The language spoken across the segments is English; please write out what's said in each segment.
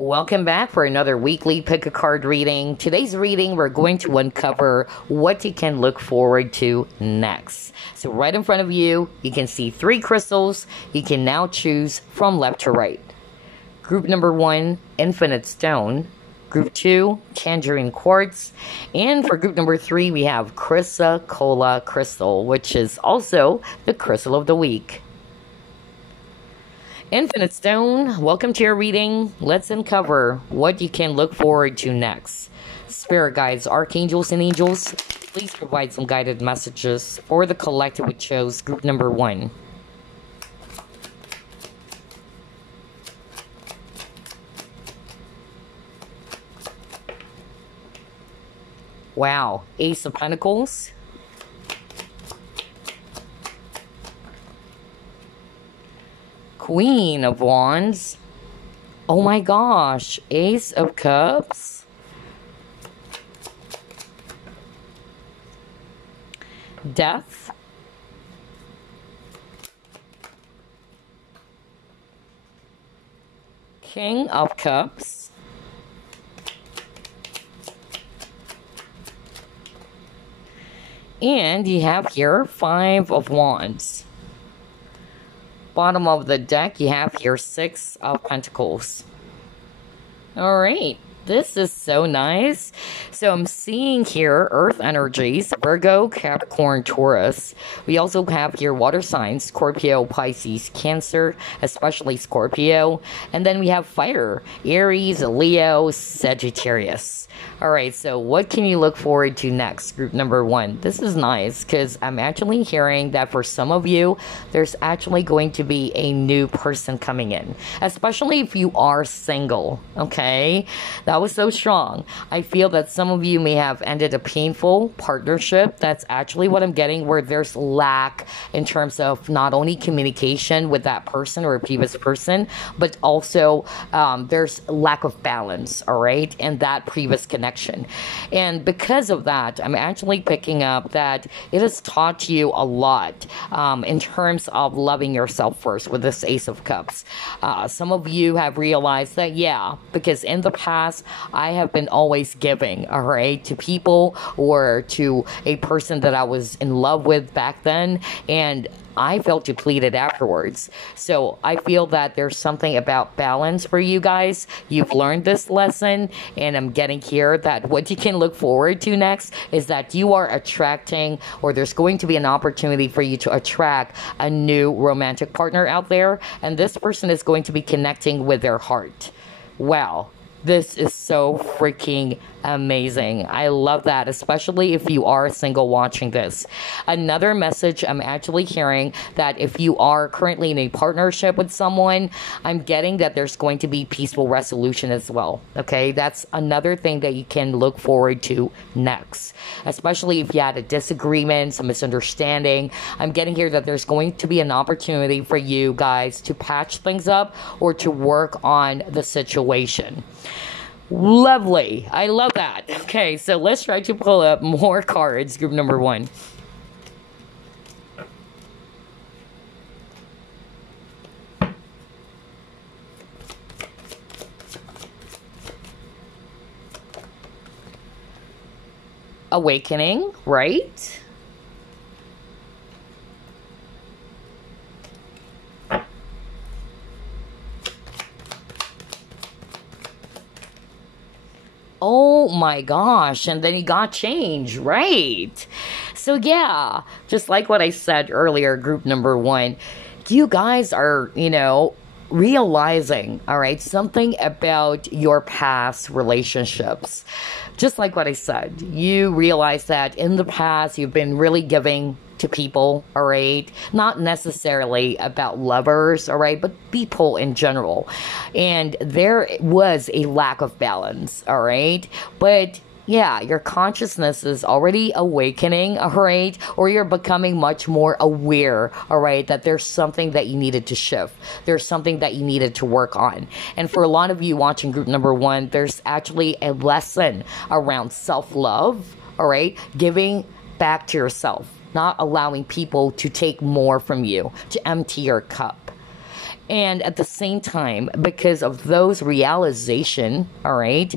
Welcome back for another weekly pick a card reading. Today's reading, we're going to uncover what you can look forward to next. So right in front of you, you can see 3 crystals. You can now choose from left to right. Group number 1, Infinite Stone. Group 2, Tangerine Quartz. And for group number 3, we have Chrysocolla Crystal, which is also the crystal of the week. Infinite Stone, welcome to your reading. Let's uncover what you can look forward to next. Spirit guides, archangels, and angels, please provide some guided messages for the collective which chose group number 1. Wow, Ace of Pentacles. Queen of Wands. Oh my gosh. Ace of Cups. Death. King of Cups. And you have here 5 of Wands. Bottom of the deck, you have here 6 of Pentacles. All right, this is so nice. So I'm seeing here Earth energies, Virgo, Capricorn, Taurus. We also have here water signs, Scorpio, Pisces, Cancer, especially Scorpio. And then we have fire, Aries, Leo, Sagittarius. All right, so what can you look forward to next? Group number 1. This is nice because I'm actually hearing that for some of you, there's actually going to be a new person coming in, especially if you are single, okay? That was so strong. I feel that some of you may have ended a painful partnership. That's actually what I'm getting, where there's lack in terms of not only communication with that person or a previous person, but also there's lack of balance, all right, and that previous connection. And because of that, I'm actually picking up that it has taught you a lot in terms of loving yourself first with this Ace of Cups. Some of you have realized that, yeah, because in the past, I have been always giving, all right, to people or to a person that I was in love with back then, and I felt depleted afterwards. So I feel that there's something about balance for you guys. You've learned this lesson, and I'm getting here that what you can look forward to next is that you are attracting, or there's going to be an opportunity for you to attract a new romantic partner out there, and this person is going to be connecting with their heart. Wow. This is so freaking amazing. I love that, especially if you are single watching this. Another message I'm actually hearing, that if you are currently in a partnership with someone, I'm getting that there's going to be peaceful resolution as well. Okay, that's another thing that you can look forward to next, especially if you had a disagreement, some misunderstanding. I'm getting here that there's going to be an opportunity for you guys to patch things up or to work on the situation. Lovely. I love that. Okay, so let's try to pull up more cards. Group number 1. Awakening, right? Oh my gosh, and then he got changed, right? So yeah, just like what I said earlier, group number 1, you guys are, realizing, all right, something about your past relationships. Just like what I said, you realize that in the past, you've been really giving to people, all right? Not necessarily about lovers, all right, but people in general. And there was a lack of balance, all right? But yeah, your consciousness is already awakening, all right? Or you're becoming much more aware, all right, that there's something that you needed to shift. There's something that you needed to work on. And for a lot of you watching group number 1, there's actually a lesson around self-love, all right? Giving back to yourself, not allowing people to take more from you, to empty your cup. And at the same time, because of those realization, all right,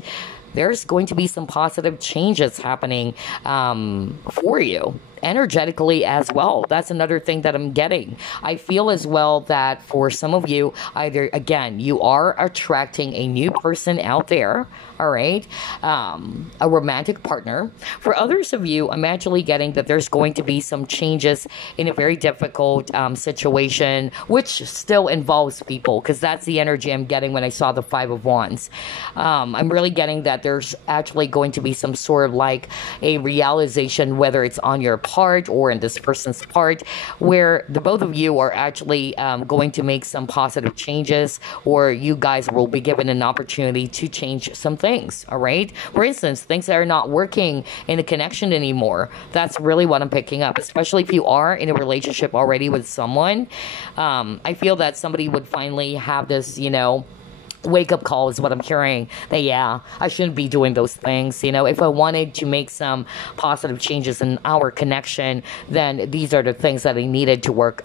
there's going to be some positive changes happening for you energetically as well. That's another thing that I'm getting. I feel as well that for some of you, either again, you are attracting a new person out there, all right, a romantic partner. For others of you, I'm actually getting that there's going to be some changes in a very difficult situation, which still involves people, because that's the energy I'm getting when I saw the Five of Wands. I'm really getting that there's actually going to be some sort of like a realization, whether it's on your part or in this person's part, where the both of you are actually going to make some positive changes, or you guys will be given an opportunity to change some things, all right? For instance, things that are not working in a connection anymore. That's really what I'm picking up, especially if you are in a relationship already with someone. I feel that somebody would finally have this, wake up call is what I'm hearing, that yeah, I shouldn't be doing those things. If I wanted to make some positive changes in our connection, then these are the things that I needed to work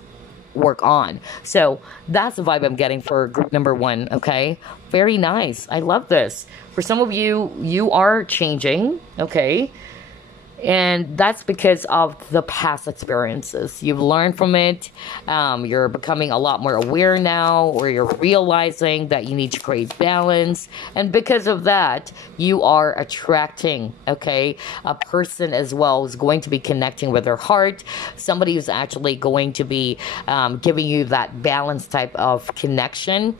on. So that's the vibe I'm getting for group number 1. Okay, very nice. I love this. For some of you, you are changing. Okay, and that's because of the past experiences. You've learned from it. You're becoming a lot more aware now, or you're realizing that you need to create balance. And because of that, you are attracting, okay, a person as well who's going to be connecting with their heart. Somebody who's actually going to be giving you that balance type of connection.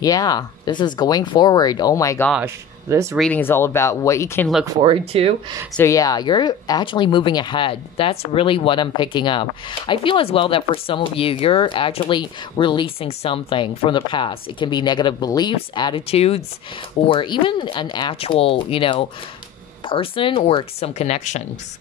Yeah, this is going forward. Oh my gosh. This reading is all about what you can look forward to. So yeah, you're actually moving ahead. That's really what I'm picking up. I feel as well that for some of you, you're actually releasing something from the past. It can be negative beliefs, attitudes, or even an actual, person or some connections.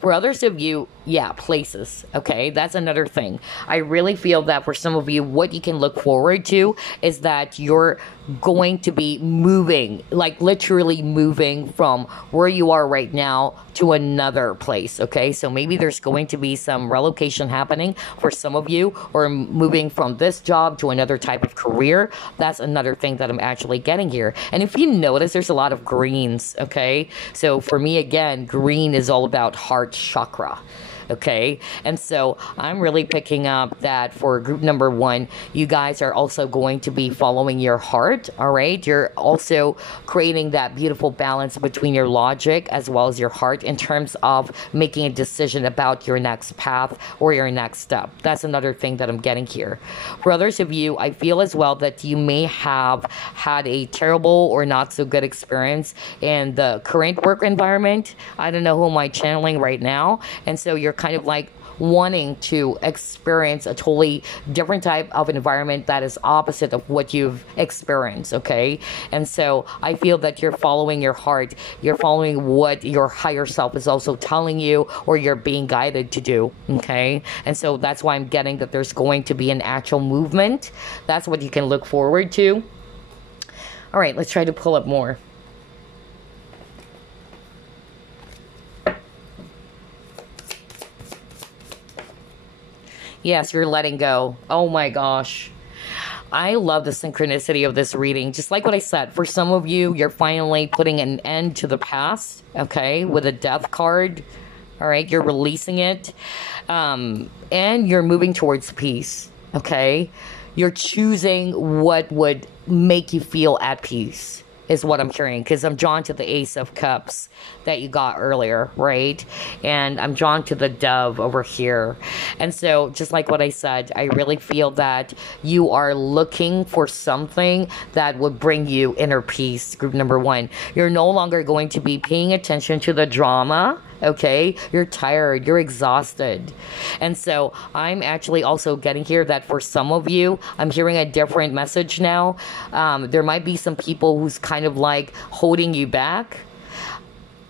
For others of you, yeah, places, okay? That's another thing. I really feel that for some of you, what you can look forward to is that you're going to be moving, like literally moving from where you are right now to another place, okay? So maybe there's going to be some relocation happening for some of you, or moving from this job to another type of career. That's another thing that I'm actually getting here. And if you notice, there's a lot of greens, okay? So for me, again, green is all about heart chakra. Okay, and so I'm really picking up that for group number 1, you guys are also going to be following your heart, all right? You're also creating that beautiful balance between your logic as well as your heart in terms of making a decision about your next path or your next step. That's another thing that I'm getting here. For others of you, I feel as well that you may have had a terrible or not so good experience in the current work environment. I don't know who am I channeling right now, and so you're kind of like wanting to experience a totally different type of environment that is opposite of what you've experienced, okay? And so I feel that you're following your heart. You're following what your higher self is also telling you, or you're being guided to do, okay? And so that's why I'm getting that there's going to be an actual movement. That's what you can look forward to. All right, let's try to pull up more. Yes, you're letting go. Oh my gosh. I love the synchronicity of this reading. Just like what I said, for some of you, you're finally putting an end to the past, okay, with a death card. All right, you're releasing it. And you're moving towards peace, okay? You're choosing what would make you feel at peace, is what I'm hearing, because I'm drawn to the Ace of Cups that you got earlier, right? And I'm drawn to the Dove over here. And so, just like what I said, I really feel that you are looking for something that would bring you inner peace, group number 1. You're no longer going to be paying attention to the drama, okay? You're tired, you're exhausted. And so I'm actually also getting here that for some of you, I'm hearing a different message now. There might be some people who's kind of like holding you back.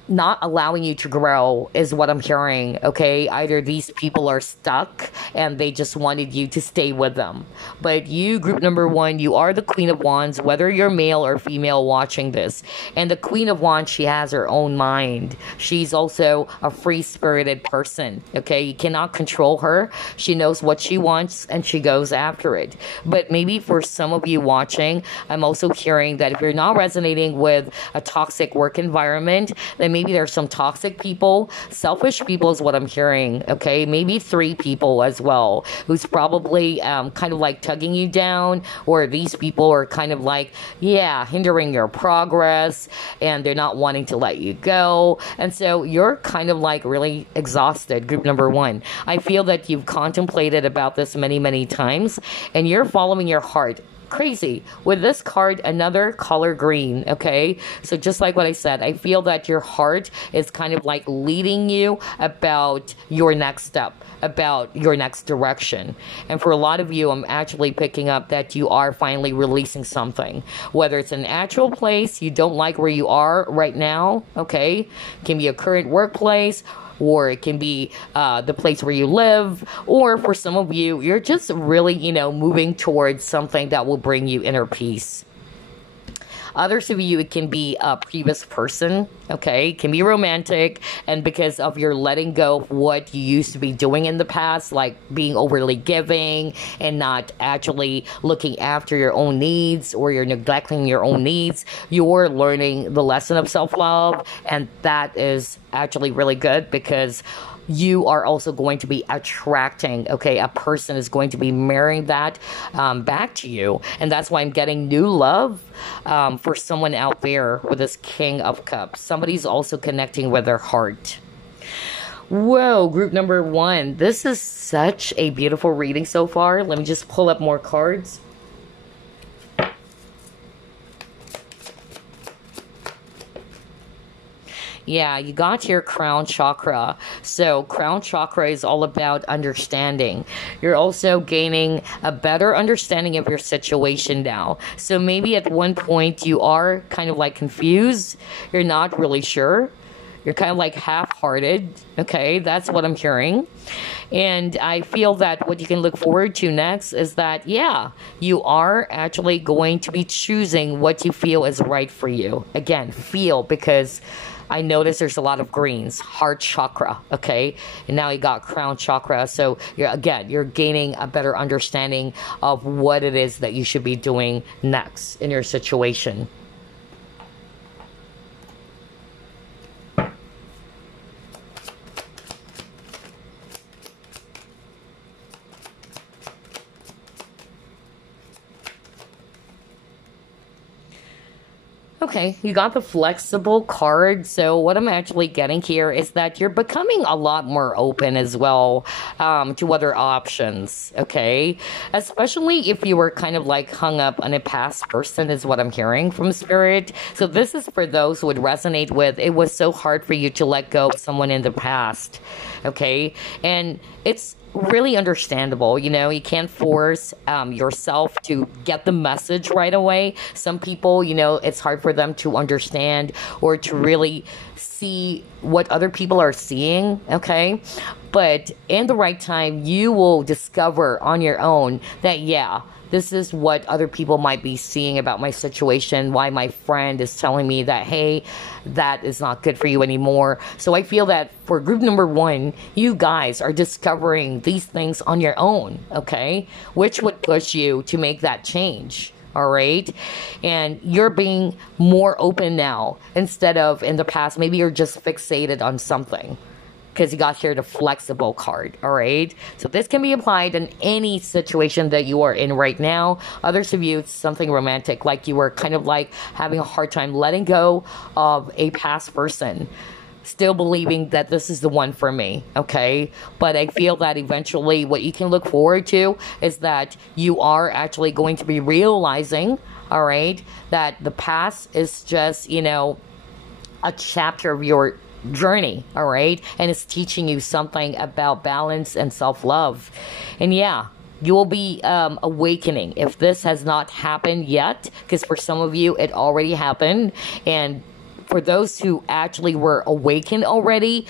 not allowing you to grow is what I'm hearing, okay? Either these people are stuck and they just wanted you to stay with them. But you, group number one, you are the Queen of Wands, whether you're male or female watching this. And the Queen of Wands, she has her own mind. She's also a free-spirited person, okay? You cannot control her. She knows what she wants and she goes after it. But maybe for some of you watching, I'm also hearing that if you're not resonating with a toxic work environment, then maybe there's some toxic people, selfish people is what I'm hearing, okay? Maybe 3 people as well, who's probably kind of like tugging you down, or these people are kind of like, yeah, hindering your progress, and they're not wanting to let you go. And so you're kind of like really exhausted, group number one. I feel that you've contemplated about this many, many times, and you're following your heart. Crazy. With this card, another color green, okay? So just like what I said, I feel that your heart is kind of like leading you about your next step, about your next direction. And for a lot of you, I'm actually picking up that you are finally releasing something. Whether it's an actual place, you don't like where you are right now, okay? It can be a current workplace, or it can be the place where you live, or for some of you, you're just really, moving towards something that will bring you inner peace. Others of you, it can be a previous person, okay? It can be romantic, and because of your letting go of what you used to be doing in the past, like being overly giving and not actually looking after your own needs, or you're neglecting your own needs, you're learning the lesson of self-love, and that is actually really good, because you are also going to be attracting, okay, a person is going to be marrying that back to you. And that's why I'm getting new love for someone out there with this King of Cups. Somebody's also connecting with their heart. Whoa, group number one. This is such a beautiful reading so far. Let me just pull up more cards. Yeah, you got your crown chakra. So crown chakra is all about understanding. You're also gaining a better understanding of your situation now. So maybe at one point you are kind of like confused. You're not really sure. You're kind of like half-hearted. Okay, that's what I'm hearing. And I feel that what you can look forward to next is that, yeah, you are actually going to be choosing what you feel is right for you. Again, feel, because I notice there's a lot of greens, heart chakra, okay? And now you got crown chakra. So you're gaining a better understanding of what it is that you should be doing next in your situation. Okay, you got the flexible card. So what I'm actually getting here is that you're becoming a lot more open as well to other options, okay? Especially if you were kind of like hung up on a past person is what I'm hearing from Spirit. So this is for those who would resonate with, it was so hard for you to let go of someone in the past, okay? And it's really understandable. You can't force yourself to get the message right away. Some people, it's hard for them to understand or to really see what other people are seeing, okay? But in the right time, you will discover on your own that, yeah, this is what other people might be seeing about my situation, why my friend is telling me that, hey, that is not good for you anymore. So I feel that for group number one, you guys are discovering these things on your own, okay? Which would push you to make that change. All right. And you're being more open now instead of in the past. Maybe you're just fixated on something, because you got here the flexible card, all right? So this can be applied in any situation that you are in right now. Others of you, it's something romantic, like you were kind of like having a hard time letting go of a past person, still believing that this is the one for me, okay? But I feel that eventually what you can look forward to is that you are actually going to be realizing, all right, that the past is just, a chapter of your journey, all right? And it's teaching you something about balance and self-love. And yeah, you will be awakening if this has not happened yet, because for some of you it already happened, and For those who actually were awakened already,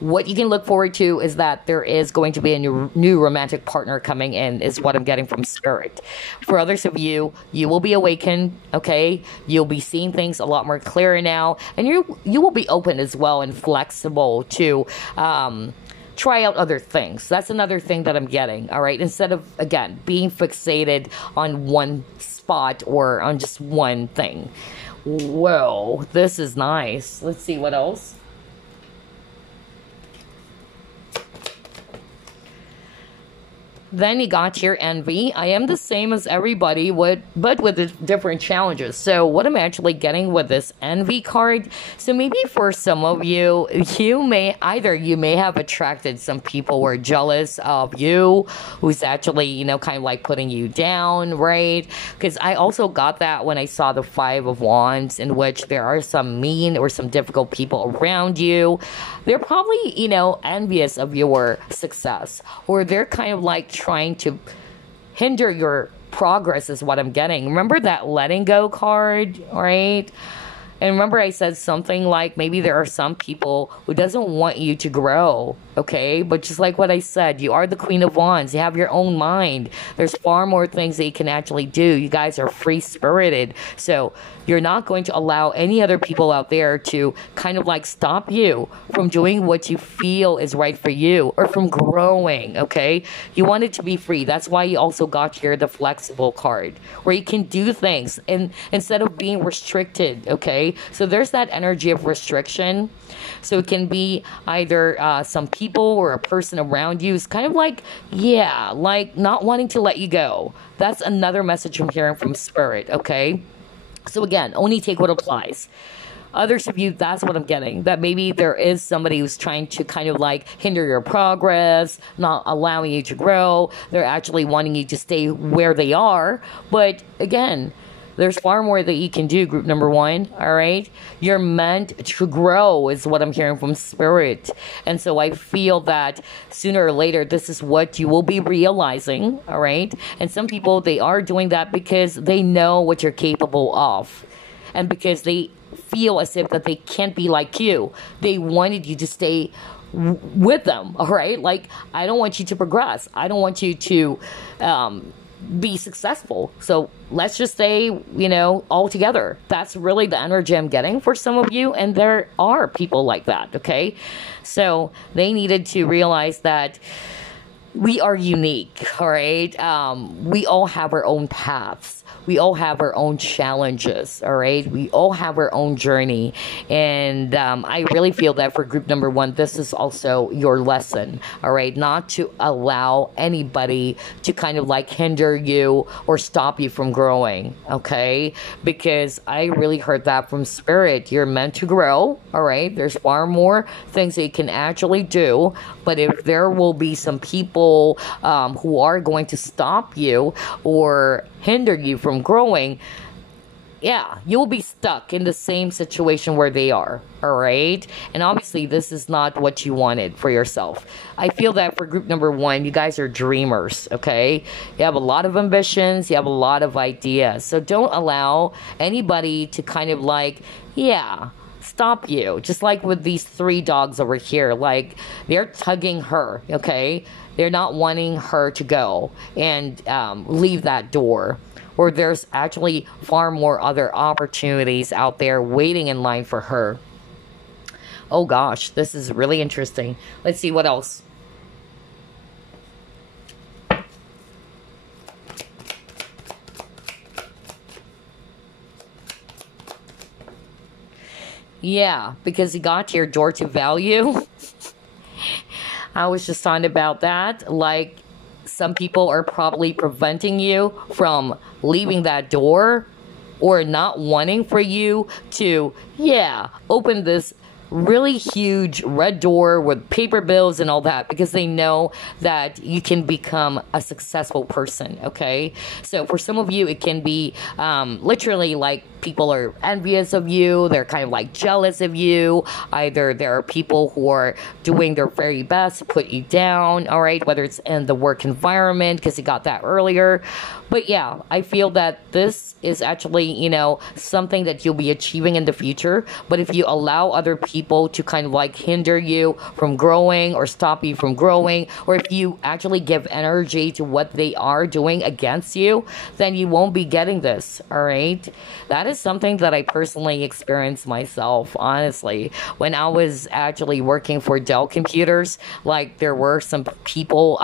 what you can look forward to is that there is going to be a new romantic partner coming in, is what I'm getting from Spirit. For others of you, you will be awakened, okay? You'll be seeing things a lot more clearer now, and you will be open as well and flexible to try out other things. That's another thing that I'm getting, all right? Instead of, again, being fixated on one spot or on just one thing. Whoa, this is nice. Let's see what else. Then you got your envy. I am the same as everybody, but with the different challenges. So what I'm actually getting with this envy card, so maybe for some of you, you may have attracted some people who are jealous of you, who's actually, you know, kind of like putting you down, right? Because I also got that when I saw the Five of Wands, in which there are some mean or some difficult people around you. They're probably, you know, envious of your success, or they're kind of like trying to hinder your progress, is what I'm getting. Remember that letting go card, right? And remember I said something like, maybe there are some people who doesn't want you to grow, okay? But just like what I said, you are the Queen of Wands. You have your own mind. There's far more things that you can actually do. You guys are free-spirited. So you're not going to allow any other people out there to kind of like stop you from doing what you feel is right for you, or from growing, okay? You want it to be free. That's why you also got here the flexible card, where you can do things and instead of being restricted, okay? So there's that energy of restriction. So it can be either some people or a person around you is kind of like, yeah, like not wanting to let you go. That's another message I'm hearing from Spirit, okay? So again, only take what applies. Others of you, that's what I'm getting. That maybe there is somebody who's trying to kind of like hinder your progress, not allowing you to grow. They're actually wanting you to stay where they are. But again, there's far more that you can do, group number one, all right? You're meant to grow, is what I'm hearing from Spirit. And so I feel that sooner or later, this is what you will be realizing, all right? And some people, they are doing that because they know what you're capable of. And because they feel as if that they can't be like you. They wanted you to stay with them, all right? Like, I don't want you to progress. I don't want you to be successful. So let's just say, you know, all together. That's really the energy I'm getting for some of you. And there are people like that, okay? So they needed to realize that we are unique, all right? We all have our own paths. We all have our own challenges, all right? We all have our own journey. And I really feel that for group number one, this is also your lesson, all right? Not to allow anybody to kind of like hinder you or stop you from growing, okay? Because I really heard that from Spirit. You're meant to grow, all right? There's far more things that you can actually do. But if there will be some people who are going to stop you or hinder you from growing, yeah, you'll be stuck in the same situation where they are, all right? And obviously, this is not what you wanted for yourself. I feel that for group number one, you guys are dreamers, okay? You have a lot of ambitions. You have a lot of ideas. So don't allow anybody to kind of like, yeah, stop you. Just like with these three dogs over here, like they're tugging her, okay? They're not wanting her to go and leave that door. Or there's actually far more other opportunities out there waiting in line for her. Oh gosh, this is really interesting. Let's see what else. Yeah, because you got your door to value. I was just talking about that. Like, some people are probably preventing you from leaving that door, or not wanting for you to, yeah, open this really huge red door with paper bills and all that, because they know that you can become a successful person, okay? So for some of you, it can be literally like people are envious of you. They're kind of like jealous of you. Either there are people who are doing their very best to put you down, all right? Whether it's in the work environment, because you got that earlier. But yeah, I feel that this is actually, something that you'll be achieving in the future. But if you allow other people to kind of like hinder you from growing or stop you from growing, or if you actually give energy to what they are doing against you, then you won't be getting this. All right. That is something that I personally experienced myself, honestly. When I was actually working for Dell Computers, like there were some people,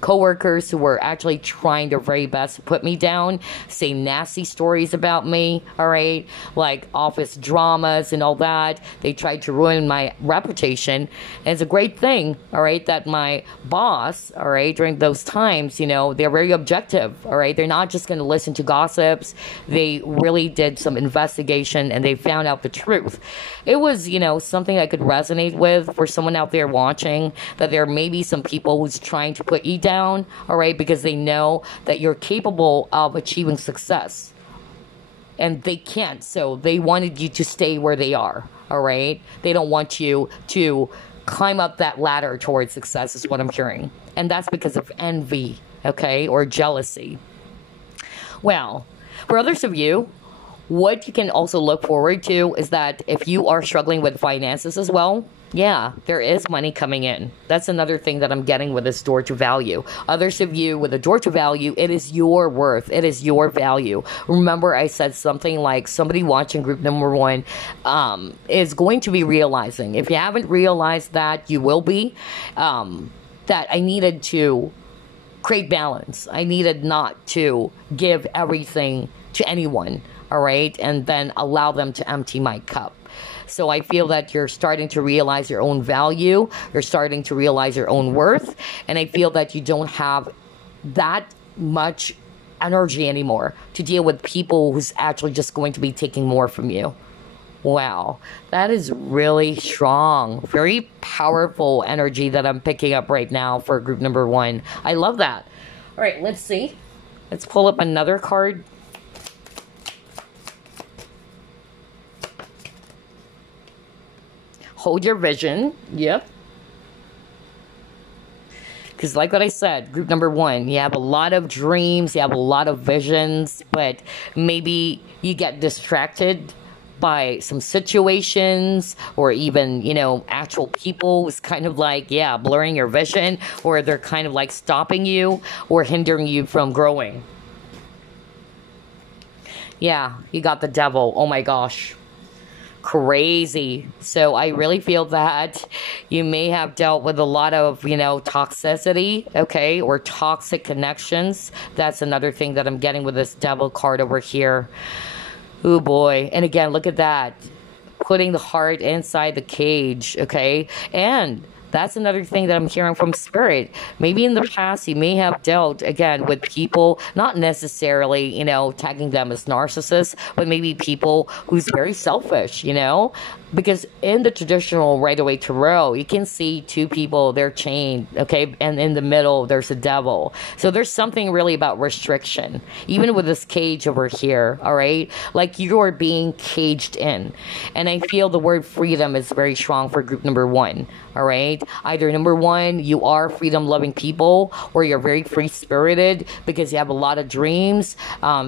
coworkers who were actually trying their very best to put me down, say nasty stories about me, all right, like office dramas and all that. They tried to ruin my reputation. And it's a great thing, all right, that my boss, all right, during those times, they're very objective, all right. They're not just going to listen to gossips. They really did some investigation and they found out the truth. It was, something I could resonate with for someone out there watching, that there may be some people who's trying to put you down, all right, because they know that you're capable of achieving success. And they can't, so they wanted you to stay where they are, all right? They don't want you to climb up that ladder towards success, is what I'm hearing. And that's because of envy, okay, or jealousy. Well, for others of you, what you can also look forward to is that if you are struggling with finances as well, yeah, there is money coming in. That's another thing that I'm getting with this door to value. Others of you with a door to value, it is your worth. It is your value. Remember, I said something like somebody watching group number 1 is going to be realizing. If you haven't realized that, you will be. That I needed to create balance. I needed not to give everything to anyone, all right, and then allow them to empty my cup. So I feel that you're starting to realize your own value. You're starting to realize your own worth. And I feel that you don't have that much energy anymore to deal with people who's actually just going to be taking more from you. Wow, that is really strong. Very powerful energy that I'm picking up right now for group number 1. I love that. All right, let's see. Let's pull up another card. Hold your vision. Yep. Because like what I said, group number 1, you have a lot of dreams, you have a lot of visions, but maybe you get distracted by some situations or even, actual people who's kind of like, blurring your vision, or they're kind of like stopping you or hindering you from growing. Yeah, you got the devil. Oh my gosh. Crazy. So I really feel that you may have dealt with a lot of, toxicity, okay, or toxic connections. That's another thing that I'm getting with this devil card over here. Oh boy. And again, look at that. Putting the heart inside the cage, okay? And that's another thing that I'm hearing from Spirit. Maybe in the past, you may have dealt, again, with people, not necessarily, tagging them as narcissists, but maybe people who's very selfish, Because in the traditional Rider-Waite Tarot, you can see 2 people, they're chained, okay? And in the middle, there's a devil. So there's something really about restriction. Even with this cage over here, all right? Like you're being caged in. And I feel the word freedom is very strong for group number 1, all right? Either number 1, you are freedom-loving people, or you're very free-spirited because you have a lot of dreams.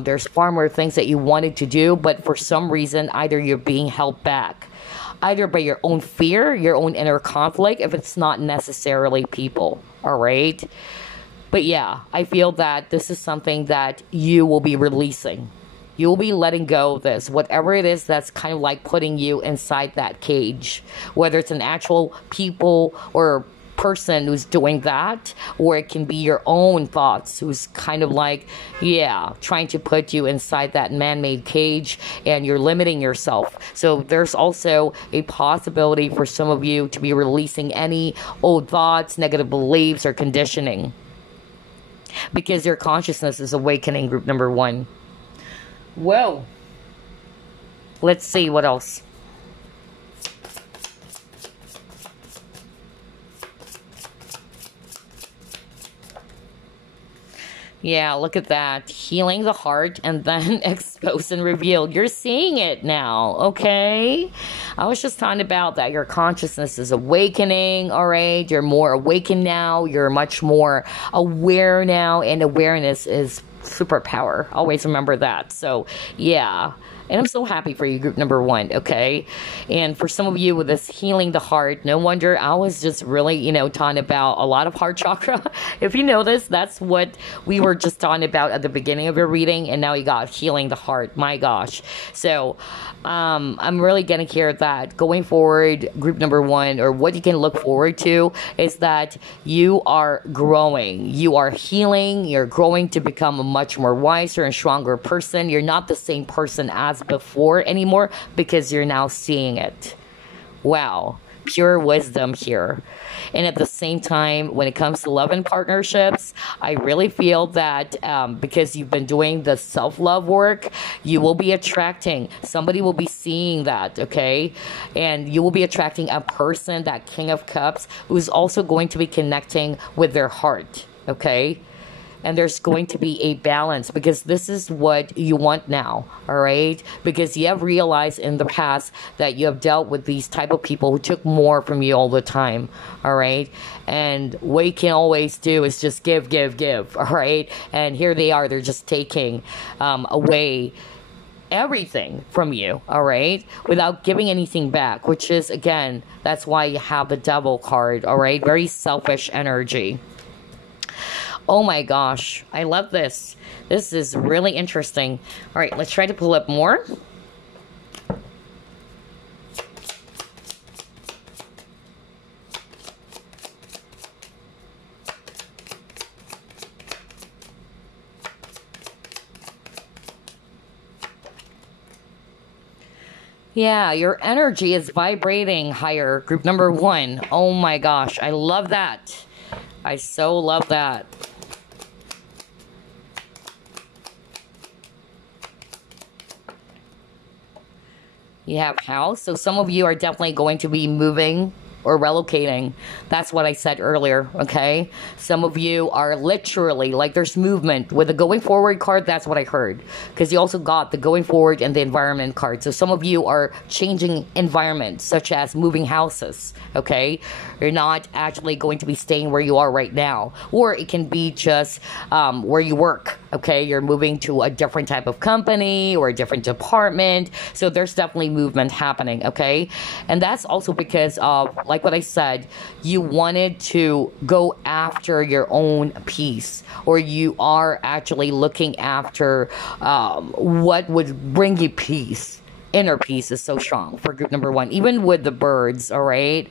There's far more things that you wanted to do, but for some reason, either you're being held back. Either by your own fear, your own inner conflict, if it's not necessarily people, all right? But yeah, I feel that this is something that you will be releasing. You will be letting go of this, whatever it is that's kind of like putting you inside that cage, whether it's an actual people or person who's doing that, or it can be your own thoughts who's kind of like, trying to put you inside that man-made cage, and you're limiting yourself. So there's also a possibility for some of you to be releasing any old thoughts, negative beliefs, or conditioning, because your consciousness is awakening, group number 1. Whoa. Let's see what else. Yeah, look at that. Healing the heart and then exposed and revealed. You're seeing it now, okay? I was just talking about that. Your consciousness is awakening, all right? You're more awakened now. You're much more aware now, and awareness is superpower. Always remember that. So, yeah. And I'm so happy for you, group number 1, okay? And for some of you with this healing the heart, no wonder I was just really, talking about a lot of heart chakra. If you notice, that's what we were just talking about at the beginning of your reading, and now you got healing the heart. My gosh. So, I'm really going to hear that going forward, group number 1, or what you can look forward to is that you are growing. You are healing. You're growing to become a much more wiser and stronger person. You're not the same person as before anymore because you're now seeing it. Wow, pure wisdom here. And at the same time, when it comes to love and partnerships, I really feel that because you've been doing the self-love work, you will be attracting, somebody will be seeing that, okay? And you will be attracting a person, that King of Cups, who's also going to be connecting with their heart, okay? And there's going to be a balance because this is what you want now, all right? Because you have realized in the past that you have dealt with these type of people who took more from you all the time, all right? And what you can always do is just give, all right? And here they are, they're just taking away everything from you, all right, without giving anything back, which is, again, that's why you have the Devil card, all right? Very selfish energy. Oh my gosh, I love this. This is really interesting. All right, let's try to pull up more. Yeah, your energy is vibrating higher, group number 1. Oh my gosh, I love that. I so love that. You have house. So some of you are definitely going to be moving or relocating. That's what I said earlier, okay? Some of you are literally, like there's movement. With the going forward card, that's what I heard. Because you also got the going forward and the environment card. So some of you are changing environments, such as moving houses, okay? You're not actually going to be staying where you are right now. Or it can be just where you work, okay? You're moving to a different type of company or a different department. So there's definitely movement happening, okay? And that's also because of, like what I said, you wanted to go after your own peace, or you are actually looking after what would bring you peace. Inner peace is so strong for group number 1, even with the birds, all right?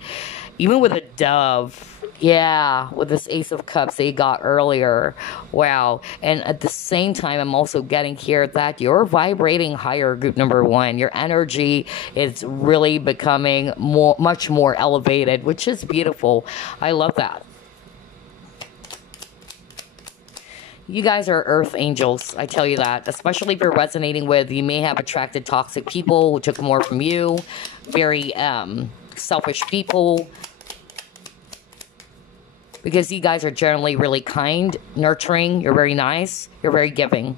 Even with a dove. Yeah, with this Ace of Cups that you got earlier. Wow. And at the same time, I'm also getting here that you're vibrating higher, group number 1. Your energy is really becoming much more elevated, which is beautiful. I love that. You guys are earth angels, I tell you that. Especially if you're resonating with, you may have attracted toxic people who took more from you. Very selfish people. Because you guys are generally really kind, nurturing, you're very nice, you're very giving.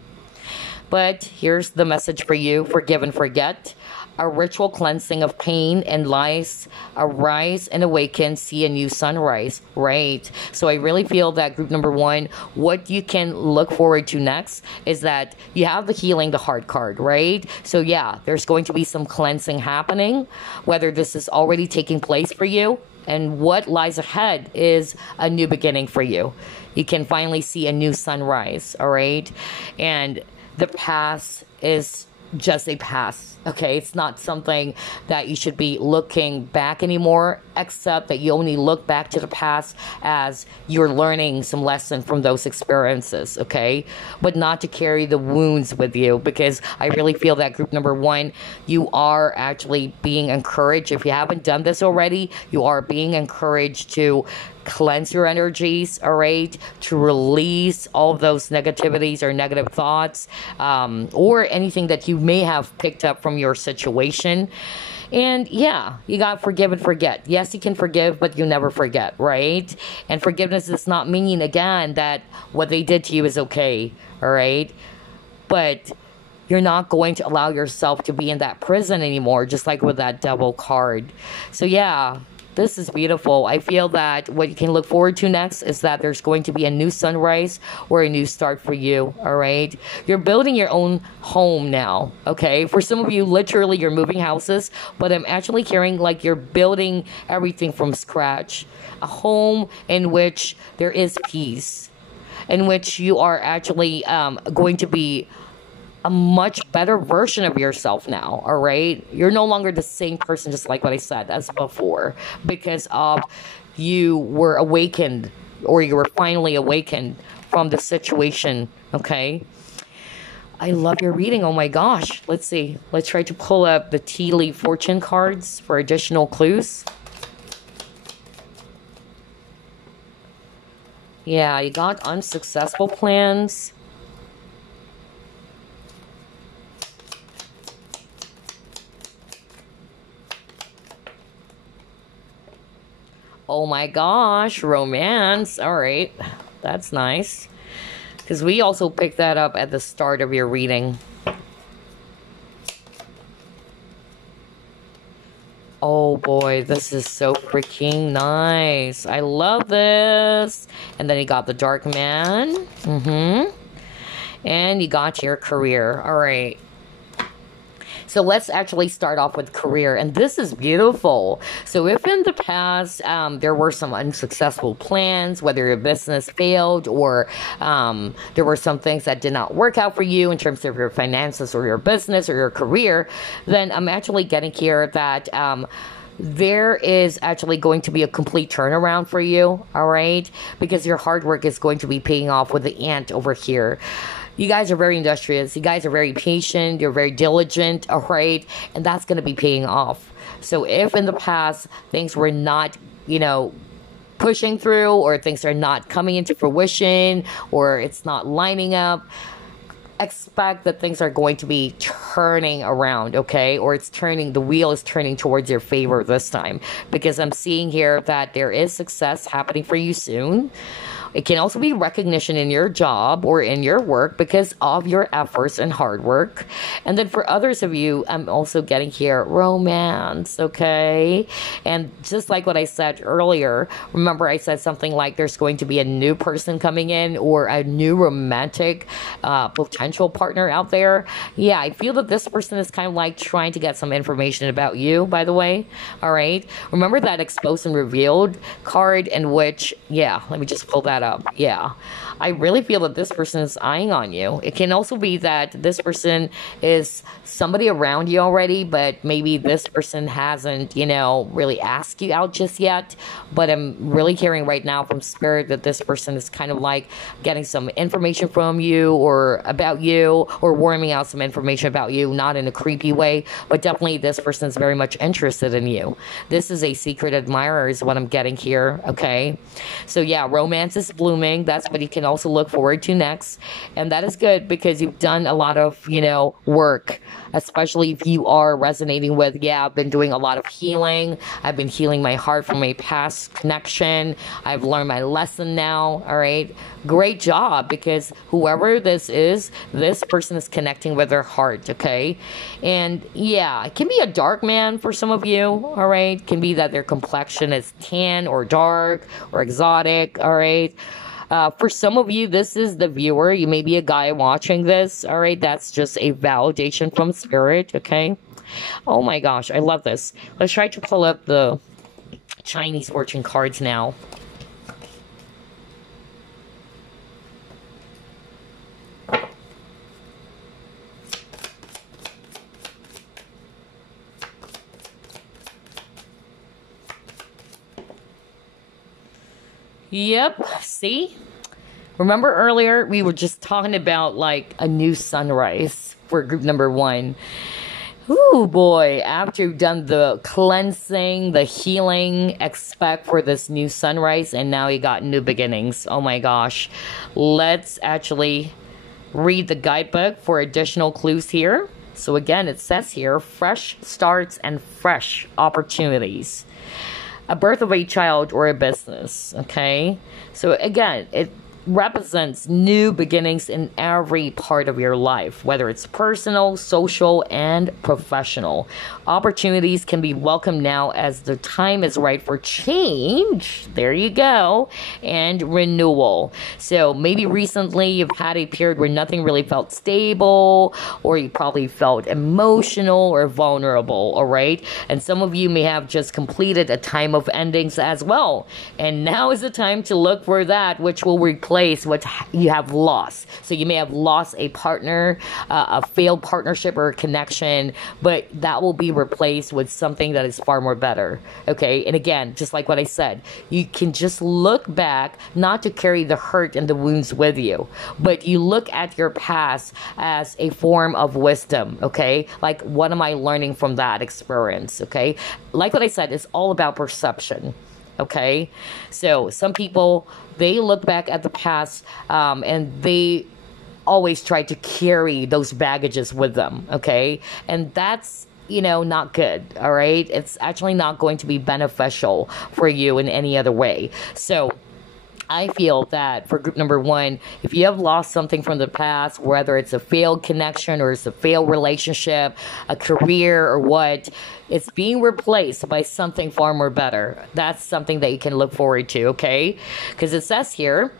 But here's the message for you: forgive and forget. A ritual cleansing of pain and lies. Arise and awaken, see a new sunrise. Right. So I really feel that group number 1, what you can look forward to next is that you have the healing the heart card, right? So yeah, there's going to be some cleansing happening, whether this is already taking place for you. And what lies ahead is a new beginning for you. You can finally see a new sunrise, all right? And the past is just a past, okay? It's not something that you should be looking back anymore, except that you only look back to the past as you're learning some lesson from those experiences, okay? But not to carry the wounds with you, because I really feel that group number 1, you are actually being encouraged. If you haven't done this already, you are being encouraged to cleanse your energies, all right, to release all of those negativities or negative thoughts, or anything that you may have picked up from your situation. And yeah, you got forgive and forget. Yes, you can forgive, but you never forget, right? And forgiveness is not meaning, again, that what they did to you is okay, all right? But you're not going to allow yourself to be in that prison anymore, just like with that Devil card. So yeah, This is beautiful. I feel that what you can look forward to next is that there's going to be a new sunrise or a new start for you, all right? You're building your own home now, okay? For some of you, literally, you're moving houses, but I'm actually hearing like you're building everything from scratch. A home in which there is peace, in which you are actually going to be a much better version of yourself now, all right? You're no longer the same person, just like what I said, as before, because of you were awakened, or you were finally awakened from the situation, okay? I love your reading. Oh my gosh. Let's see. Let's try to pull up the tea leaf fortune cards for additional clues. Yeah, you got unsuccessful plans. Oh my gosh, romance. All right, that's nice. Because we also picked that up at the start of your reading. Oh boy, this is so freaking nice. I love this. And then you got the Dark Man. And you got your career. All right. So let's actually start off with career. And this is beautiful. So if in the past there were some unsuccessful plans, whether your business failed or there were some things that did not work out for you in terms of your finances or your business or your career, then I'm actually getting here that there is actually going to be a complete turnaround for you, all right? Because your hard work is going to be paying off with the ant over here. You guys are very industrious. You guys are very patient. You're very diligent, all right? And that's going to be paying off. So if in the past things were not, you know, pushing through, or things are not coming into fruition, or it's not lining up, expect that things are going to be turning around, okay? Or the wheel is turning towards your favor this time. Because I'm seeing here that there is success happening for you soon. It can also be recognition in your job or in your work because of your efforts and hard work. And then for others of you, I'm also getting here romance, okay? And just like what I said earlier, remember I said something like there's going to be a new person coming in or a new romantic potential partner out there. Yeah, I feel that this person is kind of like trying to get some information about you, by the way, all right? Remember that exposed and revealed card in which, yeah, let me just pull that up. Yeah, I really feel that this person is eyeing on you. It can also be that this person is somebody around you already, but maybe this person hasn't, you know, really asked you out just yet. But I'm really hearing right now from spirit that this person is kind of like getting some information from you or about you, or warming out some information about you, not in a creepy way, but definitely this person is very much interested in you. This is a secret admirer is what I'm getting here, okay? So yeah, romance is blooming. That's what you can also look forward to next. And that is good because you've done a lot of, you know, work, especially if you are resonating with, yeah, I've been doing a lot of healing. I've been healing my heart from a past connection. I've learned my lesson now. All right. Great job, because whoever this is, this person is connecting with their heart. Okay. And yeah, it can be a dark man for some of you. All right. It can be that their complexion is tan or dark or exotic. All right. For some of you, this is the viewer. You may be a guy watching this. All right. That's just a validation from spirit. Okay. Oh my gosh. I love this. Let's try to pull up the Chinese fortune cards now. Yep, see? Remember earlier we were just talking about like a new sunrise for group number 1. Ooh boy, after you've done the cleansing, the healing, expect for this new sunrise, and now you got new beginnings. Oh my gosh. Let's actually read the guidebook for additional clues here. So again, it says here, fresh starts and fresh opportunities. A birth of a child or a business, okay? So again, represents new beginnings in every part of your life, whether it's personal, social, and professional. Opportunities can be welcomed now as the time is right for change. There you go. And renewal. So maybe recently you've had a period where nothing really felt stable, or you probably felt emotional or vulnerable, all right? And some of you may have just completed a time of endings as well. And now is the time to look for that which will replace what you have lost. So you may have lost a partner, a failed partnership or a connection, but that will be replaced with something that is far more better. Okay. And again, just like what I said, you can just look back, not to carry the hurt and the wounds with you, but you look at your past as a form of wisdom. Okay. Like, what am I learning from that experience? Okay. Like what I said, it's all about perception. Okay. So some people, they look back at the past, and they always try to carry those baggages with them. Okay. And that's, not good. All right. It's actually not going to be beneficial for you in any other way. So I feel that for group number 1, if you have lost something from the past, whether it's a failed connection or it's a failed relationship, a career or what, it's being replaced by something far more better. That's something that you can look forward to, okay? Because it says here,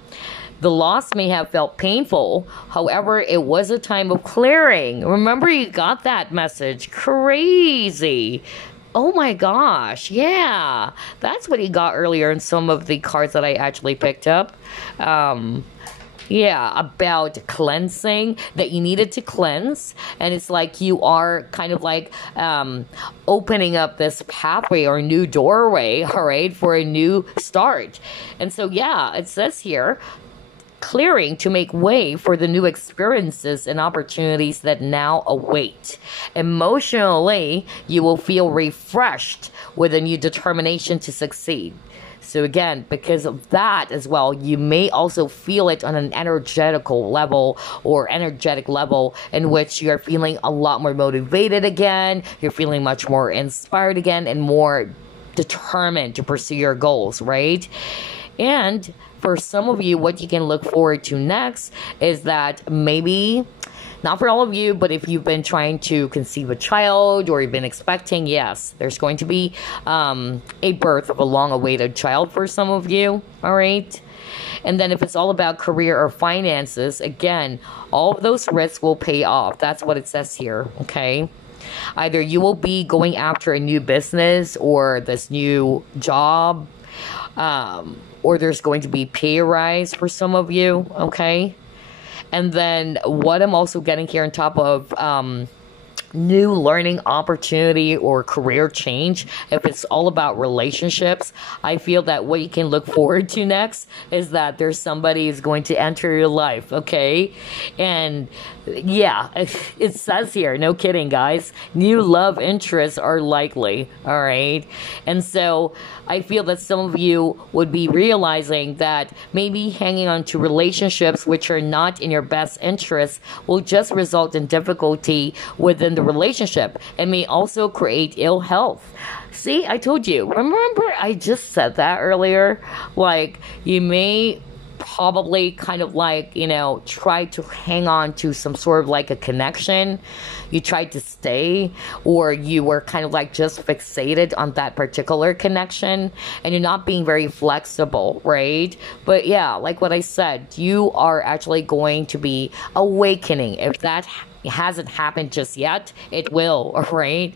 the loss may have felt painful. However, it was a time of clearing. Remember, you got that message. Crazy. Oh my gosh, yeah. That's what he got earlier in some of the cards that I actually picked up. Yeah, about cleansing, that you needed to cleanse. And it's like you are kind of like opening up this pathway or new doorway, all right, for a new start. And so, yeah, it says here, clearing to make way for the new experiences and opportunities that now await. Emotionally, you will feel refreshed with a new determination to succeed. So again, because of that as well, you may also feel it on an energetic level in which you're feeling a lot more motivated again, you're feeling much more inspired again, and more determined to pursue your goals, right? And for some of you, what you can look forward to next is that maybe, not for all of you, but if you've been trying to conceive a child or you've been expecting, yes, there's going to be a birth of a long-awaited child for some of you, all right? And then if it's all about career or finances, again, all of those risks will pay off. That's what it says here, okay? Either you will be going after a new business or this new job, or there's going to be pay rise for some of you, okay? And then what I'm also getting here on top of new learning opportunity or career change, if it's all about relationships, I feel that what you can look forward to next is that there's somebody who's going to enter your life, okay? And yeah, it says here, no kidding, guys, new love interests are likely, all right? And so I feel that some of you would be realizing that maybe hanging on to relationships which are not in your best interest will just result in difficulty within the relationship and may also create ill health. See, I told you. Remember, I just said that earlier? Like, you may probably kind of like, try to hang on to some sort of like a connection. You tried to stay, or you were kind of like just fixated on that particular connection, and you're not being very flexible, right? But yeah, like what I said, you are actually going to be awakening. If that hasn't happened just yet, it will, right?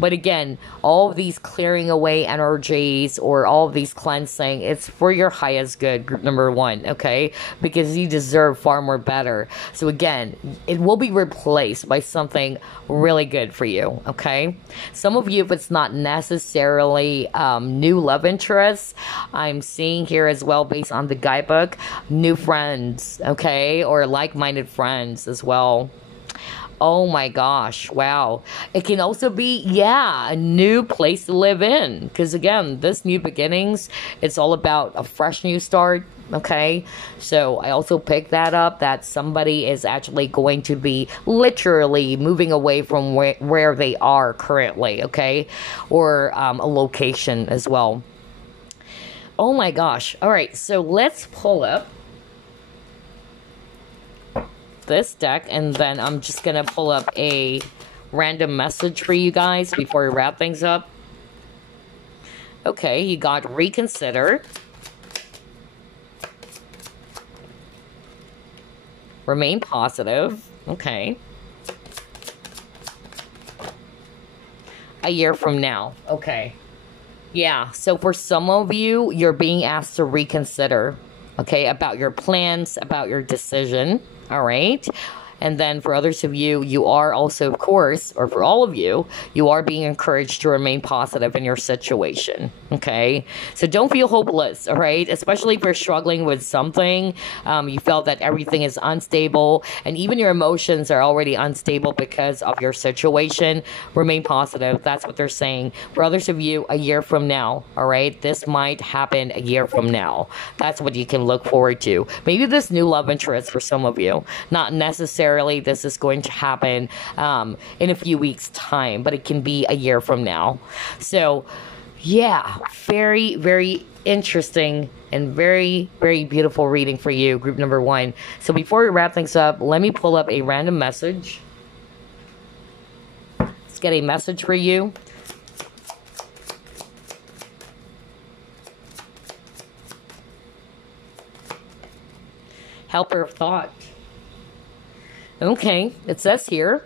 But again, all of these clearing away energies or all of these cleansing, it's for your highest good, group number 1, okay? Because you deserve far more better. So again, it will be replaced by something really good for you, okay? Some of you, if it's not necessarily new love interests, I'm seeing here as well, based on the guidebook, new friends, okay? Or like-minded friends as well. Oh my gosh, wow. It can also be, a new place to live in. Because again, this new beginnings, it's all about a fresh new start, okay? So I also picked that up, that somebody is actually going to be literally moving away from where they are currently, okay? Or a location as well. Oh my gosh. All right, so let's pull up this deck, and then I'm just gonna pull up a random message for you guys before we wrap things up. Okay, you got reconsider. Remain positive. Okay. A year from now. Okay. Yeah, so for some of you, you're being asked to reconsider, okay, about your plans, about your decision, all right? And then for others of you, you are also, of course, or for all of you, you are being encouraged to remain positive in your situation, okay? So don't feel hopeless, all right? Especially if you're struggling with something, you felt that everything is unstable, and even your emotions are already unstable because of your situation. Remain positive. That's what they're saying. For others of you, a year from now, all right? This might happen a year from now. That's what you can look forward to. Maybe this new love interest for some of you, not necessarily this is going to happen in a few weeks' time, but it can be a year from now. So, yeah, very, very interesting and very, very beautiful reading for you, group number 1. So before we wrap things up, let me pull up a random message. Let's get a message for you. Helper of thought. Okay, it says here,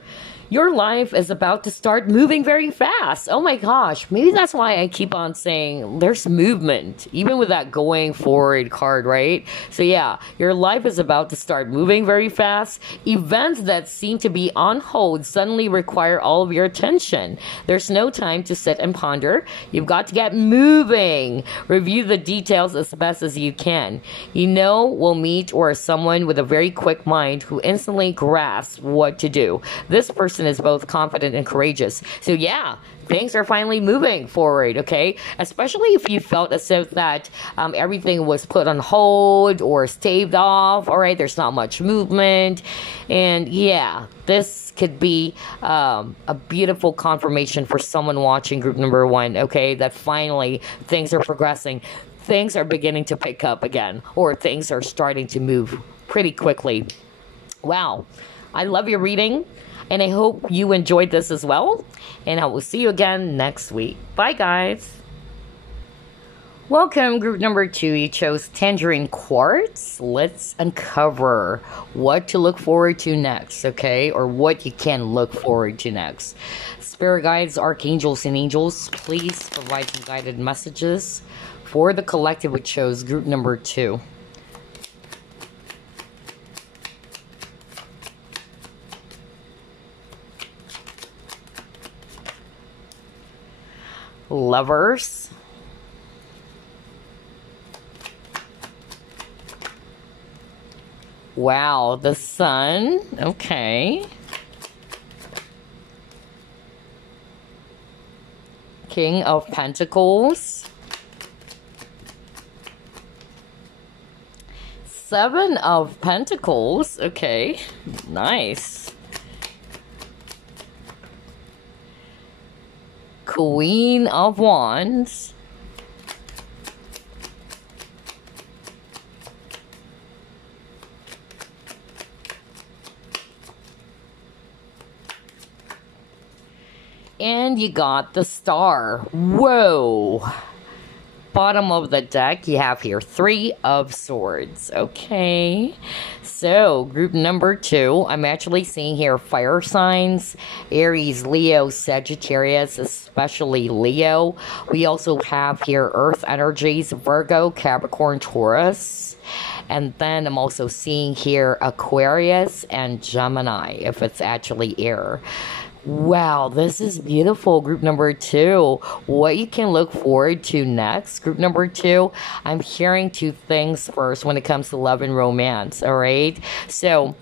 your life is about to start moving very fast. Oh my gosh, maybe that's why I keep on saying there's movement, even with that going forward card, right? So yeah, your life is about to start moving very fast. Events that seem to be on hold suddenly require all of your attention. There's no time to sit and ponder. You've got to get moving. Review the details as best as you can. You know we'll meet or someone with a very quick mind who instantly grasps what to do. This person is both confident and courageous. So yeah, things are finally moving forward, okay? Especially if you felt as if that everything was put on hold or staved off, all right? There's not much movement. And yeah, this could be a beautiful confirmation for someone watching group number 1, okay? That finally things are progressing. Things are beginning to pick up again, or things are starting to move pretty quickly. Wow. I love your reading. And I hope you enjoyed this as well. And I will see you again next week. Bye, guys. Welcome, group number 2. You chose Tangerine Quartz. Let's uncover what to look forward to next, okay? Or what you can look forward to next. Spirit guides, archangels, and angels, please provide some guided messages for the collective which chose group number 2. Lovers. Wow, the Sun. Okay. King of Pentacles. 7 of Pentacles. Okay, nice. Queen of Wands. And you got the Star. Whoa. Bottom of the deck, you have here 3 of Swords. Okay. So, group number 2, I'm actually seeing here fire signs. Aries, Leo, Sagittarius, especially Leo. We also have here earth energies, Virgo, Capricorn, Taurus. And then I'm also seeing here Aquarius and Gemini, if it's actually air. Wow, this is beautiful, group number 2. What you can look forward to next, group number 2, I'm hearing 2 things first when it comes to love and romance, all right? So,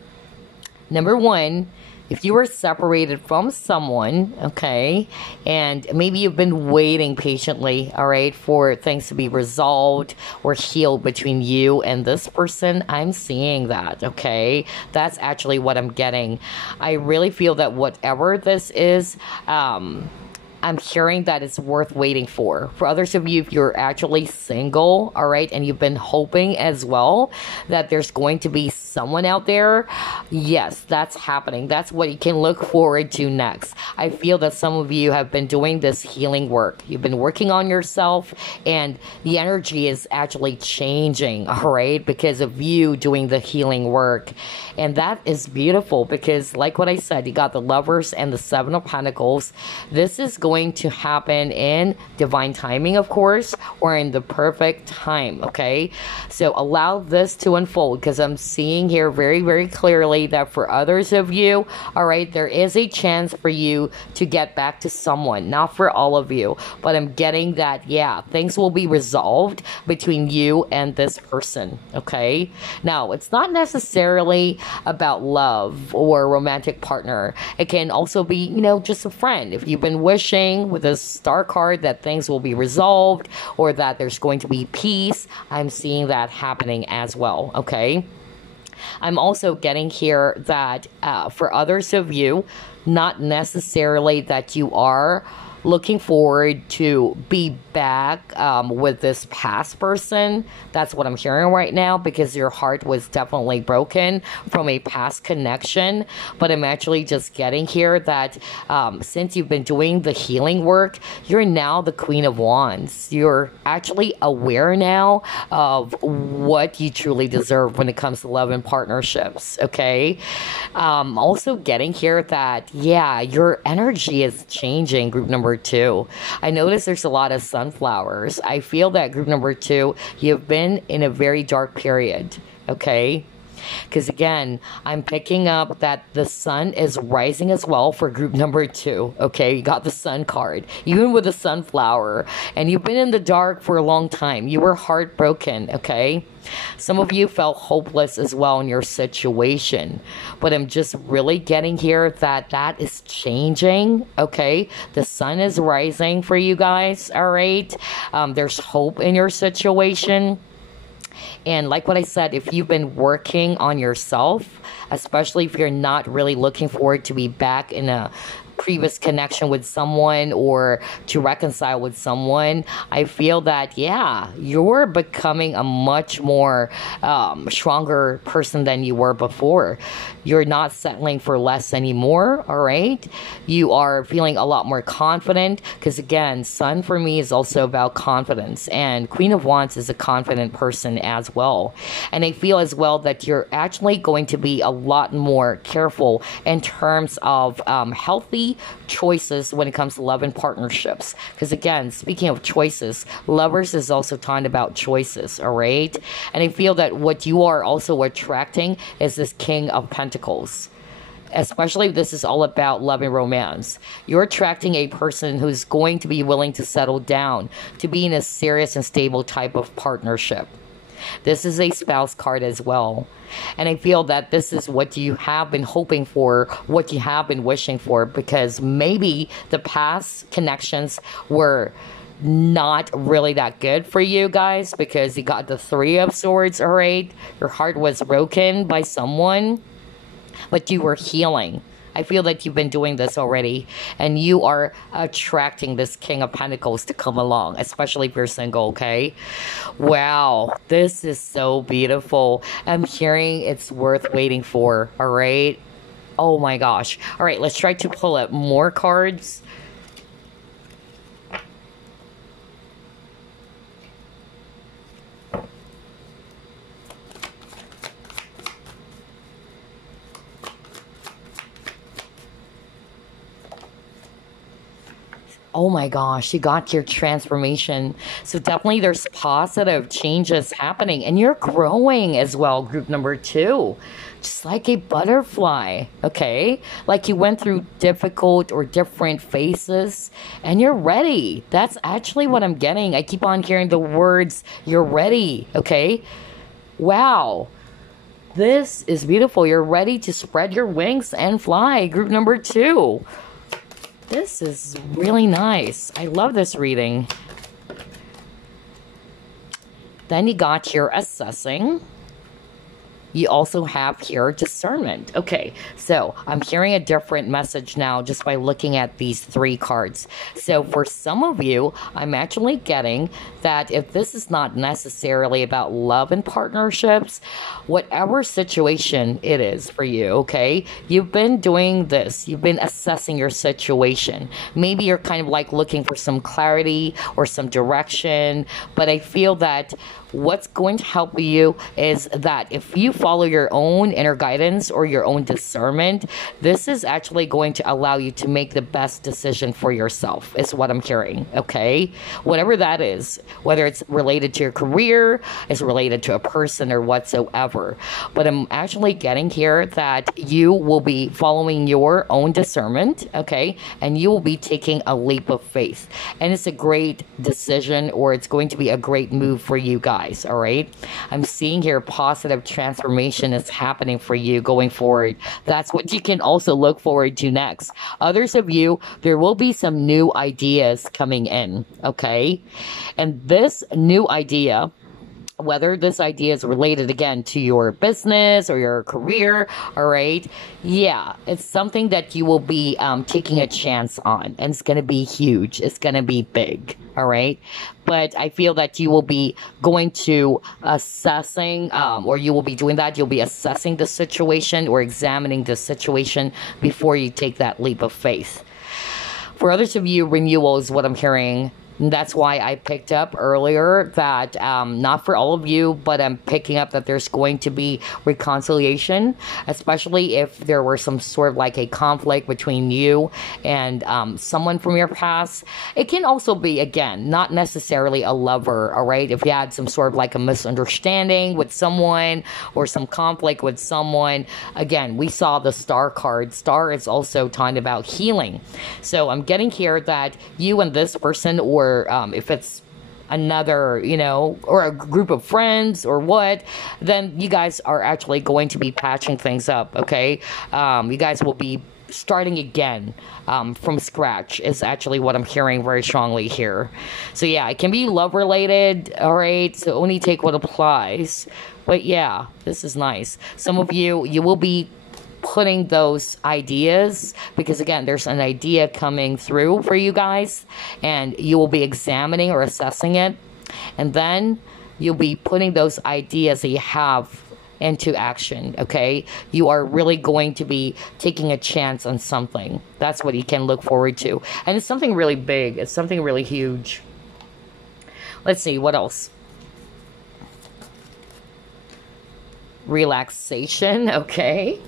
number 1, if you were separated from someone, okay, and maybe you've been waiting patiently, all right, for things to be resolved or healed between you and this person, I'm seeing that, okay? That's actually what I'm getting. I really feel that whatever this is, I'm hearing that it's worth waiting for. For others of you, if you're actually single, all right, and you've been hoping as well that there's going to be someone out there, yes, that's happening. That's what you can look forward to next. I feel that some of you have been doing this healing work. You've been working on yourself, and the energy is actually changing, all right, because of you doing the healing work. And that is beautiful because, like what I said, you got the Lovers and the Seven of Pentacles. This is going to happen in divine timing, of course, or in the perfect time, okay? So allow this to unfold, because I'm seeing here very, very clearly that for others of you, all right, there is a chance for you to get back to someone. Not for all of you, but I'm getting that, yeah, things will be resolved between you and this person, okay? Now, it's not necessarily about love or romantic partner. It can also be, you know, just a friend. If you've been wishing with a star card that things will be resolved or that there's going to be peace, I'm seeing that happening as well, okay? I'm also getting here that for others of you, not necessarily that you are looking forward to be back with this past person. That's what I'm hearing right now, because your heart was definitely broken from a past connection. But I'm actually just getting here that since you've been doing the healing work, you're now the Queen of Wands. You're actually aware now of what you truly deserve when it comes to love and partnerships, okay? Also getting here that, yeah, your energy is changing, group number 2. I notice there's a lot of sunflowers. I feel that group number 2, you've been in a very dark period, okay? Because again, I'm picking up that the sun is rising as well for group number 2, okay? You got the sun card, even with the sunflower, and you've been in the dark for a long time. You were heartbroken, okay? Some of you felt hopeless as well in your situation, but I'm just really getting here that that is changing, okay? The sun is rising for you guys, all right? There's hope in your situation. And like what I said, if you've been working on yourself, especially if you're not really looking forward to be back in a previous connection with someone or to reconcile with someone, I feel that, yeah, you're becoming a much more stronger person than you were before. You're not settling for less anymore, all right? You are feeling a lot more confident, because again, Sun for me is also about confidence, and Queen of Wands is a confident person as well. And I feel as well that you're actually going to be a lot more careful in terms of healthy choices when it comes to love and partnerships. Because again, speaking of choices, Lovers is also talking about choices, all right? And I feel that what you are also attracting is this King of Pentacles. Especially if this is all about love and romance. You're attracting a person who's going to be willing to settle down, to be in a serious and stable type of partnership. This is a spouse card as well. And I feel that this is what you have been hoping for, what you have been wishing for, because maybe the past connections were not really that good for you guys, because you got the Three of Swords, all right? Your heart was broken by someone, but you were healing. I feel that you've been doing this already, and you are attracting this King of Pentacles to come along, especially if you're single, okay? Wow, this is so beautiful. I'm hearing it's worth waiting for, all right? Oh my gosh. All right, let's try to pull up more cards. Oh my gosh, you got your transformation. So definitely there's positive changes happening, and you're growing as well, group number 2. Just like a butterfly, okay? Like you went through difficult or different phases, and you're ready. That's actually what I'm getting. I keep on hearing the words, you're ready, okay? Wow. This is beautiful. You're ready to spread your wings and fly, group number 2. This is really nice. I love this reading. Then you got your assessing. you also have here discernment. Okay, so I'm hearing a different message now just by looking at these 3 cards. So for some of you, I'm actually getting that if this is not necessarily about love and partnerships, whatever situation it is for you, okay, you've been doing this, you've been assessing your situation. Maybe you're kind of like looking for some clarity or some direction, but I feel that what's going to help you is that if you follow your own inner guidance or your own discernment, this is actually going to allow you to make the best decision for yourself, is what I'm hearing, okay? Whatever that is, whether it's related to your career, it's related to a person or whatsoever. But I'm actually getting here that you will be following your own discernment, okay? And you will be taking a leap of faith. And it's a great decision, or it's going to be a great move for you guys. All right, I'm seeing here positive transformation is happening for you going forward. That's what you can also look forward to next. Others of you, there will be some new ideas coming in, okay? And this new idea, whether this idea is related again to your business or your career, all right, yeah, it's something that you will be taking a chance on, and it's going to be huge, it's going to be big, all right? But I feel that you will be going to assessing, or you will be doing that, you'll be assessing the situation or examining the situation before you take that leap of faith. For others of you, renewal is what I'm hearing. That's why I picked up earlier that, not for all of you, but I'm picking up that there's going to be reconciliation, especially if there were some sort of like a conflict between you and someone from your past. It can also be, again, not necessarily a lover, all right? If you had some sort of like a misunderstanding with someone or some conflict with someone, again, we saw the Star card. Star is also talking about healing. So I'm getting here that you and this person, or if it's another, you know, or a group of friends or what, then you guys are actually going to be patching things up, okay? You guys will be starting again from scratch is actually what I'm hearing very strongly here. So yeah, it can be love related, all right? So only take what applies. But yeah, this is nice. Some of you, you will be putting those ideas, because again, there's an idea coming through for you guys, and you will be examining or assessing it, and then you'll be putting those ideas that you have into action, okay? You are really going to be taking a chance on something. That's what you can look forward to. And it's something really big. It's something really huge. Let's see, what else? Relaxation, okay.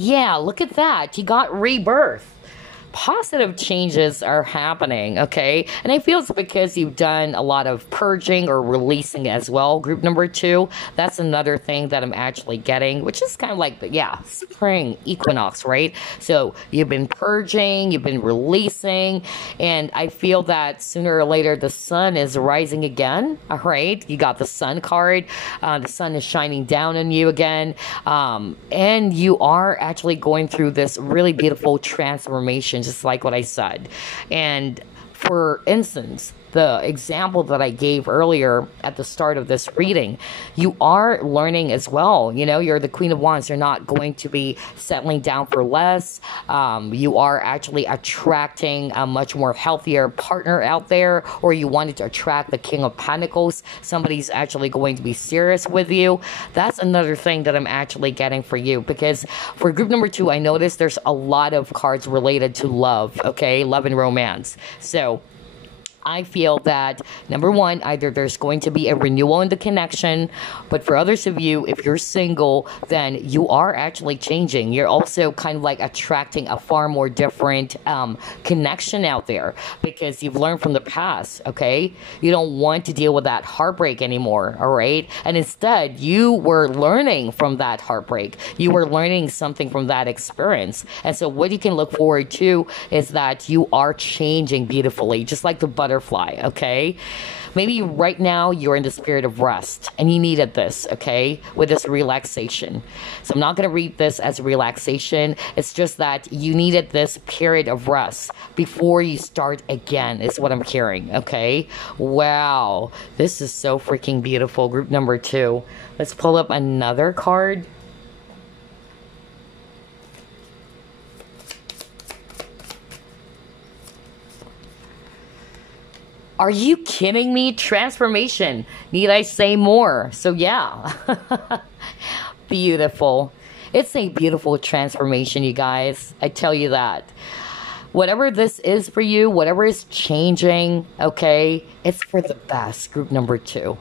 Yeah, look at that. You got rebirth. Positive changes are happening, okay? And I feel it's because you've done a lot of purging or releasing as well. Group number 2, that's another thing that I'm actually getting, which is kind of like, yeah, spring equinox, right? So you've been purging, you've been releasing, and I feel that sooner or later the sun is rising again, all right? You got the sun card. The sun is shining down on you again, and you are actually going through this really beautiful transformation, just like what I said. And for instance, the example that I gave earlier at the start of this reading, you are learning as well. You know, you're the Queen of Wands. You're not going to be settling down for less. You are actually attracting a much more healthier partner out there, or you wanted to attract the King of Pentacles. Somebody's actually going to be serious with you. That's another thing that I'm actually getting for you, because for group number 2, I noticed there's a lot of cards related to love, okay? Love and romance. So I feel that, number 1, either there's going to be a renewal in the connection, but for others of you, if you're single, then you are actually changing. You're also kind of like attracting a far more different connection out there, because you've learned from the past, okay? You don't want to deal with that heartbreak anymore, all right? And instead, you were learning from that heartbreak. You were learning something from that experience. And so what you can look forward to is that you are changing beautifully, just like the butterfly butterfly, okay? Maybe right now you're in the spirit of rest and you needed this, okay, with this relaxation. So I'm not going to read this as relaxation. It's just that you needed this period of rest before you start again, is what I'm hearing, okay? Wow, this is so freaking beautiful. Group number 2. Let's pull up another card. Are you kidding me? Transformation. Need I say more? So yeah. Beautiful. It's a beautiful transformation, you guys. I tell you that. Whatever this is for you, whatever is changing, okay, it's for the best. Group number 2.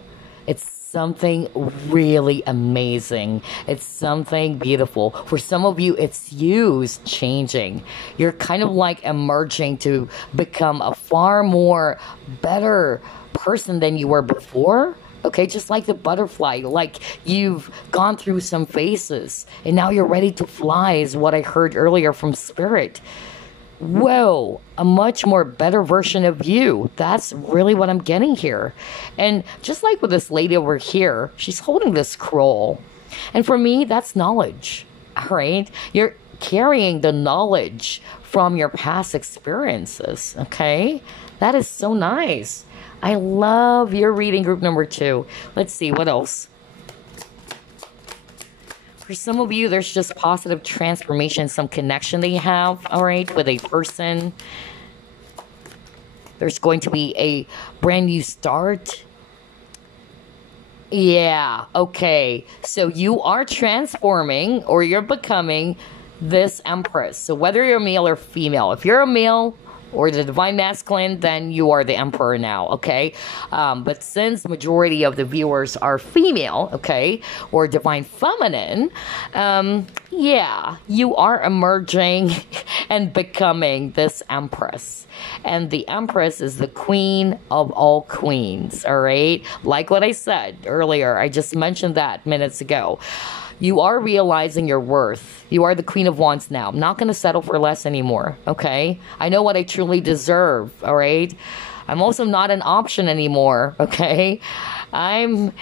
It's something really amazing. It's something beautiful. For some of you, it's you's changing. You're kind of like emerging to become a far more better person than you were before. Okay, just like the butterfly, like you've gone through some phases and now you're ready to fly, is what I heard earlier from Spirit. Whoa, a much more better version of you. That's really what I'm getting here. And just like with this lady over here, she's holding this scroll. And for me, that's knowledge, all right? You're carrying the knowledge from your past experiences, okay? That is so nice. I love your reading, group number 2. Let's see, what else? For some of you, there's just positive transformation, some connection that you have, all right, with a person. There's going to be a brand new start. Yeah, okay. So you are transforming, or you're becoming this Empress. So whether you're male or female, if you're a male or the divine masculine, then you are the emperor now, okay? But since majority of the viewers are female, okay, or divine feminine, yeah, you are emerging and becoming this Empress. And the Empress is the queen of all queens, all right? Like what I said earlier, I just mentioned that minutes ago. You are realizing your worth. You are the Queen of Wands now. I'm not going to settle for less anymore, okay? I know what I truly deserve, all right? I'm also not an option anymore, okay? I'm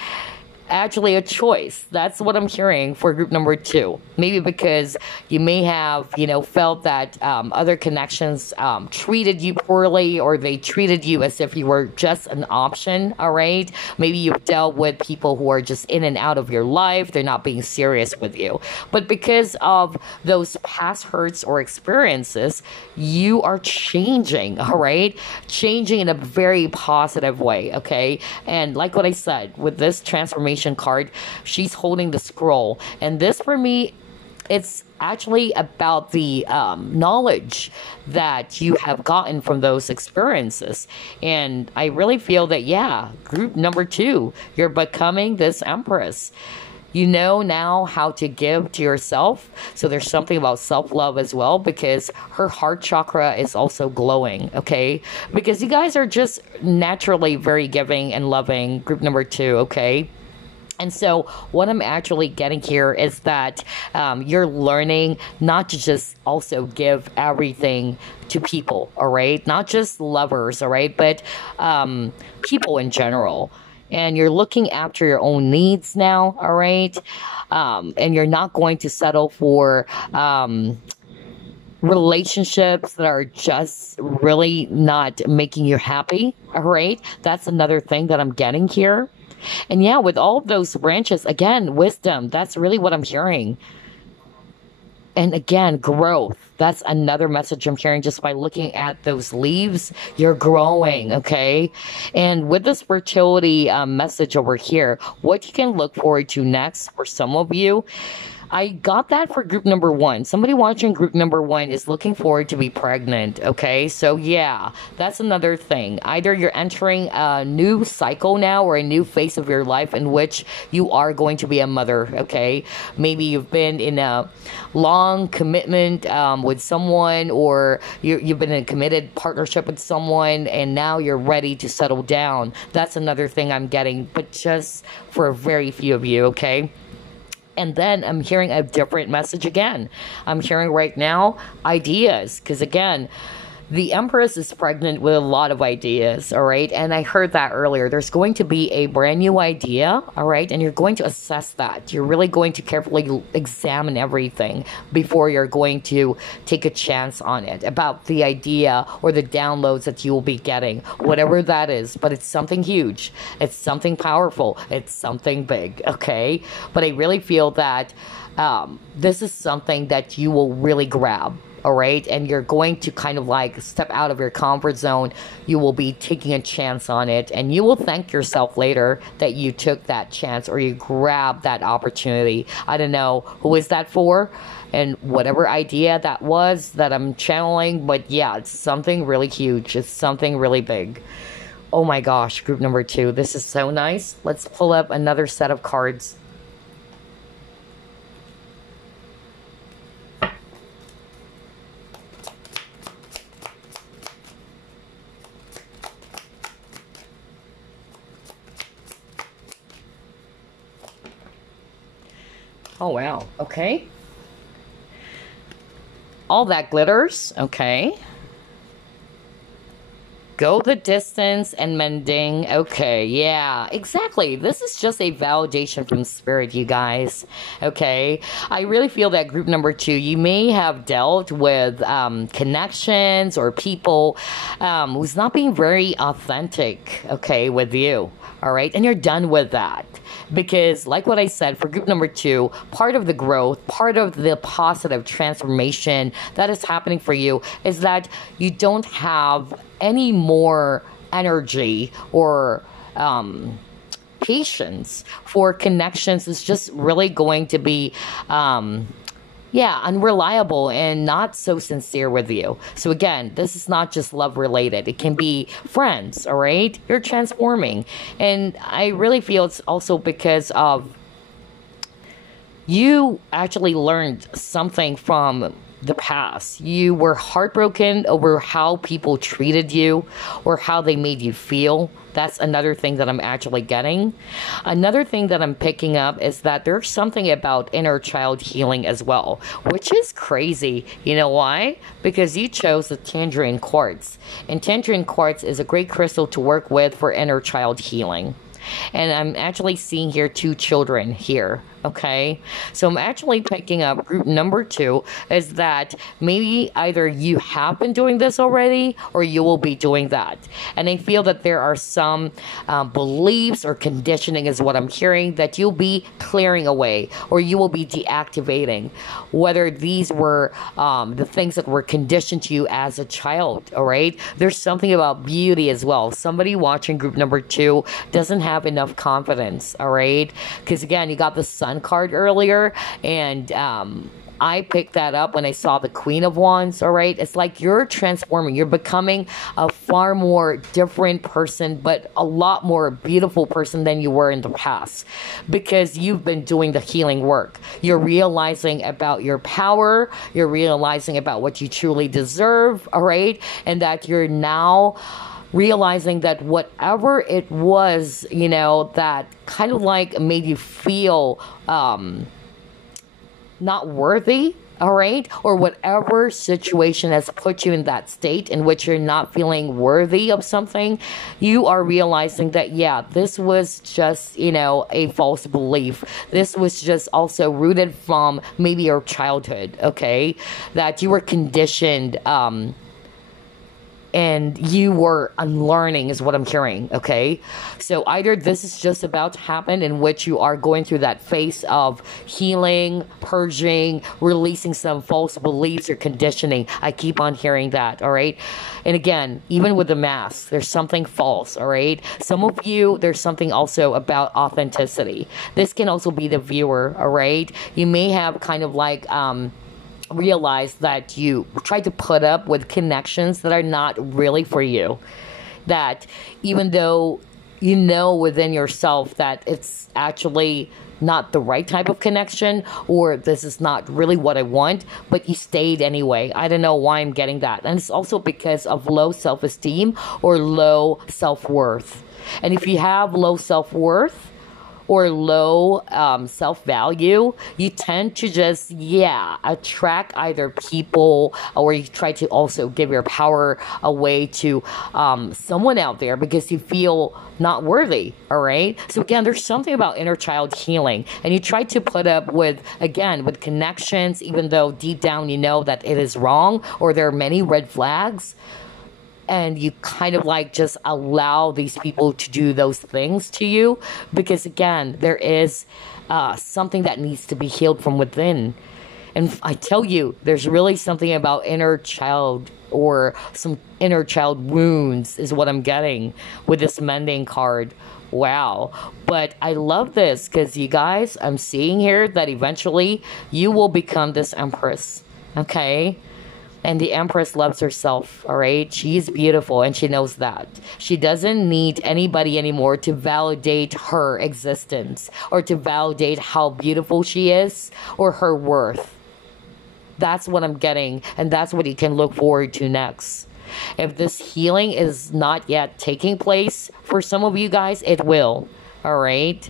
actually a choice. That's what I'm hearing for group number 2. Maybe because you may have, felt that other connections treated you poorly, or they treated you as if you were just an option, all right? Maybe you've dealt with people who are just in and out of your life. They're not being serious with you. But because of those past hurts or experiences, you are changing, all right? Changing in a very positive way, okay? And like what I said, with this transformation card, she's holding the scroll, and this for me, it's actually about the knowledge that you have gotten from those experiences. And I really feel that, yeah, group number 2, you're becoming this Empress. You know now how to give to yourself. So there's something about self-love as well, because her heart chakra is also glowing, okay? Because you guys are just naturally very giving and loving, group number 2, okay? And so what I'm actually getting here is that you're learning not to just also give everything to people, all right? Not just lovers, all right? But people in general. And you're looking after your own needs now, all right? And you're not going to settle for relationships that are just really not making you happy, all right? That's another thing that I'm getting here. And yeah, with all of those branches, again, wisdom, that's really what I'm hearing. And again, growth. That's another message I'm hearing just by looking at those leaves. You're growing, okay? And with this fertility message over here, what you can look forward to next for some of you, I got that for group number 1. Somebody watching group number 1 is looking forward to be pregnant, okay? So yeah, that's another thing. Either you're entering a new cycle now, or a new phase of your life in which you are going to be a mother, okay? Maybe you've been in a long commitment with someone, or you've been in a committed partnership with someone, and now you're ready to settle down. That's another thing I'm getting, but just for a very few of you, okay? And then I'm hearing a different message again. I'm hearing right now ideas, because again, The Empress is pregnant with a lot of ideas, all right? And I heard that earlier. There's going to be a brand new idea, all right? And you're going to assess that. You're really going to carefully examine everything before you're going to take a chance on it about the idea or the downloads that you will be getting, whatever that is. But it's something huge. It's something powerful. It's something big, okay? But I really feel that this is something that you will really grab. All right. And you're going to kind of like step out of your comfort zone. You will be taking a chance on it. And you will thank yourself later that you took that chance or you grabbed that opportunity. I don't know who is that for and whatever idea that was that I'm channeling. But yeah, it's something really huge. It's something really big. Oh my gosh. Group number 2. This is so nice. Let's pull up another set of cards. Oh, wow. Okay. All that glitters. Okay. Go the distance and mending. Okay, yeah, exactly. This is just a validation from spirit, you guys. Okay, I really feel that group number 2, you may have dealt with connections or people who's not being very authentic, okay, with you. All right, and you're done with that. Because like what I said, for group number 2, part of the growth, part of the positive transformation that is happening for you is that you don't have any more energy or patience for connections. Is just really going to be unreliable and not so sincere with you. So again, this is not just love related. It can be friends, all right? You're transforming. And I really feel it's also because of you actually learned something from the past. You were heartbroken over how people treated you or how they made you feel. That's another thing that I'm actually getting. Another thing that I'm picking up is that there's something about inner child healing as well, which is crazy. You know why? Because you chose the Tangerine Quartz. And Tangerine Quartz is a great crystal to work with for inner child healing. And I'm actually seeing here 2 children here. Okay, so I'm actually picking up group number 2 is that maybe either you have been doing this already or you will be doing that. And I feel that there are some beliefs or conditioning is what I'm hearing that you'll be clearing away or you will be deactivating. Whether these were the things that were conditioned to you as a child, all right? There's something about beauty as well. Somebody watching group number 2 doesn't have enough confidence, all right? Because again, you got the sun card earlier, and I picked that up when I saw the Queen of Wands, all right? It's like you're transforming. You're becoming a far more different person, but a lot more beautiful person than you were in the past because you've been doing the healing work. You're realizing about your power. You're realizing about what you truly deserve, all right? And that you're now realizing that whatever it was, you know, that kind of like made you feel not worthy, all right? Or whatever situation has put you in that state in which you're not feeling worthy of something, you are realizing that, yeah, this was just, you know, a false belief. This was just also rooted from maybe your childhood, okay? That you were conditioned, and you were unlearning is what I'm hearing, okay? So either this is just about to happen in which you are going through that phase of healing, purging, releasing some false beliefs or conditioning. I keep on hearing that, all right? And again, even with the mask, there's something false, all right? Some of you, there's something also about authenticity. This can also be the viewer, all right? You may have kind of like realize that you try to put up with connections that are not really for you. That even though you know within yourself that it's actually not the right type of connection or this is not really what I want, but you stayed anyway. I don't know why I'm getting that. And it's also because of low self-esteem or low self-worth. And if you have low self-worth or low self-value, you tend to just, attract either people, or you try to also give your power away to someone out there because you feel not worthy. All right. So again, there's something about inner child healing, and you try to put up with, again, with connections, even though deep down you know that it is wrong or there are many red flags. And you kind of like just allow these people to do those things to you because, again, there is something that needs to be healed from within. And I tell you, there's really something about inner child, or some inner child wounds is what I'm getting with this mending card. Wow. But I love this because, you guys, I'm seeing here that eventually you will become this Empress. Okay? And the Empress loves herself, all right? She's beautiful, and she knows that. She doesn't need anybody anymore to validate her existence or to validate how beautiful she is or her worth. That's what I'm getting, and that's what you can look forward to next. If this healing is not yet taking place for some of you guys, it will, all right?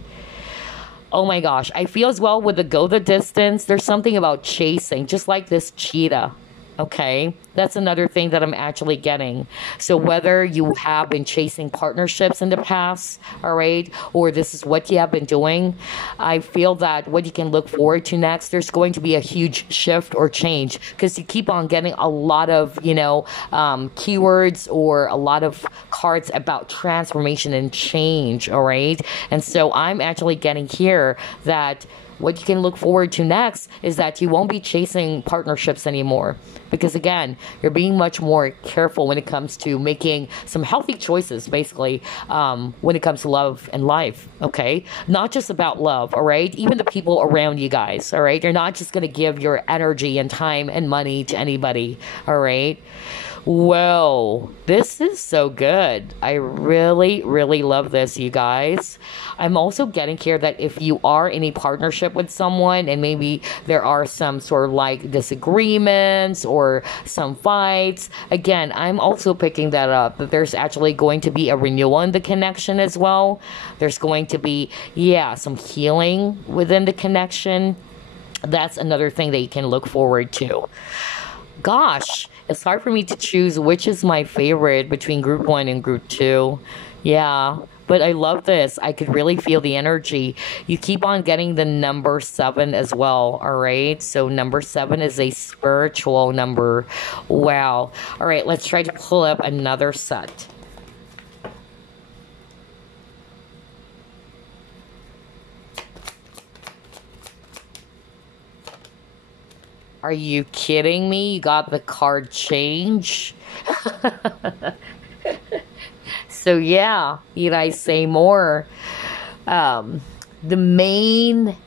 Oh my gosh, I feel as well with the go the distance, there's something about chasing, just like this cheetah. Okay, that's another thing that I'm actually getting. So whether you have been chasing partnerships in the past, all right, or this is what you have been doing, I feel that what you can look forward to next, there's going to be a huge shift or change because you keep on getting a lot of, keywords or a lot of cards about transformation and change, all right? And so I'm actually getting here that what you can look forward to next is that you won't be chasing partnerships anymore. Because again, you're being much more careful when it comes to making some healthy choices, basically, when it comes to love and life, okay? Not just about love, all right? Even the people around you guys, all right? You're not just going to give your energy and time and money to anybody, all right? Well, this is so good. I really, really love this, you guys. I'm also getting here that if you are in a partnership with someone and maybe there are some sort of like disagreements or some fights, again, I'm also picking that up, that there's actually going to be a renewal in the connection as well. There's going to be, some healing within the connection. That's another thing that you can look forward to. Gosh, it's hard for me to choose which is my favorite between group 1 and group 2. Yeah, but I love this. I could really feel the energy. You keep on getting the number 7 as well, all right? So number 7 is a spiritual number. Wow. All right, let's try to pull up another set. Are you kidding me? You got the card change? So yeah, need I say more? The main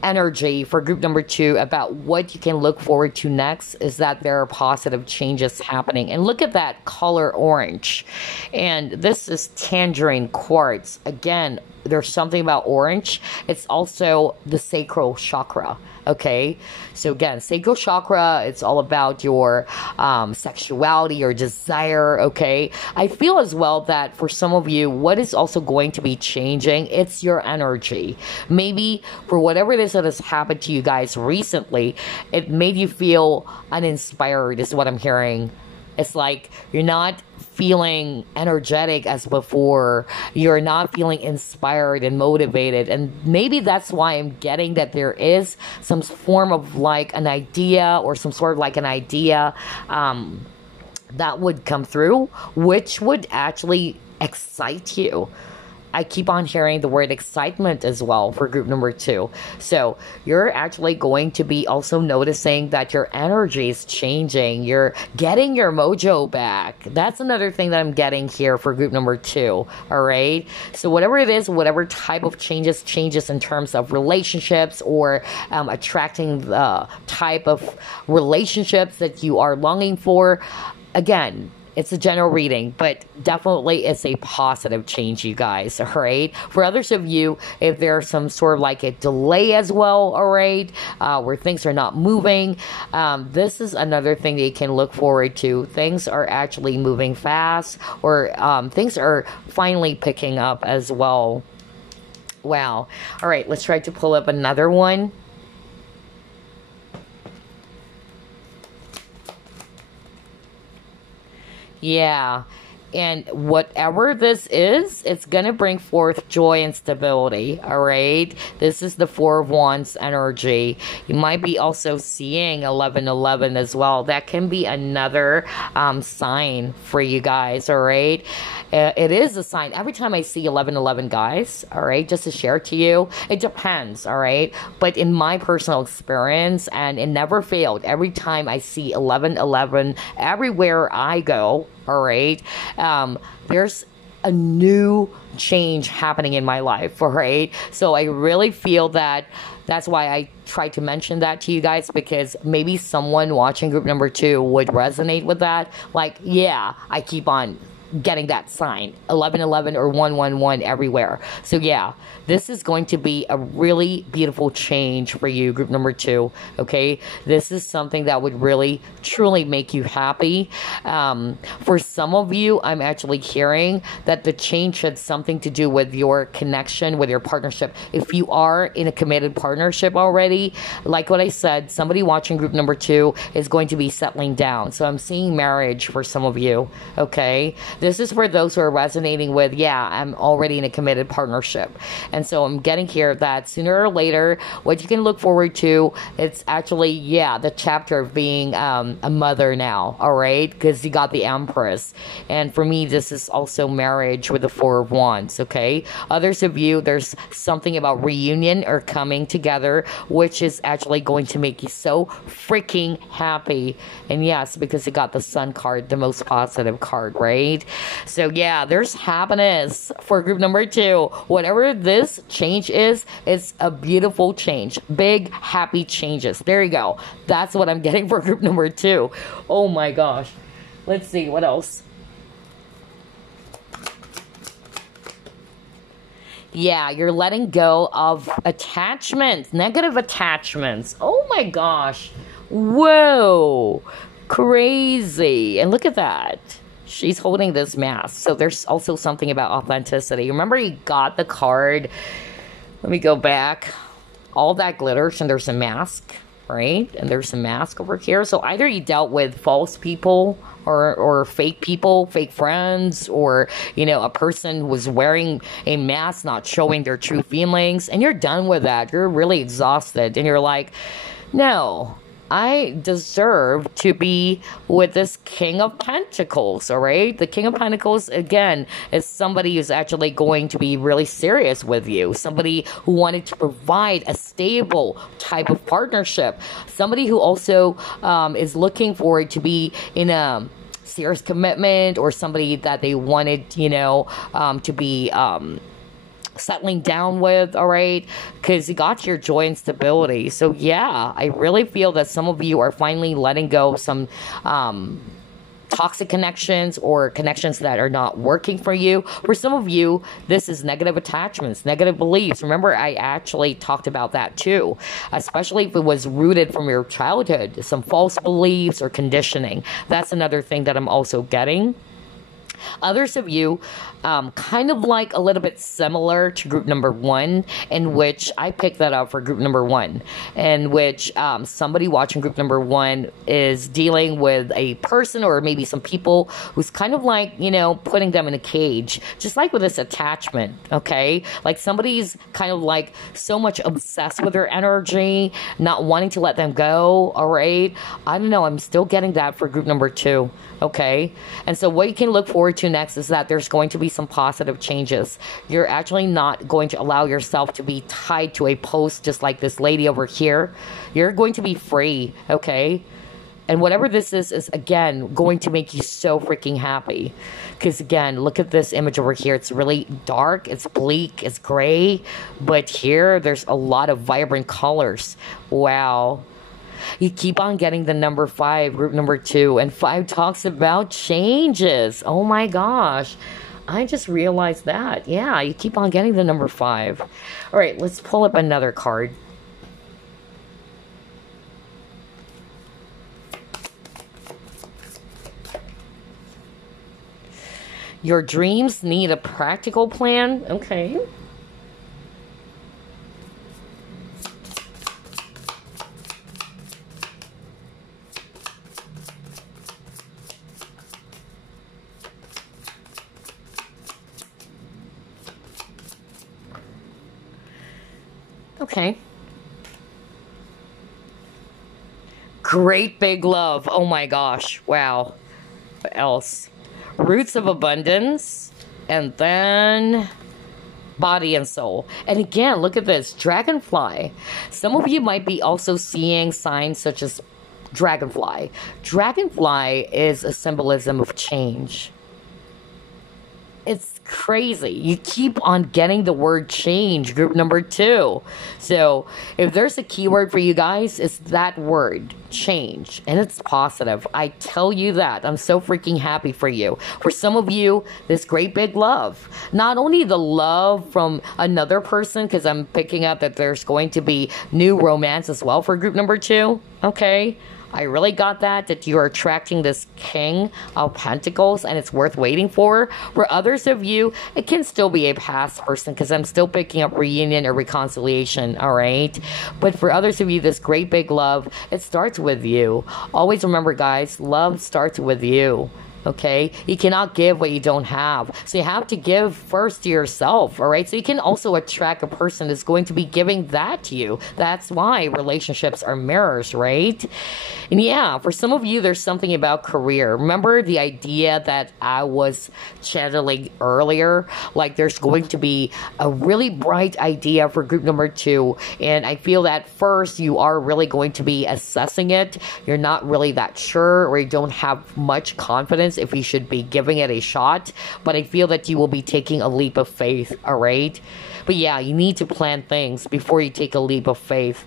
energy for group number 2 about what you can look forward to next is that there are positive changes happening. And look at that color orange. And this is Tangerine Quartz. Again, there's something about orange. It's also the sacral chakra. Okay, so again, sacral chakra, it's all about your sexuality, your desire, okay? I feel as well that for some of you, what is also going to be changing, it's your energy. Maybe for whatever it is that has happened to you guys recently, it made you feel uninspired, is what I'm hearing. It's like you're not feeling energetic as before. You're not feeling inspired and motivated. And maybe that's why I'm getting that there is some form of like an idea or some sort of like an idea that would come through, which would actually excite you. I keep on hearing the word excitement as well for group number 2. So you're actually going to be also noticing that your energy is changing. You're getting your mojo back. That's another thing that I'm getting here for group number 2. All right. So whatever it is, whatever type of changes in terms of relationships or attracting the type of relationships that you are longing for, again, it's a general reading, but definitely it's a positive change, you guys, all right? For others of you, if there's some sort of like a delay as well, all right, where things are not moving, this is another thing that you can look forward to. Things are actually moving fast, or things are finally picking up as well. Wow. All right, let's try to pull up another one. Yeah. And whatever this is, it's going to bring forth joy and stability. All right. This is the Four of Wands energy. You might be also seeing 1111 as well. That can be another sign for you guys. All right. It is a sign. Every time I see 1111, guys, all right, just to share to you, it depends. All right. But in my personal experience, and it never failed, every time I see 1111, everywhere I go, all right, there's a new change happening in my life, all right? So I really feel that that's why I try to mention that to you guys, because maybe someone watching group number 2 would resonate with that. Like, yeah, I keep on getting that sign 1111 or 111 everywhere. So yeah, this is going to be a really beautiful change for you, group number 2. Okay, this is something that would really truly make you happy. For some of you, I'm actually hearing that the change had something to do with your connection with your partnership. If you are in a committed partnership already, like what I said, somebody watching group number 2 is going to be settling down. So I'm seeing marriage for some of you. Okay, this is for those who are resonating with, yeah, I'm already in a committed partnership. And so I'm getting here that sooner or later, what you can look forward to, it's actually, yeah, the chapter of being a mother now, all right? Because you got the Empress. And for me, this is also marriage with the Four of Wands, okay? Others of you, there's something about reunion or coming together, which is actually going to make you so freaking happy. And yes, because you got the Sun card, the most positive card, right? So yeah, there's happiness for group number 2. Whatever this change is, it's a beautiful change. Big, happy changes. There you go. That's what I'm getting for group number 2. Oh my gosh. Let's see, what else? Yeah, you're letting go of attachments, negative attachments. Oh my gosh. Whoa. Crazy. And look at that. She's holding this mask. So there's also something about authenticity. Remember, you got the card. Let me go back. All that glitters, and there's a mask, right? And there's a mask over here. So either you dealt with false people or fake people, fake friends, or, you know, a person was wearing a mask, not showing their true feelings, and you're done with that. You're really exhausted, and you're like, no, I deserve to be with this King of Pentacles, all right? The King of Pentacles, again, is somebody who's actually going to be really serious with you. Somebody who wanted to provide a stable type of partnership. Somebody who also is looking forward to be in a serious commitment, or somebody that they wanted, you know, to be settling down with, all right? Because you got your joy and stability. So yeah, I really feel that some of you are finally letting go of some toxic connections or connections that are not working for you. For some of you, this is negative attachments, negative beliefs. Remember, I actually talked about that too, especially if it was rooted from your childhood, some false beliefs or conditioning. That's another thing that I'm also getting. Others of you, kind of like a little bit similar to group number 1, in which I picked that up for group number 1, in which somebody watching group number 1 is dealing with a person or maybe some people who's kind of like, you know, putting them in a cage, just like with this attachment, okay? Like somebody's kind of like so much obsessed with their energy, not wanting to let them go, all right? I don't know, I'm still getting that for group number 2. Okay, and so what you can look forward to next is that there's going to be some positive changes. You're actually not going to allow yourself to be tied to a post just like this lady over here. You're going to be free, okay? And whatever this is again going to make you so freaking happy. Because again, look at this image over here. It's really dark, it's bleak, it's gray, but here there's a lot of vibrant colors. Wow. You keep on getting the number 5, group number 2, and 5 talks about changes. Oh my gosh. I just realized that. Yeah, you keep on getting the number 5. All right, let's pull up another card. Your dreams need a practical plan. Okay. Okay. Great big love. Oh my gosh. Wow. What else? Roots of abundance. And then body and soul. And again, look at this. Dragonfly. Some of you might be also seeing signs such as dragonfly. Dragonfly is a symbolism of change. It's crazy. You keep on getting the word change, group number 2. So if there's a keyword for you guys, it's that word, change. And it's positive. I tell you that. I'm so freaking happy for you. For some of you, this great big love. Not only the love from another person, because I'm picking up that there's going to be new romance as well for group number 2. Okay. I really got that you're attracting this King of Pentacles and it's worth waiting for. For others of you, it can still be a past person because I'm still picking up reunion or reconciliation, all right? But for others of you, this great big love, it starts with you. Always remember, guys, love starts with you. Okay, you cannot give what you don't have, so you have to give first to yourself. All right, so you can also attract a person that's going to be giving that to you. That's why relationships are mirrors, right? And yeah, for some of you, there's something about career. Remember the idea that I was channeling earlier, like there's going to be a really bright idea for group number 2, and I feel that first you are really going to be assessing it. You're not really that sure, or you don't have much confidence if you should be giving it a shot, but I feel that you will be taking a leap of faith, all right? But yeah, you need to plan things before you take a leap of faith.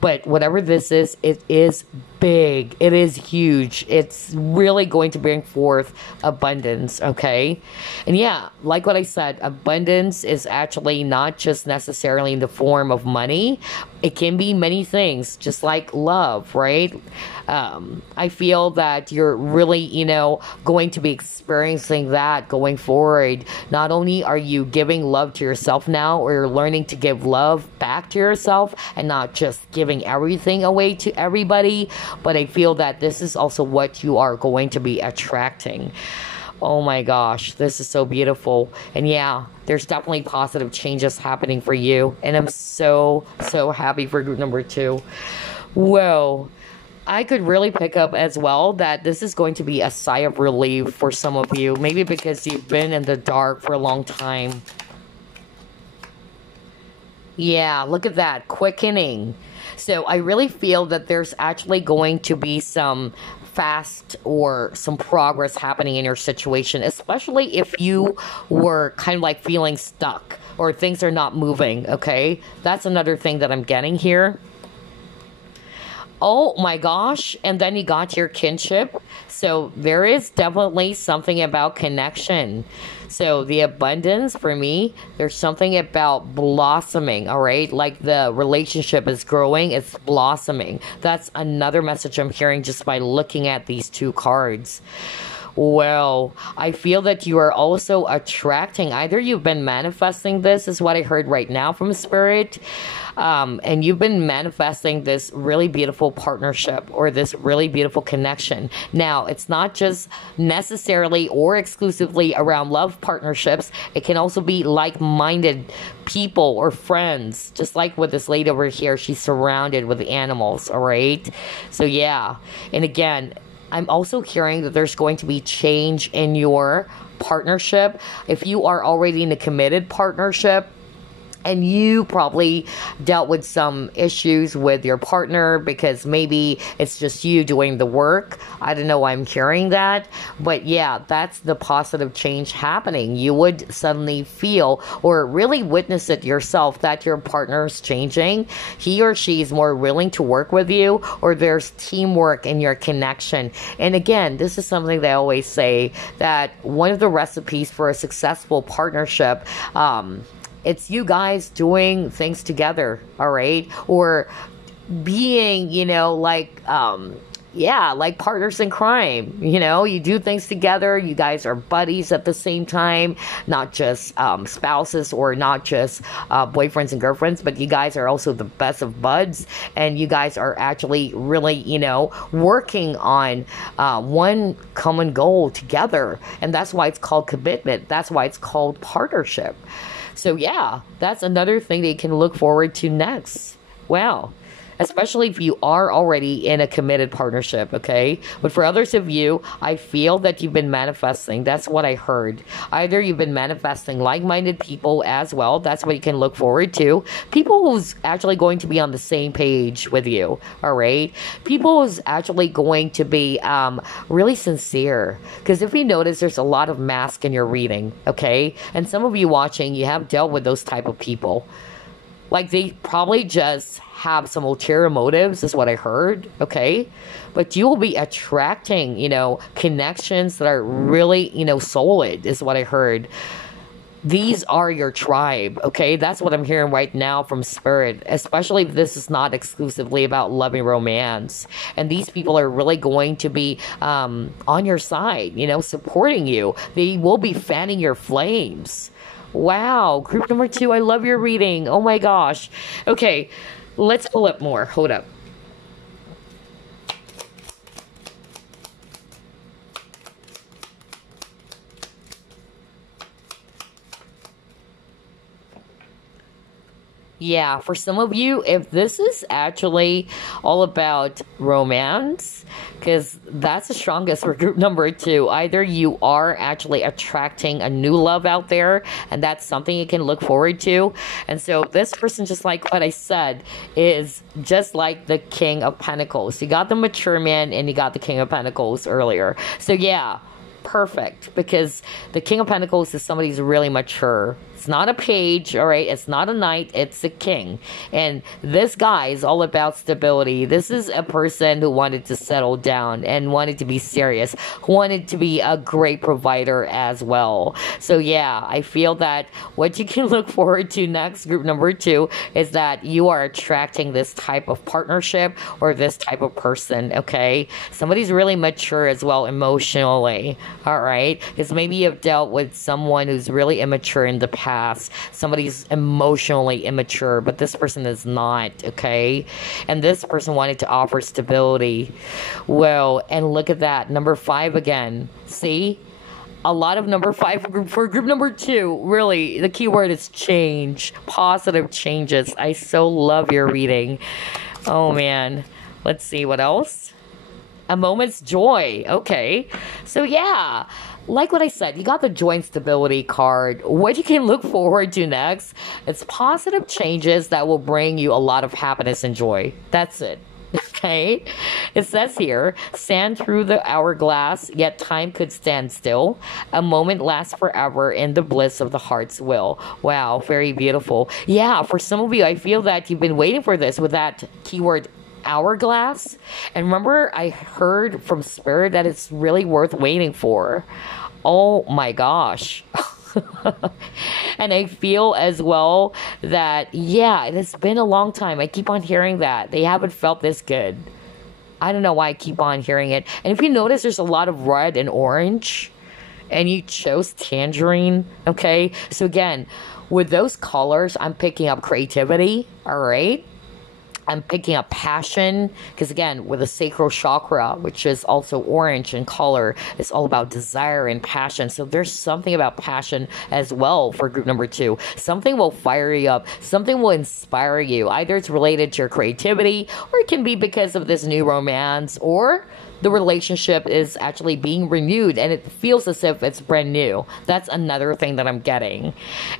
But whatever this is, it is big. It is huge. It's really going to bring forth abundance, okay? And yeah, like what I said, abundance is actually not just necessarily in the form of money. It can be many things, just like love, right? I feel that you're really, going to be experiencing that going forward. Not only are you giving love to yourself now, or you're learning to give love back to yourself and not just giving everything away to everybody, but I feel that this is also what you are going to be attracting. Oh my gosh, this is so beautiful. And yeah, there's definitely positive changes happening for you. And I'm so happy for group number 2. Whoa. I could really pick up as well that this is going to be a sigh of relief for some of you. Maybe because you've been in the dark for a long time. Yeah, look at that. Quickening. So I really feel that there's actually going to be some fast or some progress happening in your situation, especially if you were kind of like feeling stuck or things are not moving, okay? That's another thing that I'm getting here. Oh my gosh, and then you got your kinship. So there is definitely something about connection. So the abundance for me, there's something about blossoming, all right? Like the relationship is growing, it's blossoming. That's another message I'm hearing just by looking at these 2 cards. Well, I feel that you are also attracting, either you've been manifesting this, is what I heard right now from Spirit, and you've been manifesting this really beautiful partnership or this really beautiful connection. Now, it's not just necessarily or exclusively around love partnerships. It can also be like-minded people or friends, just like with this lady over here. She's surrounded with animals, all right? So yeah, and again, I'm also hearing that there's going to be change in your partnership. If you are already in a committed partnership, and you probably dealt with some issues with your partner because maybe it's just you doing the work. I don't know why I'm hearing that. But yeah, that's the positive change happening. You would suddenly feel or really witness it yourself that your partner is changing. He or she is more willing to work with you, or there's teamwork in your connection. And again, this is something they always say, that one of the recipes for a successful partnership, it's you guys doing things together, all right? Or being, like partners in crime. You do things together. You guys are buddies at the same time, not just spouses or not just boyfriends and girlfriends, but you guys are also the best of buds, and you guys are actually really, working on one common goal together. And that's why it's called commitment. That's why it's called partnership. So yeah, that's another thing that you can look forward to next. Wow. Especially if you are already in a committed partnership, okay? But for others of you, I feel that you've been manifesting. That's what I heard. Either you've been manifesting like-minded people as well. That's what you can look forward to. People who's actually going to be on the same page with you, all right? People who's actually going to be really sincere. Because if you notice, there's a lot of mask in your reading, okay? And some of you watching, you have dealt with those type of people. Like, they probably just have some ulterior motives, is what I heard, okay? But you will be attracting, connections that are really, solid, is what I heard. These are your tribe, okay? That's what I'm hearing right now from Spirit, especially if this is not exclusively about loving romance. And these people are really going to be on your side, supporting you. They will be fanning your flames. Wow, group number 2, I love your reading. Oh my gosh. Okay, let's pull up more. Hold up. Yeah, for some of you, if this is actually all about romance, because that's the strongest for group number 2. Either you are actually attracting a new love out there, and that's something you can look forward to. And so this person, just like what I said, is just like the King of Pentacles. You got the mature man, and you got the King of Pentacles earlier. So yeah, perfect, because the King of Pentacles is somebody who's really mature. It's not a page, all right? It's not a knight, it's a king. And this guy is all about stability. This is a person who wanted to settle down and wanted to be serious, who wanted to be a great provider as well. So yeah, I feel that what you can look forward to next, group number 2, is that you are attracting this type of partnership or this type of person, okay? Somebody's really mature as well emotionally, all right? Because maybe you've dealt with someone who's really immature in the past. Somebody's emotionally immature, but this person is not, okay? And this person wanted to offer stability. Well, and look at that, number 5 again. See? A lot of number 5 for group number 2. Really, the key word is change. Positive changes. I so love your reading. Oh, man. Let's see, what else? A moment's joy. Okay. So, yeah. Like what I said, you got the joy and stability card. What you can look forward to next, it's positive changes that will bring you a lot of happiness and joy. That's it. Okay? It says here, stand through the hourglass, yet time could stand still. A moment lasts forever in the bliss of the heart's will. Wow, very beautiful. Yeah, for some of you, I feel that you've been waiting for this with that keyword hourglass. And remember, I heard from Spirit that it's really worth waiting for. Oh my gosh. And I feel as well that, yeah, it has been a long time. I keep on hearing that. They haven't felt this good. I don't know why I keep on hearing it. And if you notice, there's a lot of red and orange. And you chose Tangerine, okay? So again, with those colors, I'm picking up creativity, all right? I'm picking up passion, because again, with the sacral chakra, which is also orange in color, it's all about desire and passion. So there's something about passion as well for group number 2. Something will fire you up. Something will inspire you. Either it's related to your creativity, or it can be because of this new romance, or the relationship is actually being renewed and it feels as if it's brand new. That's another thing that I'm getting.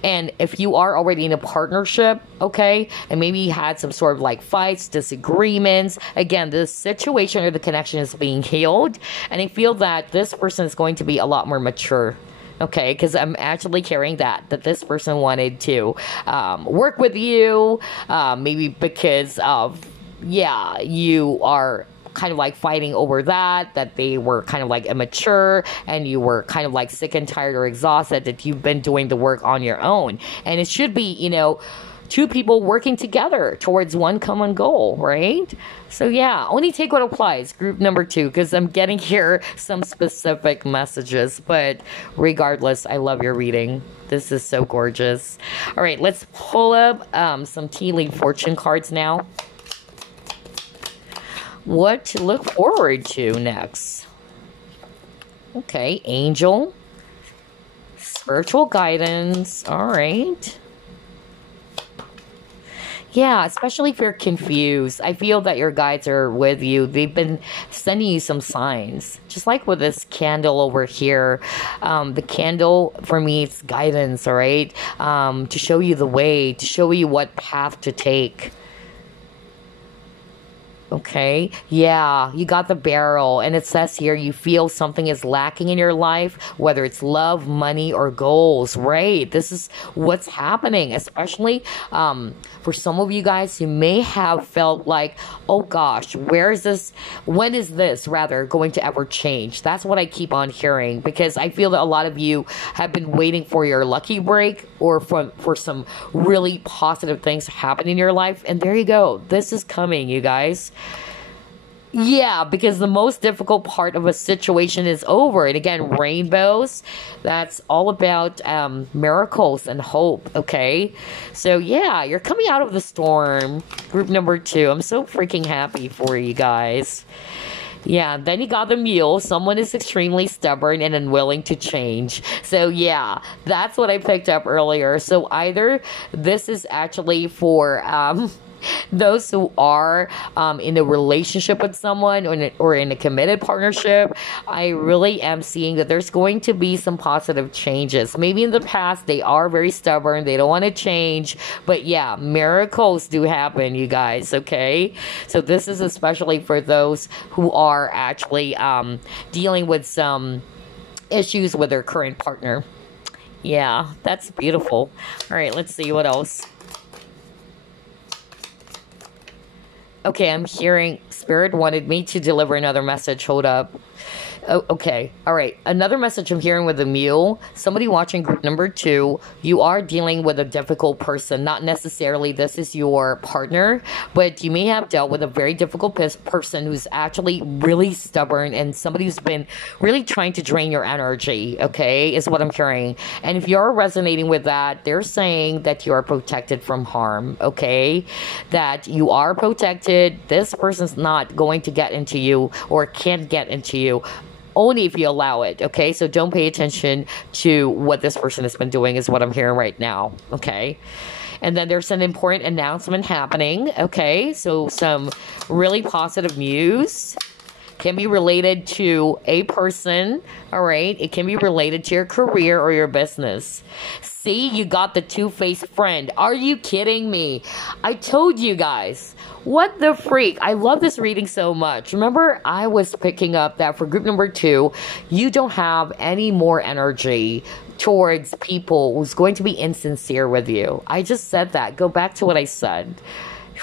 And if you are already in a partnership, okay, and maybe you had some sort of like fights, disagreements, again, the situation or the connection is being healed. And I feel that this person is going to be a lot more mature. Okay, because I'm actually carrying that this person wanted to work with you, maybe because of, yeah, you are kind of like fighting over that they were kind of like immature and you were kind of like sick and tired or exhausted that you've been doing the work on your own. And it should be, two people working together towards one common goal, right? So yeah, only take what applies, group number 2, because I'm getting here some specific messages. But regardless, I love your reading. This is so gorgeous. All right, let's pull up some tea leaf fortune cards now. What to look forward to next? Okay, angel, spiritual guidance. All right. Yeah, especially if you're confused. I feel that your guides are with you. They've been sending you some signs. Just like with this candle over here. The candle, for me, it's guidance, all right? To show you the way, to show you what path to take. Okay. Yeah, you got the barrel. And it says here you feel something is lacking in your life, whether it's love, money, or goals. Right. This is what's happening, especially for some of you guys who may have felt like, oh gosh, where is this? When is this rather going to ever change? That's what I keep on hearing, because I feel that a lot of you have been waiting for your lucky break or for some really positive things to happen in your life. And there you go. This is coming, you guys. Yeah, because the most difficult part of a situation is over. And again, rainbows, that's all about miracles and hope, okay? So yeah, you're coming out of the storm. Group number 2. I'm so freaking happy for you guys. Yeah, then you got the mule. Someone is extremely stubborn and unwilling to change. So yeah, that's what I picked up earlier. So either this is actually for those who are in a relationship with someone or in a committed partnership. I really am seeing that there's going to be some positive changes. Maybe in the past they are very stubborn, they don't want to change, but yeah, miracles do happen, you guys, okay? So this is especially for those who are actually dealing with some issues with their current partner. Yeah, that's beautiful. All right, let's see what else. Okay, I'm hearing Spirit wanted me to deliver another message. Hold up. Oh, okay. All right. Another message I'm hearing with the mule. Somebody watching group number 2. You are dealing with a difficult person. Not necessarily this is your partner, but you may have dealt with a very difficult person who's actually really stubborn and somebody who's been really trying to drain your energy, okay, is what I'm hearing. And if you're resonating with that, they're saying that you are protected from harm, okay? That you are protected. This person's not going to get into you or can't get into you. Only if you allow it, okay? So don't pay attention to what this person has been doing is what I'm hearing right now, okay? And then there's an important announcement happening, okay? So some really positive news. Can be related to a person, all right? It can be related to your career or your business. See, you got the two-faced friend. Are you kidding me? I told you guys. What the freak? I love this reading so much. Remember, I was picking up that for group number 2, you don't have any more energy towards people who's going to be insincere with you. I just said that. Go back to what I said,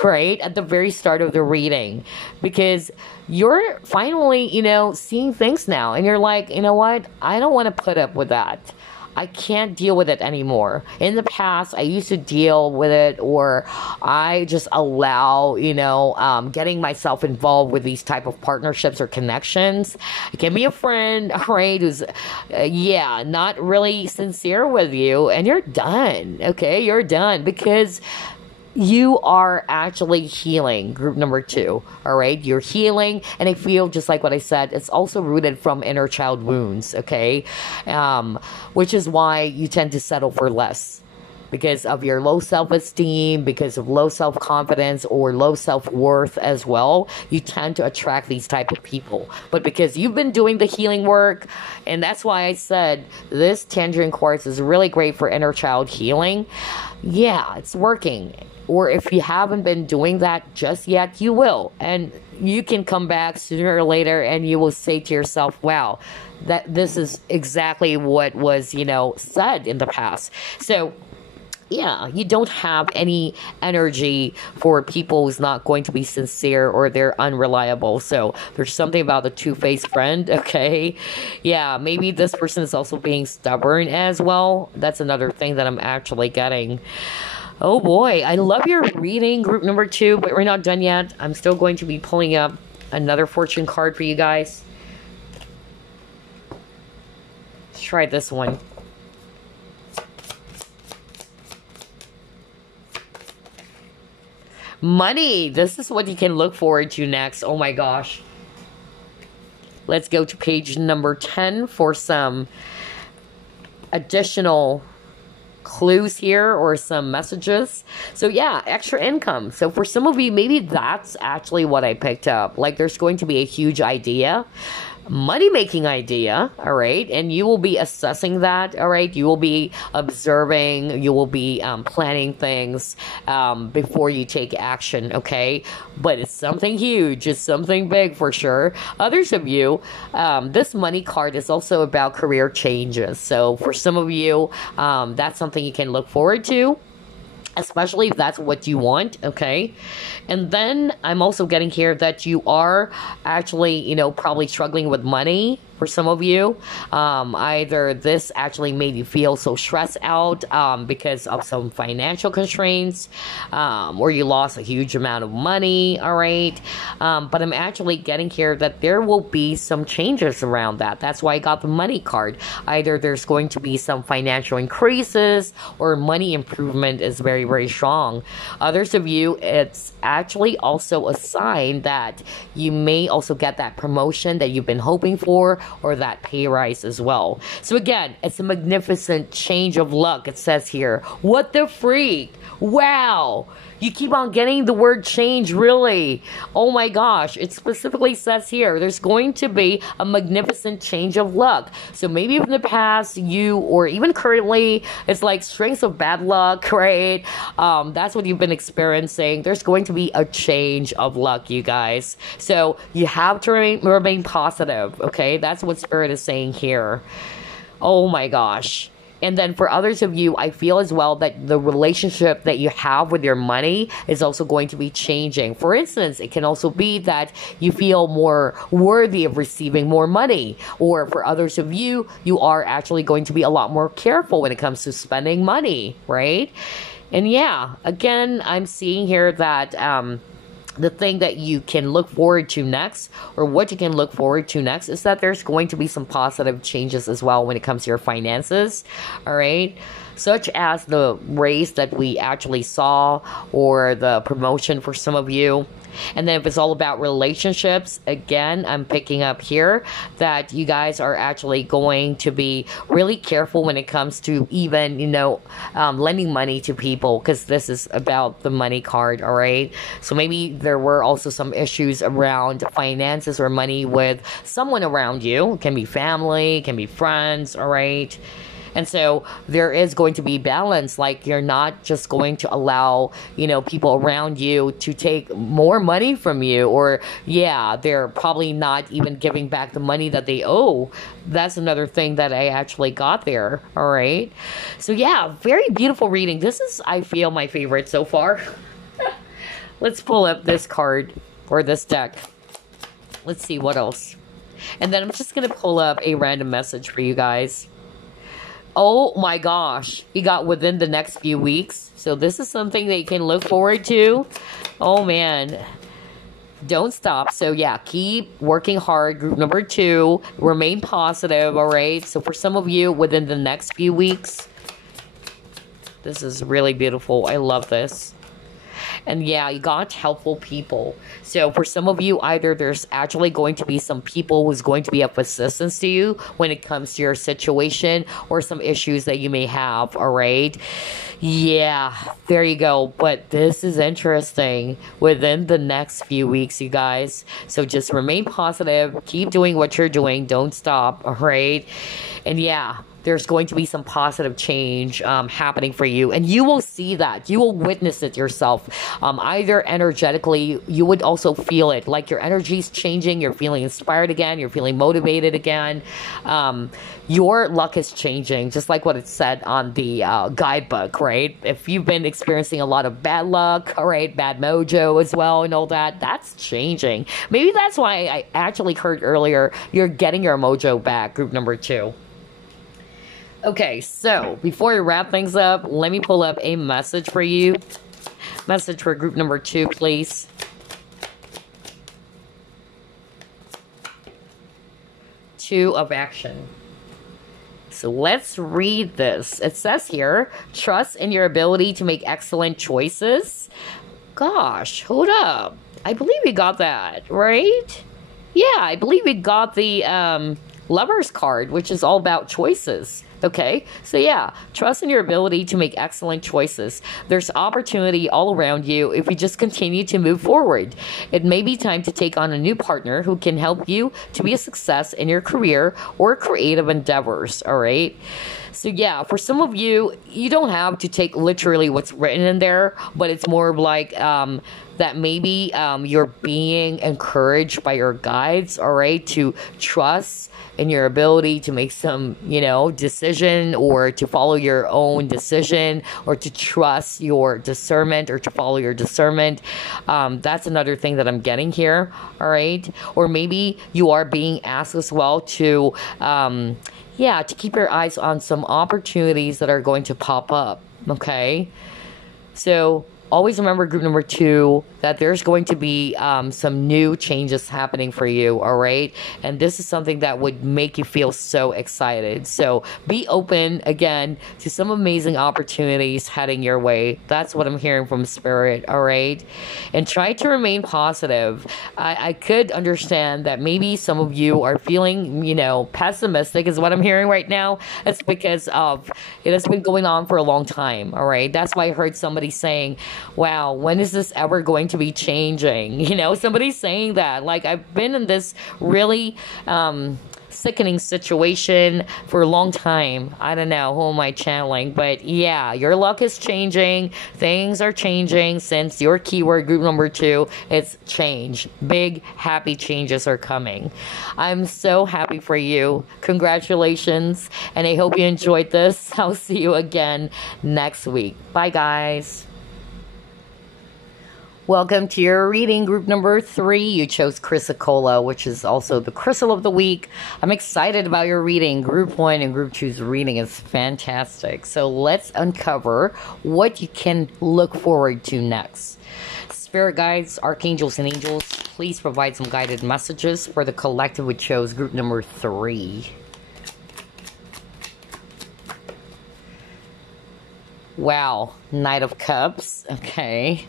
right? At the very start of the reading. Because you're finally, seeing things now. And you're like, you know what? I don't want to put up with that. I can't deal with it anymore. In the past, I used to deal with it, or I just allow, getting myself involved with these type of partnerships or connections. It can be a friend, right, who's, not really sincere with you, and you're done, okay? You're done, because you are actually healing, group number 2, all right? You're healing, and I feel just like what I said, it's also rooted from inner child wounds, okay? Which is why you tend to settle for less. Because of your low self-esteem, because of low self-confidence or low self-worth as well, you tend to attract these type of people. But because you've been doing the healing work, and that's why I said this Tangerine Quartz is really great for inner child healing. Yeah, it's working. Or if you haven't been doing that just yet, you will. And you can come back sooner or later and you will say to yourself, wow, that this is exactly what was, said in the past. So yeah, you don't have any energy for people who's not going to be sincere or they're unreliable. So there's something about the two-faced friend, okay? Yeah, maybe this person is also being stubborn as well. That's another thing that I'm actually getting. Oh boy, I love your reading, group number 2, but we're not done yet. I'm still going to be pulling up another fortune card for you guys. Let's try this one. Money. This is what you can look forward to next. Oh my gosh. Let's go to page number 10 for some additional clues here or some messages. So yeah, extra income. So for some of you, maybe that's actually what I picked up. Like there's going to be a huge idea, money-making idea, all right, and you will be assessing that, all right, you will be observing, you will be planning things before you take action, okay, but it's something huge, it's something big for sure. Others of you, this money card is also about career changes, so for some of you, that's something you can look forward to, especially if that's what you want, okay? And then I'm also getting here that you are actually, you know, probably struggling with money for some of you. Either this actually made you feel so stressed out because of some financial constraints, or you lost a huge amount of money, all right? But I'm actually getting here that there will be some changes around that. That's why I got the money card. Either there's going to be some financial increases or money improvement is very, very strong. Others of you, it's actually also a sign that you may also get that promotion that you've been hoping for, or that pay rise as well. So again, it's a magnificent change of luck, it says here. What the freak? Wow. You keep on getting the word change, really. Oh my gosh. It specifically says here, there's going to be a magnificent change of luck. So maybe in the past, you, or even currently, it's like strings of bad luck, right? That's what you've been experiencing. There's going to be a change of luck, you guys. So you have to remain positive, okay? That's what Spirit is saying here. Oh my gosh. And then for others of you, I feel as well that the relationship that you have with your money is also going to be changing. For instance, it can also be that you feel more worthy of receiving more money. Or for others of you, you are actually going to be a lot more careful when it comes to spending money, right? And yeah, again, I'm seeing here that the thing that you can look forward to next, or what you can look forward to next, is that there's going to be some positive changes as well when it comes to your finances, all right? Such as the raise that we actually saw, or the promotion for some of you. And then if it's all about relationships, again, I'm picking up here that you guys are actually going to be really careful when it comes to even, you know, lending money to people, because this is about the money card, all right? So maybe there were also some issues around finances or money with someone around you. It can be family, it can be friends, all right? And so there is going to be balance. Like, you're not just going to allow, you know, people around you to take more money from you, or yeah, they're probably not even giving back the money that they owe. That's another thing that I actually got there. All right. So yeah, very beautiful reading. This is, I feel, my favorite so far. Let's pull up this card, or this deck. Let's see what else. And then I'm just going to pull up a random message for you guys. Oh my gosh, you got within the next few weeks. So this is something that you can look forward to. Oh man, don't stop. So yeah, keep working hard. Group number 2, remain positive, all right? So for some of you, within the next few weeks, this is really beautiful. I love this. And yeah, you got helpful people. So for some of you, either there's actually going to be some people who's going to be of assistance to you when it comes to your situation or some issues that you may have, all right? Yeah, there you go. But this is interesting within the next few weeks, you guys. So just remain positive. Keep doing what you're doing. Don't stop, all right? And yeah, there's going to be some positive change happening for you. And you will see that. You will witness it yourself. Either energetically, you would also feel it. Like your energy's changing. You're feeling inspired again. You're feeling motivated again. Your luck is changing, just like what it said on the guidebook, right? If you've been experiencing a lot of bad luck, all right, bad mojo as well and all that, that's changing. Maybe that's why I actually heard earlier, you're getting your mojo back, group number 2. Okay, so before we wrap things up, let me pull up a message for you. Message for group number 2, please. Two of action. So let's read this. It says here, trust in your ability to make excellent choices. Gosh, hold up. I believe we got that, right? Yeah, I believe we got the Lover's card, which is all about choices. Okay, so yeah, trust in your ability to make excellent choices. There's opportunity all around you if you just continue to move forward. It may be time to take on a new partner who can help you to be a success in your career or creative endeavors, all right? So yeah, for some of you, you don't have to take literally what's written in there, but it's more of like that maybe you're being encouraged by your guides, all right, to trust in your ability to make some, decision, or to follow your own decision, or to trust your discernment, or to follow your discernment. That's another thing that I'm getting here, all right? Or maybe you are being asked as well to to keep your eyes on some opportunities that are going to pop up, okay? So always remember, group number 2, that there's going to be some new changes happening for you, all right? And this is something that would make you feel so excited. So be open, again, to some amazing opportunities heading your way. That's what I'm hearing from Spirit, all right? And try to remain positive. I could understand that maybe some of you are feeling, pessimistic is what I'm hearing right now. It's because of, it has been going on for a long time, all right? That's why I heard somebody saying, wow, when is this ever going to be changing? Somebody's saying that. Like, I've been in this really sickening situation for a long time. I don't know, who am I channeling? But yeah, your luck is changing. Things are changing since your keyword, group number 2, it's change. Big, happy changes are coming. I'm so happy for you. Congratulations. And I hope you enjoyed this. I'll see you again next week. Bye, guys. Welcome to your reading, group number 3. You chose Chrysocolla, which is also the crystal of the week. I'm excited about your reading. Group 1 and group 2's reading is fantastic. So let's uncover what you can look forward to next. Spirit guides, archangels, and angels, please provide some guided messages for the collective who chose group number 3. Wow, Knight of Cups. Okay.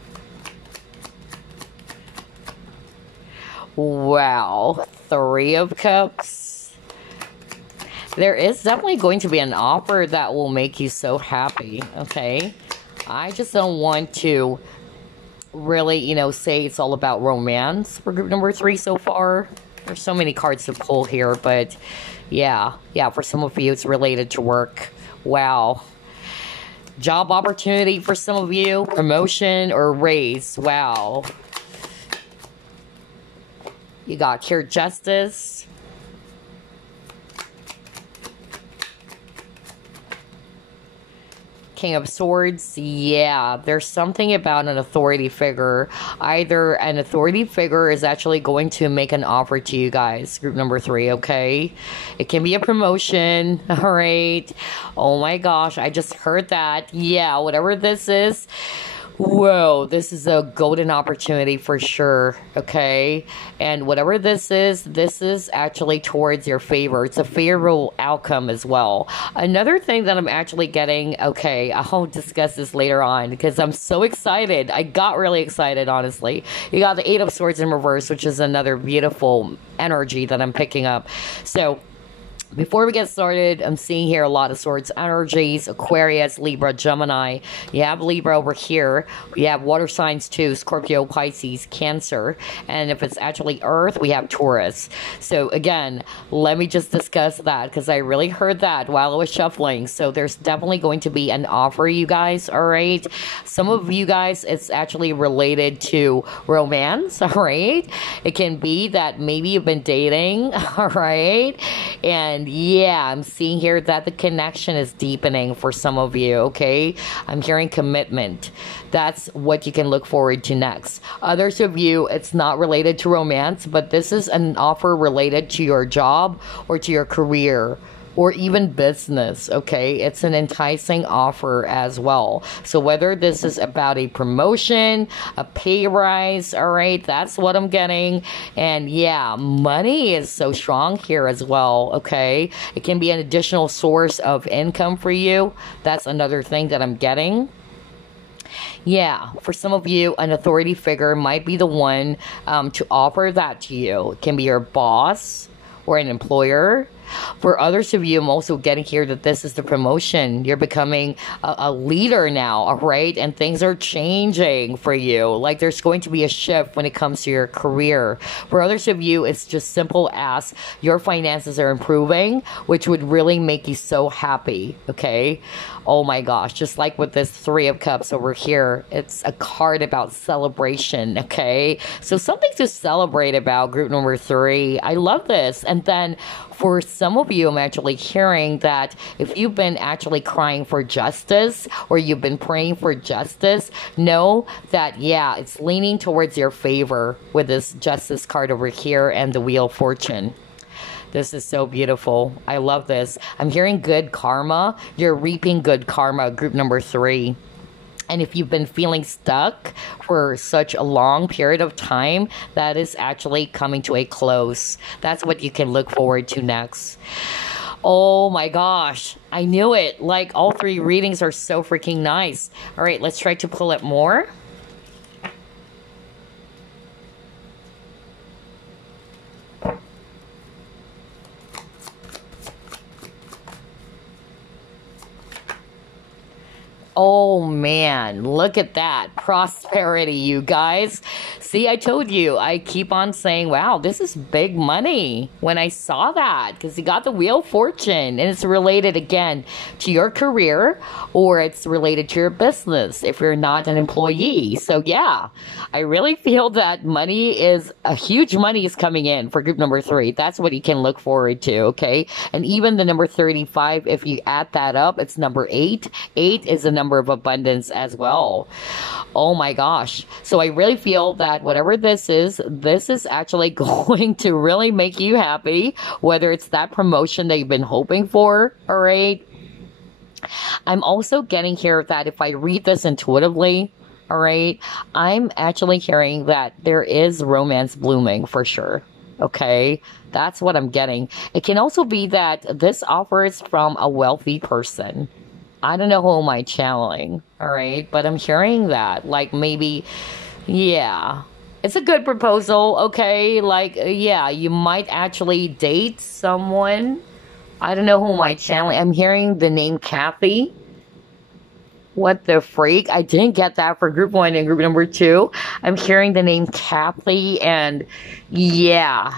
Wow, 3 of Cups. There is definitely going to be an offer that will make you so happy, okay? I just don't want to really, say it's all about romance for group number 3 so far. There's so many cards to pull here, but yeah, for some of you, it's related to work. Wow. Job opportunity for some of you, promotion or raise. Wow. You got Cure Justice. King of Swords. Yeah, there's something about an authority figure. Either an authority figure is actually going to make an offer to you guys, group number 3, okay? It can be a promotion, all right? Oh my gosh, I just heard that. Yeah, whatever this is. Whoa, this is a golden opportunity for sure, okay? And whatever this is actually towards your favor. It's a favorable outcome as well. Another thing that I'm actually getting, okay, I'll discuss this later on because I'm so excited. I got really excited, honestly. You got the 8 of Swords in reverse, which is another beautiful energy that I'm picking up. So before we get started, I'm seeing here a lot of Swords energies, Aquarius, Libra, Gemini. You have Libra over here. We have water signs too, Scorpio, Pisces, Cancer. And if it's actually Earth, we have Taurus. So again, let me just discuss that because I really heard that while I was shuffling. So there's definitely going to be an offer, you guys, all right? Some of you guys, it's actually related to romance, all right? It can be that maybe you've been dating, all right? And yeah, I'm seeing here that the connection is deepening for some of you, okay? I'm hearing commitment. That's what you can look forward to next. Others of you, it's not related to romance, but this is an offer related to your job or to your career or even business, okay? It's an enticing offer as well. So whether this is about a promotion, a pay rise, all right, that's what I'm getting. And yeah, money is so strong here as well, okay? It can be an additional source of income for you. That's another thing that I'm getting. Yeah, for some of you, an authority figure might be the one to offer that to you. It can be your boss or an employer. For others of you, I'm also getting here that this is the promotion. You're becoming a leader now, all right? And things are changing for you. Like there's going to be a shift when it comes to your career. For others of you, it's just simple as your finances are improving, which would really make you so happy, okay? Oh my gosh, just like with this Three of Cups over here, it's a card about celebration, okay? So something to celebrate about, group number 3. I love this. And then for some of you, I'm actually hearing that if you've been actually crying for justice or you've been praying for justice, know that, yeah, it's leaning towards your favor with this justice card over here and the Wheel of Fortune. This is so beautiful. I love this. I'm hearing good karma. You're reaping good karma, group number 3. And if you've been feeling stuck for such a long period of time, that is actually coming to a close. That's what you can look forward to next. Oh my gosh, I knew it. Like all 3 readings are so freaking nice. All right, let's try to pull it more. Oh man, look at that. Prosperity, you guys. See, I told you, I keep on saying, wow, this is big money when I saw that, because you got the Wheel of Fortune, and it's related again to your career, or it's related to your business if you're not an employee. So yeah, I really feel that a huge money is coming in for group number 3. That's what you can look forward to, okay? And even the number 35, if you add that up, it's number 8. 8 is a number of abundance as well. Oh my gosh. So I really feel that whatever this is actually going to really make you happy, whether it's that promotion that you've been hoping for, all right? I'm also getting here that if I read this intuitively, all right, I'm actually hearing that there is romance blooming for sure. Okay, that's what I'm getting. It can also be that this offer is from a wealthy person. I don't know who am I channeling, all right? But I'm hearing that, like maybe, yeah, it's a good proposal, okay? Like, yeah, you might actually date someone. I don't know who am I channeling. I'm hearing the name Kathy. What the freak? I didn't get that for group 1 and group number 2. I'm hearing the name Kathy, and yeah,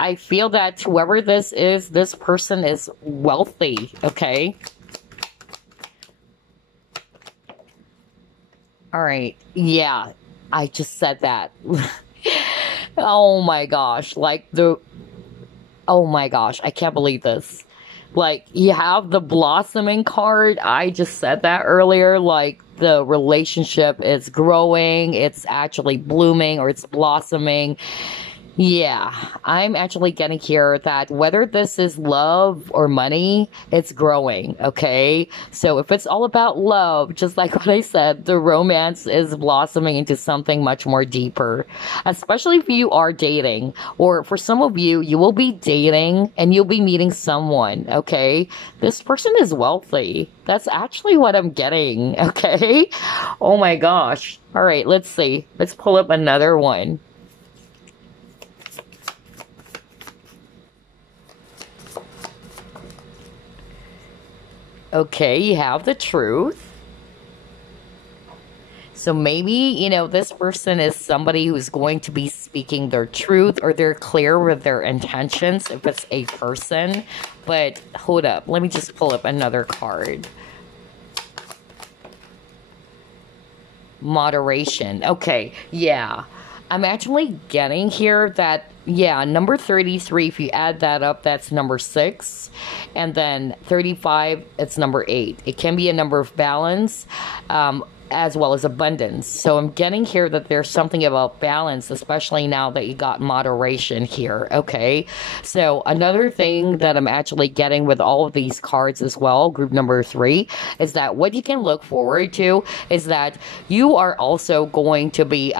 I feel that whoever this is, this person is wealthy, okay? All right. Yeah, I just said that. Oh my gosh. Oh my gosh. I can't believe this. Like, you have the blossoming card. I just said that earlier. Like, the relationship is growing. It's actually blooming, or it's blossoming. Yeah, I'm actually getting here that whether this is love or money, it's growing, okay? So if it's all about love, just like what I said, the romance is blossoming into something much more deeper, especially if you are dating, or for some of you, you will be dating and you'll be meeting someone, okay? This person is wealthy. That's actually what I'm getting, okay? Oh my gosh. All right, let's see. Let's pull up another one. Okay, you have the Truth. So maybe, you know, this person is somebody who's going to be speaking their truth, or they're clear with their intentions if it's a person. But hold up, let me just pull up another card. Moderation. Okay, yeah. I'm actually getting here that, yeah, number 33, if you add that up, that's number 6. And then 35, it's number 8. It can be a number of balance, as well as abundance. So I'm getting here that there's something about balance, especially now that you got moderation here, okay? So another thing that I'm actually getting with all of these cards as well, group number 3, is that what you can look forward to is that you are also going to be,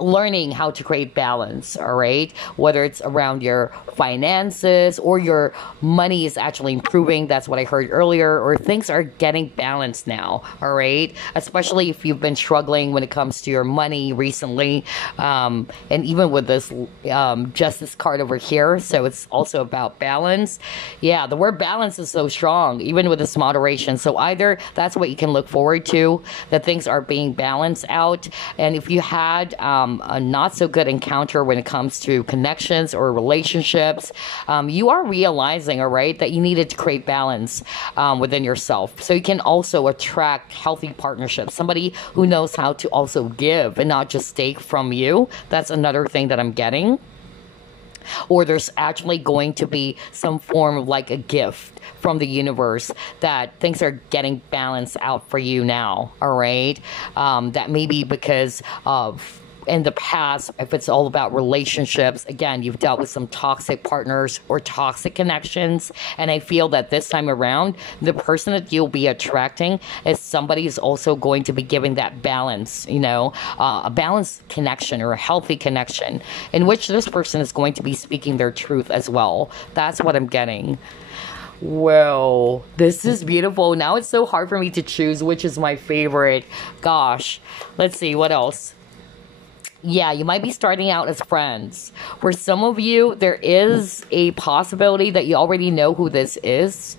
learning how to create balance, all right? Whether it's around your finances or your money is actually improving, that's what I heard earlier, or things are getting balanced now, all right? Especially if you've been struggling when it comes to your money recently, and even with this justice card over here, so it's also about balance. Yeah, the word balance is so strong, even with this moderation. So either that's what you can look forward to, that things are being balanced out, and if you had a not so good encounter when it comes to connections or relationships, you are realizing, all right, that you needed to create balance within yourself. So you can also attract healthy partnerships, somebody who knows how to also give and not just take from you. That's another thing that I'm getting. Or there's actually going to be some form of like a gift from the universe that things are getting balanced out for you now, all right? That may be because of in the past, if it's all about relationships, again, you've dealt with some toxic partners or toxic connections. And I feel that this time around, the person that you'll be attracting is somebody who's also going to be giving that balance, a balanced connection or a healthy connection in which this person is going to be speaking their truth as well. That's what I'm getting. Well, this is beautiful. Now it's so hard for me to choose which is my favorite. Gosh, let's see what else. Yeah, you might be starting out as friends. For some of you, there is a possibility that you already know who this is.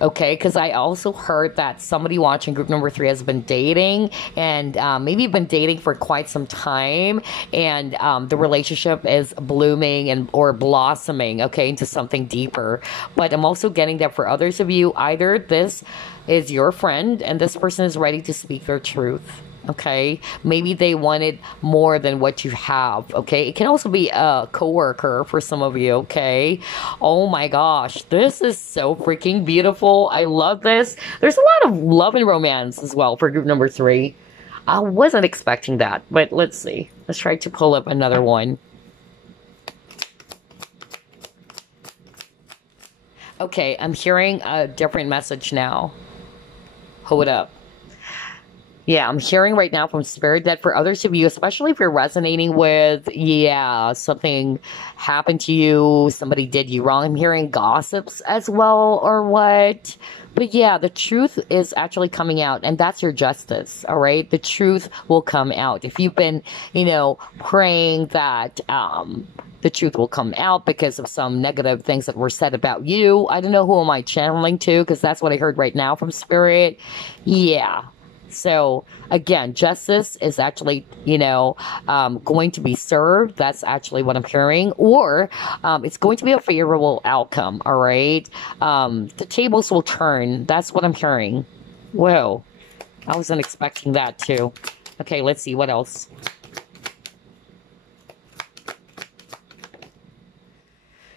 Okay, because I also heard that somebody watching group number 3 has been dating, and maybe been dating for quite some time, and the relationship is blooming or blossoming, okay, into something deeper. But I'm also getting that for others of you, either this is your friend and this person is ready to speak their truth. Okay, maybe they wanted more than what you have. Okay, it can also be a coworker for some of you. Okay, oh my gosh, this is so freaking beautiful. I love this. There's a lot of love and romance as well for group number 3. I wasn't expecting that, but let's see. Let's try to pull up another one. Okay, I'm hearing a different message now. Hold up. Yeah, I'm hearing right now from Spirit that for others of you, especially if you're resonating with, something happened to you, somebody did you wrong. I'm hearing gossips as well, or what? But yeah, the truth is actually coming out, and that's your justice, all right? The truth will come out. If you've been, praying that the truth will come out because of some negative things that were said about you, I don't know who am I channeling to, because that's what I heard right now from Spirit. Yeah. So again, justice is actually, going to be served. That's actually what I'm hearing. Or it's going to be a favorable outcome, all right? The tables will turn. That's what I'm hearing. Whoa. I wasn't expecting that too. Okay, let's see. What else?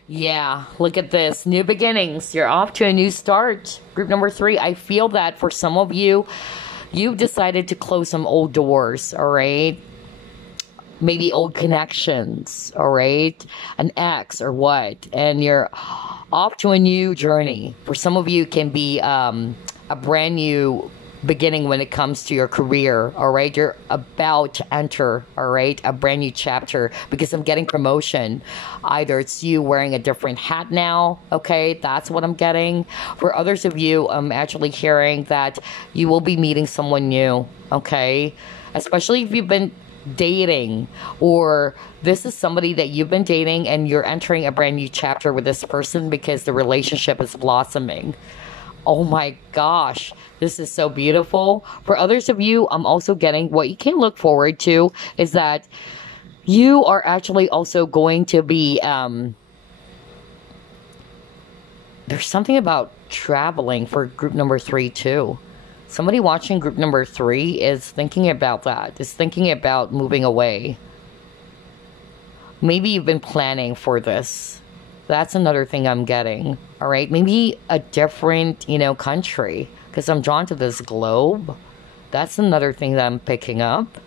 Yeah, look at this. New beginnings. You're off to a new start. Group number 3, I feel that for some of you, you've decided to close some old doors, all right? Maybe old connections, all right? An ex or what? And you're off to a new journey. For some of you, it can be a brand new beginning when it comes to your career, all right? You're about to enter, all right, a brand new chapter because I'm getting promotion. Either it's you wearing a different hat now, okay? That's what I'm getting. For others of you, I'm actually hearing that you will be meeting someone new, okay? Especially if you've been dating, or this is somebody that you've been dating and you're entering a brand new chapter with this person because the relationship is blossoming. Oh my gosh, this is so beautiful. For others of you, I'm also getting what you can look forward to is that you are actually also going to be, there's something about traveling for group number 3 too. Somebody watching group number 3 is thinking about that, is thinking about moving away. Maybe you've been planning for this. That's another thing I'm getting, all right? Maybe a different, country, because I'm drawn to this globe. That's another thing that I'm picking up.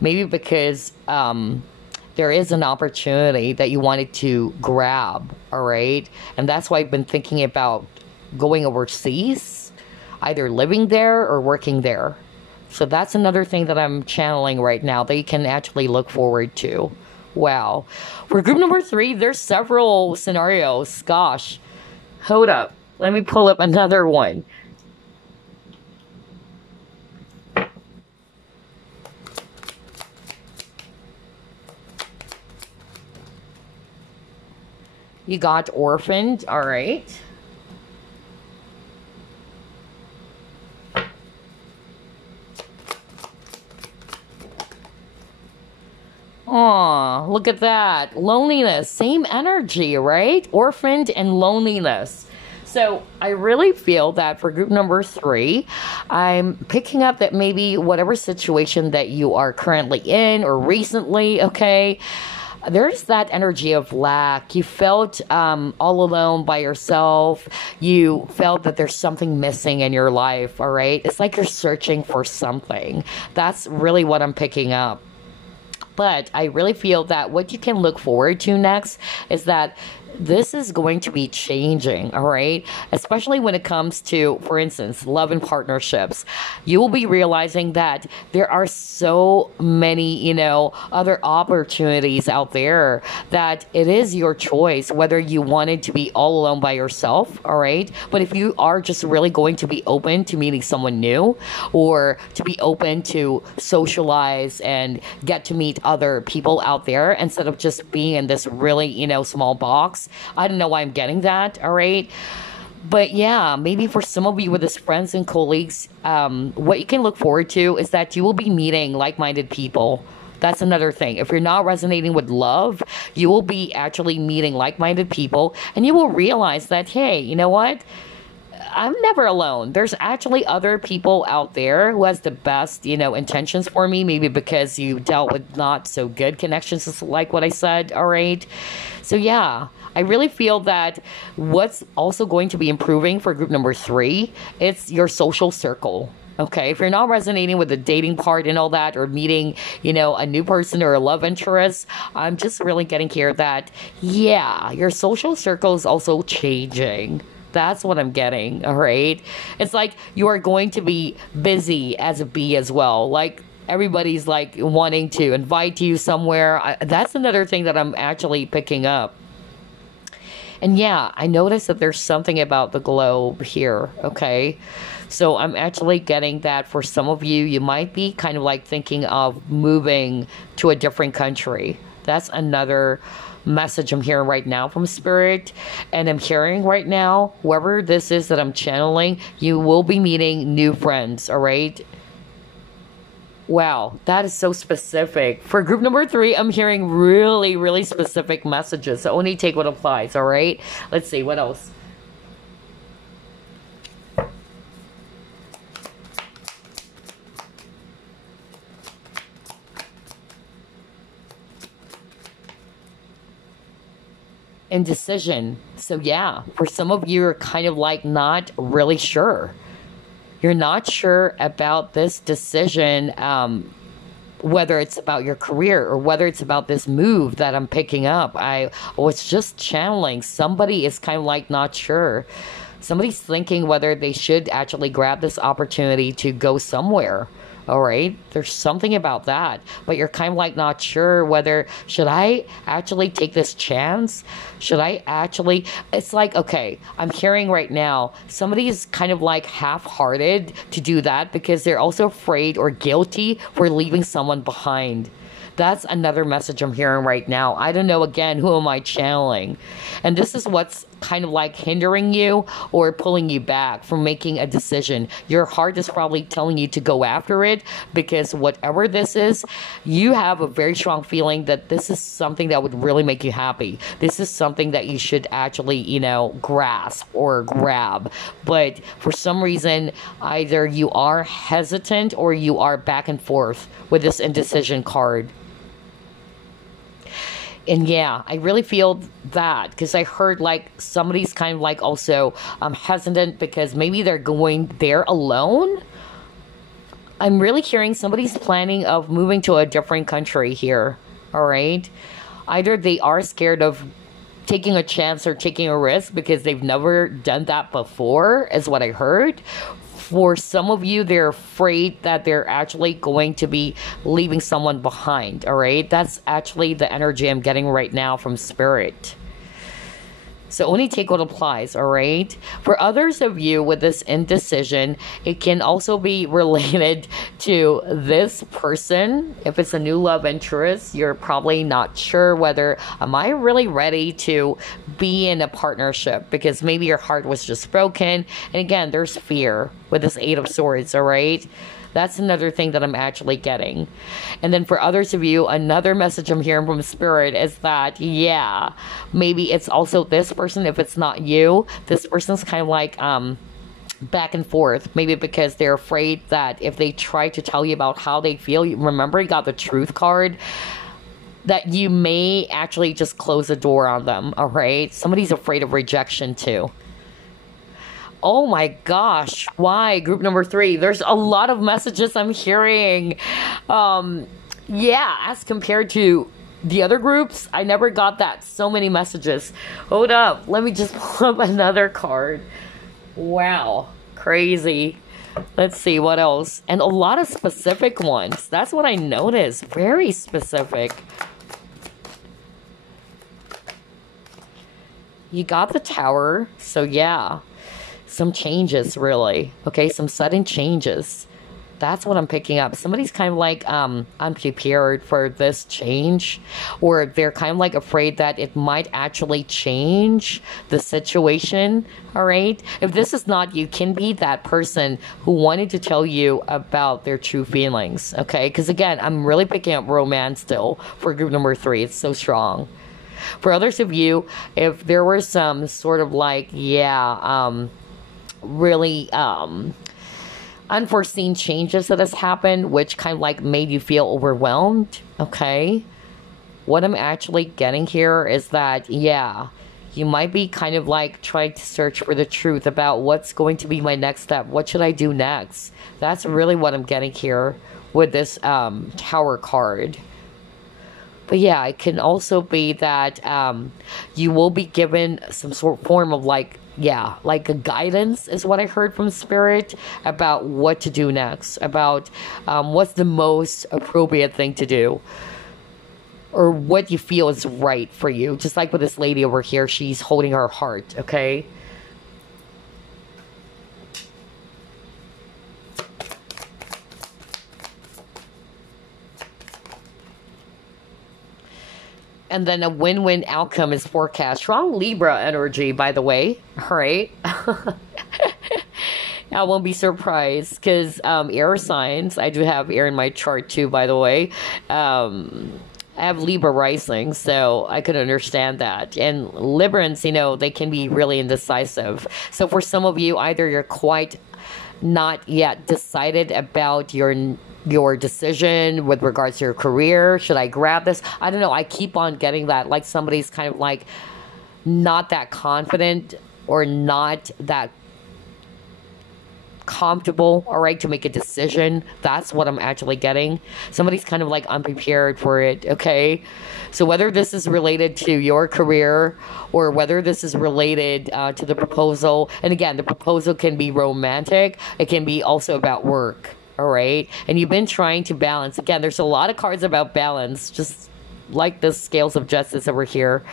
Maybe because there is an opportunity that you wanted to grab, all right? And that's why I've been thinking about going overseas, either living there or working there. So that's another thing that I'm channeling right now that you can actually look forward to. Wow. For group number 3, there's several scenarios. Gosh. Hold up. Let me pull up another one. You got orphaned. All right. Aw, look at that. Loneliness. Same energy, right? Orphaned and loneliness. So I really feel that for group number 3, I'm picking up that maybe whatever situation that you are currently in or recently, okay, there's that energy of lack. You felt all alone by yourself. You felt that there's something missing in your life, all right? It's like you're searching for something. That's really what I'm picking up. But I really feel that what you can look forward to next is that this is going to be changing, all right? Especially when it comes to, for instance, love and partnerships. You will be realizing that there are so many, other opportunities out there that it is your choice whether you wanted to be all alone by yourself, all right? But if you are just really going to be open to meeting someone new or to be open to socialize and get to meet other people out there instead of just being in this really, small box. I don't know why I'm getting that, all right? But yeah, maybe for some of you with his friends and colleagues, what you can look forward to is that you will be meeting like-minded people. That's another thing. If you're not resonating with love, you will be actually meeting like-minded people, and you will realize that, hey, you know what? I'm never alone. There's actually other people out there who has the best, intentions for me. Maybe because you dealt with not so good connections, just like what I said. All right. So yeah, I really feel that what's also going to be improving for group number 3, it's your social circle. Okay, if you're not resonating with the dating part and all that, or meeting, a new person or a love interest, I'm just really getting here that, yeah, your social circle is also changing. That's what I'm getting, all right? It's like you are going to be busy as a bee as well. Like, everybody's, like, wanting to invite you somewhere. That's another thing that I'm actually picking up. And yeah, I noticed that there's something about the globe here, okay? So I'm actually getting that for some of you, you might be kind of like thinking of moving to a different country. That's another message I'm hearing right now from Spirit. And I'm hearing right now, whoever this is that I'm channeling, you will be meeting new friends, all right? Wow, that is so specific. For group number 3, I'm hearing really, really specific messages. So only take what applies, all right? Let's see, what else? Indecision. So yeah, for some of you are kind of like not really sure. You're not sure about this decision, whether it's about your career or whether it's about this move that I'm picking up. I was just channeling. Somebody is kind of like not sure. Somebody's thinking whether they should actually grab this opportunity to go somewhere. All right, there's something about that, but you're kind of like not sure whether should I actually take this chance? Should I actually? It's like, okay, I'm hearing right now somebody's kind of like half-hearted to do that because they're also afraid or guilty for leaving someone behind. That's another message I'm hearing right now. I don't know, again, who am I channeling? And this is what's kind of like hindering you or pulling you back from making a decision. Your heart is probably telling you to go after it because whatever this is, you have a very strong feeling that this is something that would really make you happy. This is something that you should actually, grasp or grab. But for some reason, either you are hesitant or you are back and forth with this indecision card. And yeah, I really feel that because I heard like somebody's kind of like also hesitant because maybe they're going there alone. I'm really hearing somebody's planning of moving to a different country here. All right. Either they are scared of taking a chance or taking a risk because they've never done that before, is what I heard. For some of you, they're afraid that they're actually going to be leaving someone behind, all right? That's actually the energy I'm getting right now from Spirit. So only take what applies, all right? For others of you with this indecision, it can also be related to this person. If it's a new love interest, you're probably not sure whether, am I really ready to be in a partnership? Because maybe your heart was just broken. And again, there's fear with this Eight of Swords, all right? That's another thing that I'm actually getting. And then for others of you, another message I'm hearing from Spirit is that, yeah, maybe it's also this person. If it's not you, this person's kind of like back and forth. Maybe because they're afraid that if they try to tell you about how they feel, remember you got the Truth card, that you may actually just close the door on them, all right? Somebody's afraid of rejection too. Oh my gosh, why? Group number 3. There's a lot of messages I'm hearing. Yeah, as compared to the other groups, I never got that. So many messages. Hold up. Let me just pull up another card. Wow. Crazy. Let's see what else. And a lot of specific ones. That's what I noticed. Very specific. You got the Tower. So yeah. Some changes, really. Okay, some sudden changes. That's what I'm picking up. Somebody's kind of like unprepared for this change, or they're kind of like afraid that it might actually change the situation, all right? If this is not you, can be that person who wanted to tell you about their true feelings, okay? Because again, I'm really picking up romance still for group number 3. It's so strong. For others of you, if there were some sort of like, really unforeseen changes that has happened, which kind of like made you feel overwhelmed, okay? What I'm actually getting here is that, yeah, you might be kind of like trying to search for the truth about what's going to be my next step. What should I do next? That's really what I'm getting here with this Tower card. But yeah, it can also be that you will be given some sort of form of like, like a guidance is what I heard from Spirit about what to do next, about what's the most appropriate thing to do, or what you feel is right for you. Just like with this lady over here, she's holding her heart, okay? And then a win-win outcome is forecast. Strong Libra energy, by the way. All right. I won't be surprised because air signs. I do have air in my chart too, by the way. I have Libra rising, so I could understand that. And Librans, they can be really indecisive. So for some of you, either you're quite not yet decided about your decision with regards to your career. Should I grab this? I don't know. I keep on getting that. Like somebody's kind of like not that confident or not that comfortable, all right, to make a decision. That's what I'm actually getting. Somebody's kind of like unprepared for it, okay? So whether this is related to your career or whether this is related to the proposal, and again, the proposal can be romantic. It can be also about work. All right. And you've been trying to balance. Again, there's a lot of cards about balance, just like the scales of justice over here.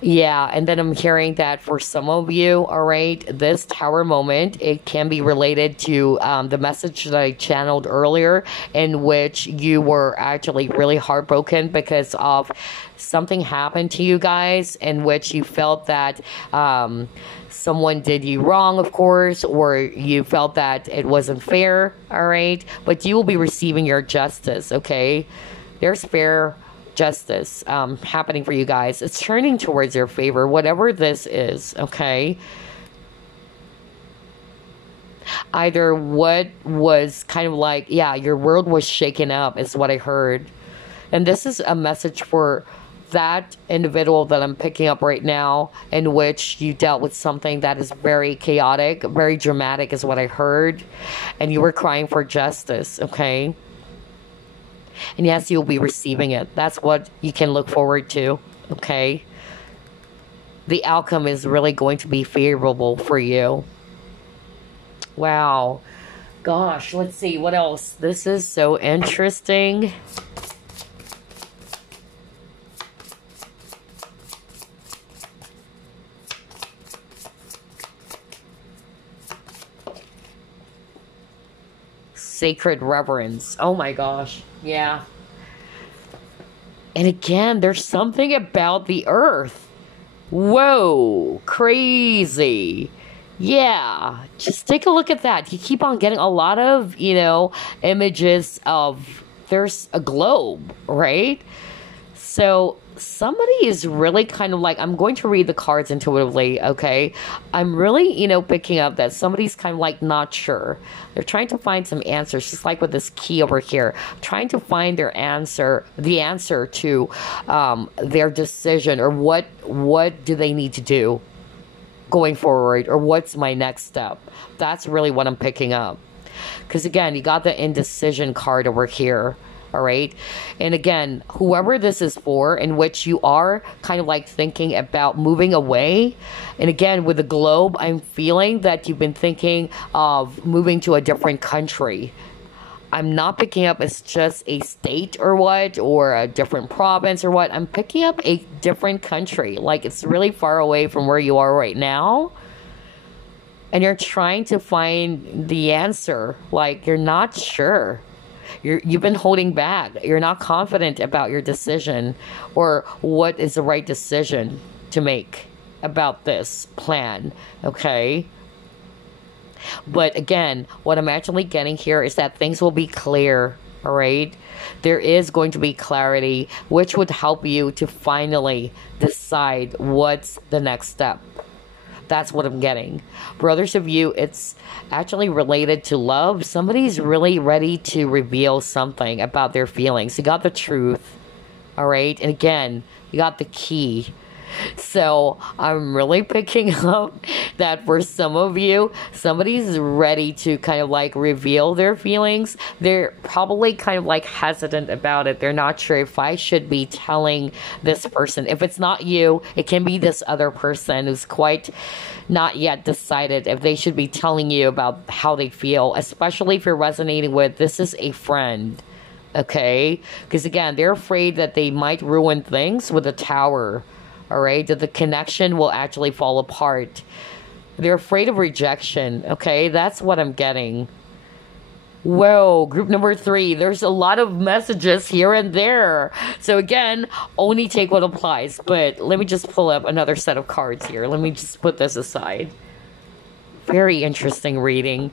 Yeah. And then I'm hearing that for some of you, all right, this Tower moment, it can be related to the message that I channeled earlier, in which you were actually really heartbroken because of something happened to you guys, in which you felt that someone did you wrong, of course, or you felt that it wasn't fair, all right? But you will be receiving your justice, okay? There's fair justice happening for you guys. It's turning towards your favor, whatever this is, okay? Either what was kind of like, your world was shaken up is what I heard. And this is a message for that individual that I'm picking up right now, in which you dealt with something that is very chaotic, very dramatic is what I heard, and you were crying for justice, okay? And yes, you'll be receiving it. That's what you can look forward to, okay? The outcome is really going to be favorable for you. Wow. Gosh, let's see what else. This is so interesting. Sacred reverence. Oh my gosh. Yeah. And again, there's something about the earth. Whoa, crazy. Yeah, just take a look at that. You keep on getting a lot of, images of there's a globe, right? So somebody is really kind of like, I'm going to read the cards intuitively, okay? I'm really, picking up that somebody's kind of like not sure. They're trying to find some answers, just like with this key over here, trying to find the answer to their decision, or what do they need to do going forward, or what's my next step. That's really what I'm picking up. Because again, you got the indecision card over here. All right. And again, whoever this is for, in which you are kind of like thinking about moving away. And again, with the globe, I'm feeling that you've been thinking of moving to a different country. I'm not picking up it's just a state or what, or a different province or what. I'm picking up a different country. Like it's really far away from where you are right now. And you're trying to find the answer. Like you're not sure. You've been holding back. You're not confident about your decision, or what is the right decision to make about this plan, okay? But again, what I'm actually getting here is that things will be clear, all right? There is going to be clarity, which would help you to finally decide what's the next step. That's what I'm getting. For others of you, it's actually related to love. Somebody's really ready to reveal something about their feelings. You got the truth, all right? And again, you got the key. So I'm really picking up that for some of you, somebody's ready to kind of like reveal their feelings. They're probably kind of like hesitant about it. They're not sure if I should be telling this person. If it's not you, it can be this other person who's quite not yet decided if they should be telling you about how they feel, especially if you're resonating with this is a friend. Okay? Because again, they're afraid that they might ruin things with a tower. All right, that the connection will actually fall apart. They're afraid of rejection. Okay, that's what I'm getting. Whoa, group number 3. There's a lot of messages here and there. So again, only take what applies. But let me just pull up another set of cards here. Let me just put this aside. Very interesting reading.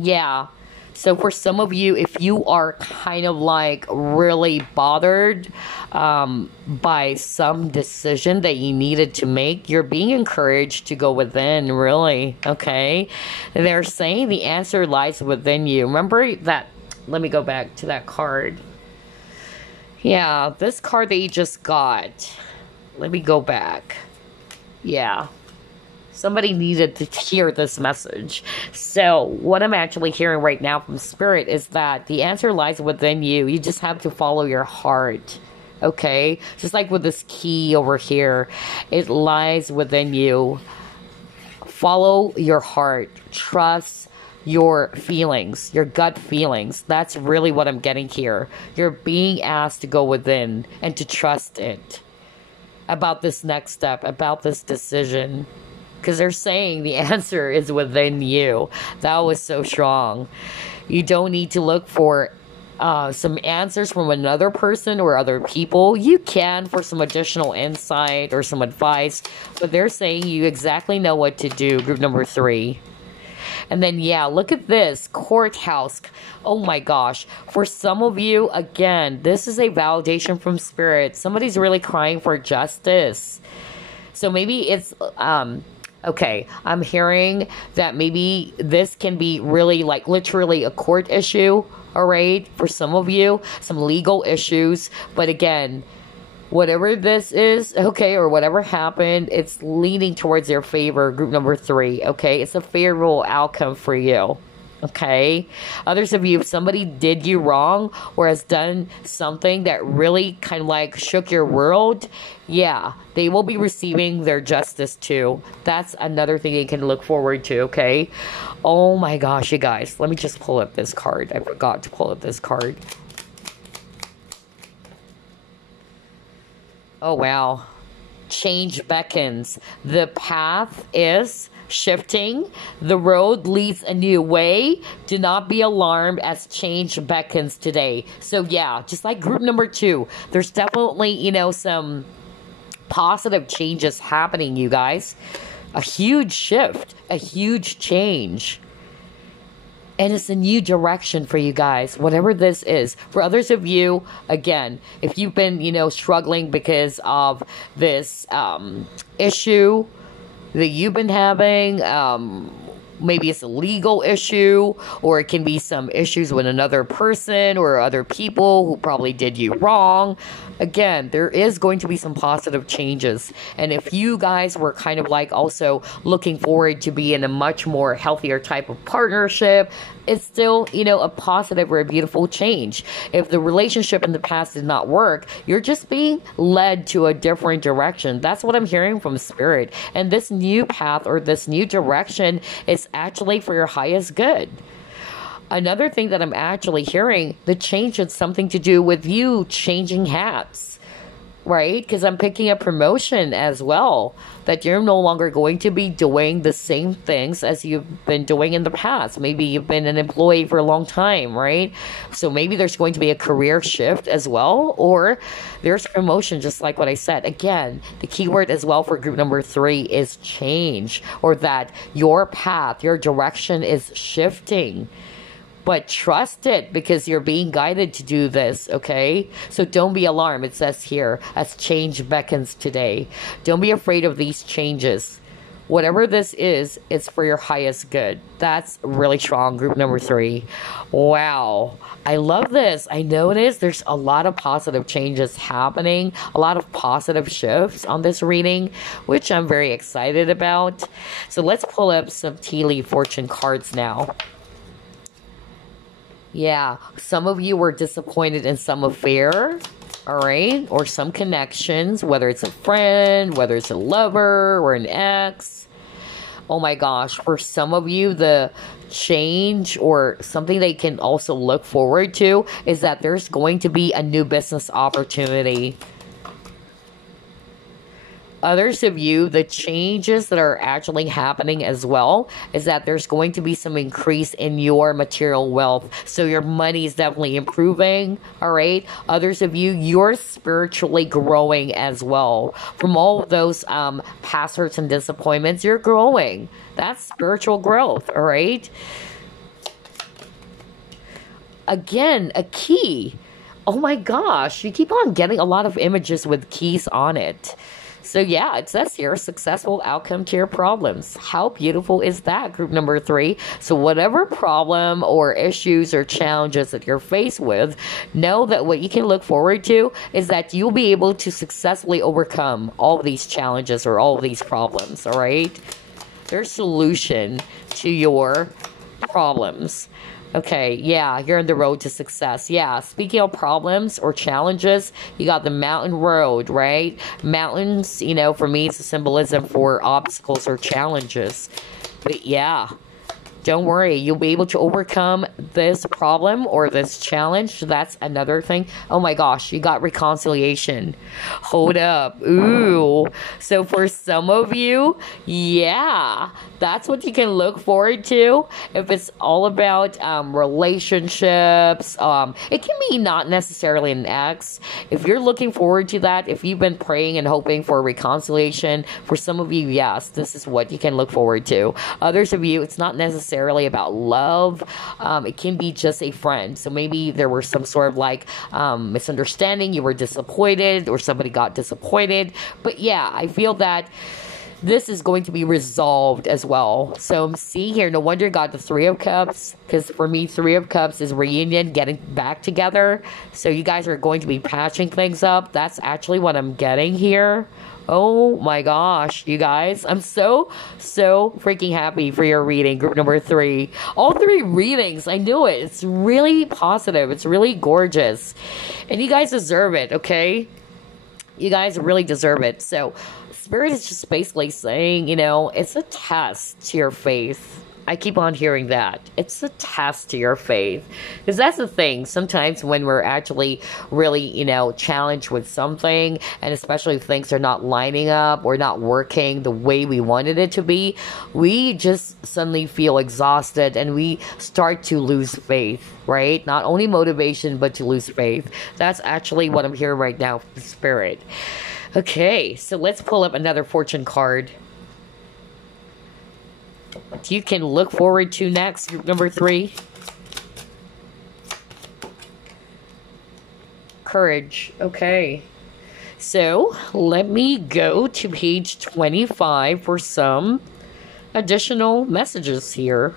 Yeah. So for some of you, if you are kind of like really bothered by some decision that you needed to make, you're being encouraged to go within, really, okay? They're saying the answer lies within you. Remember that, let me go back to that card. Yeah, this card that you just got. Let me go back. Yeah. Somebody needed to hear this message. So what I'm actually hearing right now from Spirit is that the answer lies within you. You just have to follow your heart. Okay? Just like with this key over here. It lies within you. Follow your heart. Trust your feelings. Your gut feelings. That's really what I'm getting here. You're being asked to go within and to trust it. About this next step. About this decision. Because they're saying the answer is within you. That was so strong. You don't need to look for some answers from another person or other people. You can for some additional insight or some advice. But they're saying you exactly know what to do. Group number 3. And then, yeah, look at this. Courthouse. Oh my gosh. For some of you, again, this is a validation from Spirit. Somebody's really crying for justice. So maybe it's... okay, I'm hearing that maybe this can be really like literally a court issue, all right? For some of you, some legal issues. But again, whatever this is, okay, or whatever happened, it's leaning towards your favor, group number 3, okay? It's a favorable outcome for you. Okay. Others of you, if somebody did you wrong or has done something that really kind of like shook your world, yeah, they will be receiving their justice too. That's another thing they can look forward to, okay? Oh my gosh, you guys. Let me just pull up this card. I forgot to pull up this card. Oh, wow. Change beckons. The path is shifting. The road leads a new way. Do not be alarmed as change beckons today. So yeah, just like group number 2, there's definitely, you know, some positive changes happening, you guys. A huge shift, a huge change. And it's a new direction for you guys, whatever this is. For others of you, again, if you've been, you know, struggling because of this issue that you've been having, maybe it's a legal issue, or it can be some issues with another person or other people who probably did you wrong. Again, there is going to be some positive changes. And if you guys were kind of like also looking forward to be in a much more healthier type of partnership, it's still, you know, a positive or a beautiful change. If the relationship in the past did not work, you're just being led to a different direction. That's what I'm hearing from Spirit. And this new path or this new direction is actually for your highest good. Another thing that I'm actually hearing, the change is something to do with you changing hats, right? Because I'm picking a promotion as well, that you're no longer going to be doing the same things as you've been doing in the past. Maybe you've been an employee for a long time, right? So maybe there's going to be a career shift as well, or there's promotion, just like what I said. Again, the keyword as well for group number 3 is change, or that your path, your direction is shifting. But trust it, because you're being guided to do this, okay? So don't be alarmed. It says here, as change beckons today. Don't be afraid of these changes. Whatever this is, it's for your highest good. That's really strong, group number 3. Wow. I love this. I know it is. There's a lot of positive changes happening, a lot of positive shifts on this reading, which I'm very excited about. So let's pull up some tea leaf fortune cards now. Yeah, some of you were disappointed in some affair, all right? Or some connections, whether it's a friend, whether it's a lover or an ex. Oh my gosh, for some of you, the change or something they can also look forward to is that there's going to be a new business opportunity. Others of you, the changes that are actually happening as well is that there's going to be some increase in your material wealth. So your money is definitely improving, all right? Others of you, you're spiritually growing as well. From all of those past hurts and disappointments, you're growing. That's spiritual growth, all right? Again, a key. Oh my gosh, you keep on getting a lot of images with keys on it. So yeah, it says here, successful outcome to your problems. How beautiful is that, group number 3? So whatever problem or issues or challenges that you're faced with, know that what you can look forward to is that you'll be able to successfully overcome all of these challenges or all of these problems, all right? There's solution to your problems. Okay, yeah, you're on the road to success. Yeah, speaking of problems or challenges, you got the mountain road, right? Mountains, you know, for me, it's a symbolism for obstacles or challenges. But yeah, don't worry, you'll be able to overcome this problem or this challenge. That's another thing. Oh my gosh, you got reconciliation. Hold up. Ooh. So for some of you, yeah, that's what you can look forward to. If it's all about relationships, it can be not necessarily an ex. If you're looking forward to that, if you've been praying and hoping for reconciliation, for some of you, yes, this is what you can look forward to. Others of you, it's not necessarily about love. It can be just a friend. So maybe there were some sort of like misunderstanding. You were disappointed or somebody got disappointed. But yeah, I feel that this is going to be resolved as well. So I'm seeing here, no wonder you got the Three of Cups, because for me, Three of Cups is reunion, getting back together. So you guys are going to be patching things up. That's actually what I'm getting here. Oh my gosh, you guys. I'm so freaking happy for your reading, group number 3. All 3 readings, I knew it. It's really positive. It's really gorgeous. And you guys deserve it, okay? You guys really deserve it. So, Spirit is just basically saying, you know, it's a test to your faith. I keep on hearing that. It's a test to your faith. Because that's the thing. Sometimes when we're actually really, you know, challenged with something, and especially if things are not lining up or not working the way we wanted it to be, we just suddenly feel exhausted and we start to lose faith, right? Not only motivation, but to lose faith. That's actually what I'm hearing right now from Spirit. Okay, so let's pull up another fortune card. What you can look forward to next, group number 3. Courage. Okay. So, let me go to page 25 for some additional messages here.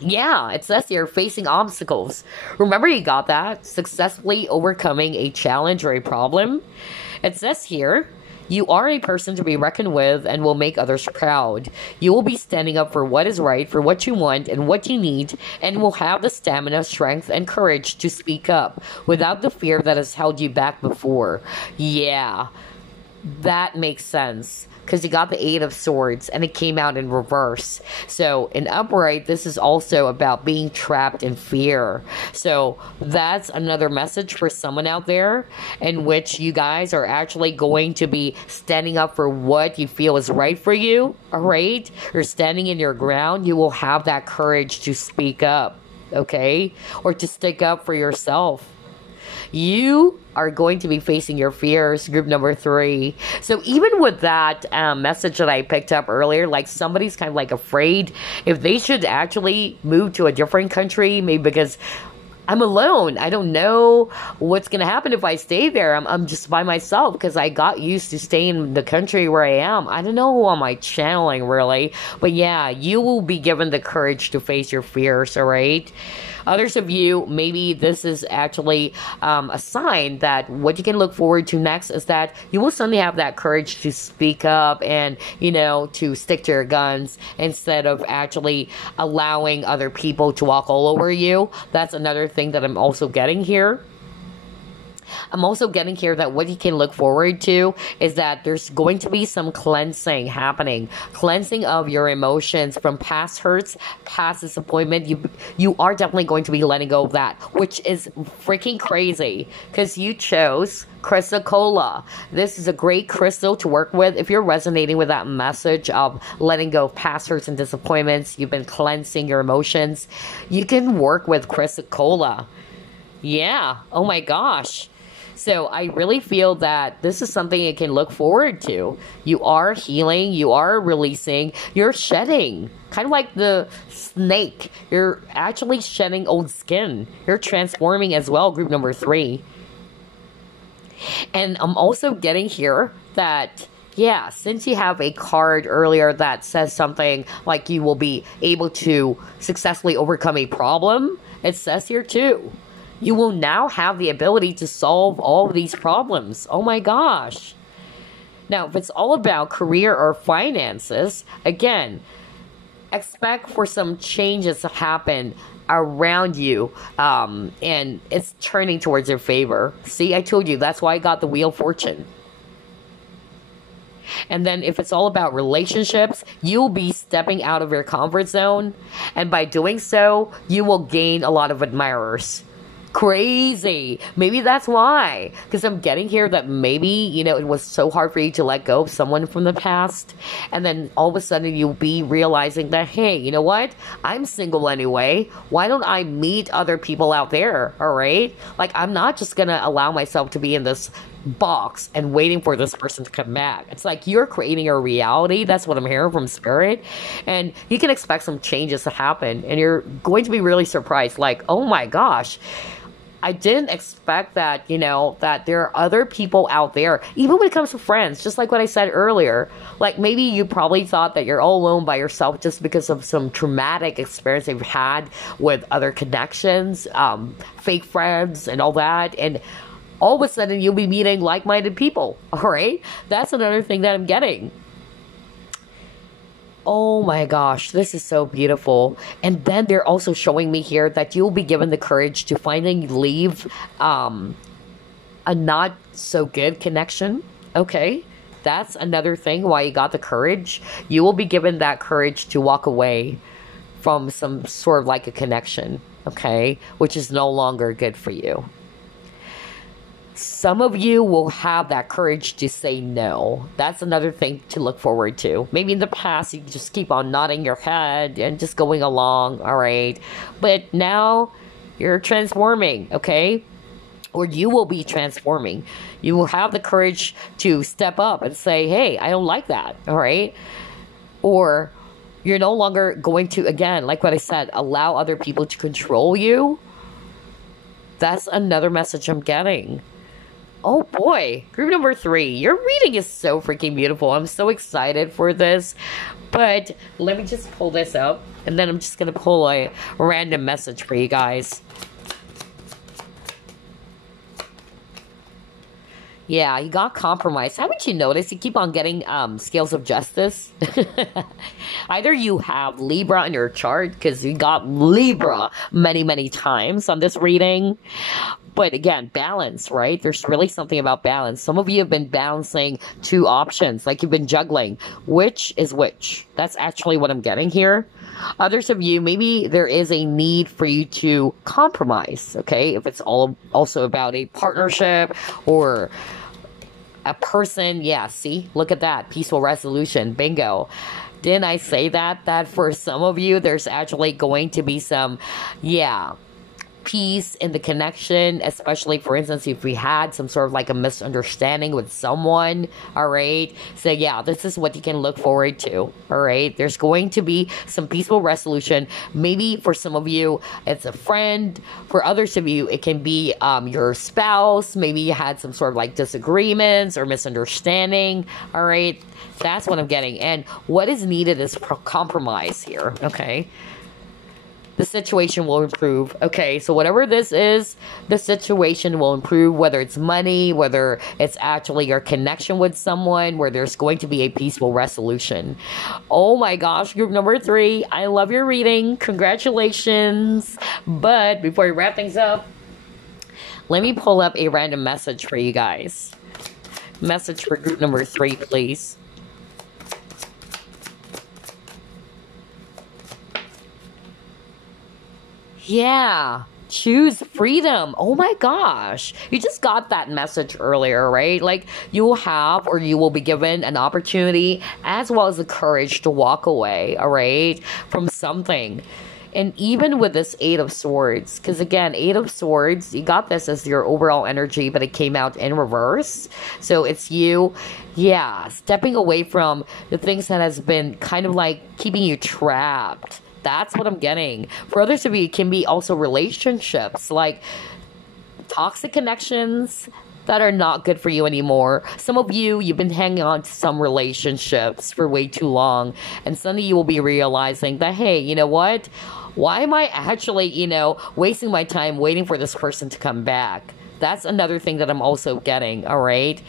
Yeah, it says here, facing obstacles. Remember you got that? Successfully overcoming a challenge or a problem. It says here, you are a person to be reckoned with and will make others proud. You will be standing up for what is right, for what you want and what you need, and will have the stamina, strength, and courage to speak up without the fear that has held you back before. Yeah, that makes sense. Because you got the 8 of Swords and it came out in reverse. So in upright, this is also about being trapped in fear. So that's another message for someone out there in which you guys are actually going to be standing up for what you feel is right for you. All right? You're standing in your ground. You will have that courage to speak up. Okay? Or to stick up for yourself. You are going to be facing your fears, group number 3. So even with that message that I picked up earlier, like somebody's kind of like afraid if they should actually move to a different country, maybe because I'm alone. I don't know what's going to happen if I stay there. I'm just by myself because I got used to staying in the country where I am. I don't know who am I channeling really. But yeah, you will be given the courage to face your fears, all right? Others of you, maybe this is actually a sign that what you can look forward to next is that you will suddenly have that courage to speak up and, you know, to stick to your guns instead of actually allowing other people to walk all over you. That's another thing that I'm also getting here. I'm also getting here that what you can look forward to is that there's going to be some cleansing happening. Cleansing of your emotions from past hurts, past disappointment. You are definitely going to be letting go of that, which is freaking crazy because you chose Chrysocolla. This is a great crystal to work with if you're resonating with that message of letting go of past hurts and disappointments. You've been cleansing your emotions. You can work with Chrysocolla. Yeah. Oh my gosh. So I really feel that this is something you can look forward to. You are healing, you are releasing, you're shedding. Kind of like the snake. You're actually shedding old skin. You're transforming as well, group number 3. And I'm also getting here that, yeah, since you have a card earlier that says something like you will be able to successfully overcome a problem, it says here too. You will now have the ability to solve all of these problems. Oh my gosh. Now, if it's all about career or finances, again, expect for some changes to happen around you, and it's turning towards your favor. See, I told you, that's why I got the Wheel of Fortune. And then if it's all about relationships, you'll be stepping out of your comfort zone, and by doing so, you will gain a lot of admirers. Crazy. Maybe that's why. Because I'm getting here that maybe, you know, it was so hard for you to let go of someone from the past. And then all of a sudden you'll be realizing that, hey, you know what? I'm single anyway. Why don't I meet other people out there? All right? Like, I'm not just going to allow myself to be in this box and waiting for this person to come back. It's like you're creating your reality. That's what I'm hearing from Spirit. And you can expect some changes to happen. And you're going to be really surprised. Like, oh my gosh. I didn't expect that, that there are other people out there, even when it comes to friends, just like what I said earlier. Like maybe you probably thought that you're all alone by yourself just because of some traumatic experience you've had with other connections, fake friends, and all that. And all of a sudden you'll be meeting like-minded people. All right. That's another thing that I'm getting. Oh my gosh, this is so beautiful. And then they're also showing me here that you'll be given the courage to finally leave a not so good connection. Okay. That's another thing why you got the courage. You will be given that courage to walk away from some sort of like a connection. Okay. Which is no longer good for you. Some of you will have that courage to say no. That's another thing to look forward to. Maybe in the past, you just keep on nodding your head and just going along, all right? But now, you're transforming, okay? Or you will be transforming. You will have the courage to step up and say, hey, I don't like that, all right? Or you're no longer going to, again, like what I said, allow other people to control you. That's another message I'm getting. Oh boy, group number 3. Your reading is so freaking beautiful. I'm so excited for this. But let me just pull this up. And then I'm just going to pull a random message for you guys. Yeah, you got compromised. Haven't you noticed you keep on getting scales of justice? Either you have Libra in your chart, because you got Libra many, many times on this reading. But again, balance, right? There's really something about balance. Some of you have been balancing 2 options, like you've been juggling. Which is which? That's actually what I'm getting here. Others of you, maybe there is a need for you to compromise, okay? If it's all also about a partnership or a person, yeah, see? Look at that. Peaceful resolution. Bingo. Didn't I say that? That for some of you, there's actually going to be some, yeah, peace in the connection, especially for instance if we had some sort of like a misunderstanding with someone, all right? So yeah, this is what you can look forward to, all right? There's going to be some peaceful resolution. Maybe for some of you it's a friend, for others of you it can be your spouse. Maybe you had some sort of like disagreements or misunderstanding, all right? That's what I'm getting. And what is needed is compromise here, okay? The situation will improve. Okay, so whatever this is, the situation will improve, whether it's money, whether it's actually your connection with someone, where there's going to be a peaceful resolution. Oh my gosh, group number 3, I love your reading. Congratulations. But before we wrap things up, let me pull up a random message for you guys. Message for group number 3, please. Yeah, choose freedom. Oh my gosh. You just got that message earlier, right? Like you will have or you will be given an opportunity as well as the courage to walk away, all right, from something. And even with this 8 of Swords, because again, 8 of Swords, you got this as your overall energy, but it came out in reverse. So it's you, yeah, stepping away from the things that has been kind of like keeping you trapped. That's what I'm getting. For others of you, it can be also relationships, like toxic connections that are not good for you anymore. Some of you, you've been hanging on to some relationships for way too long, and suddenly you will be realizing that, hey, you know what? Why am I actually, wasting my time waiting for this person to come back? That's another thing that I'm also getting, all right?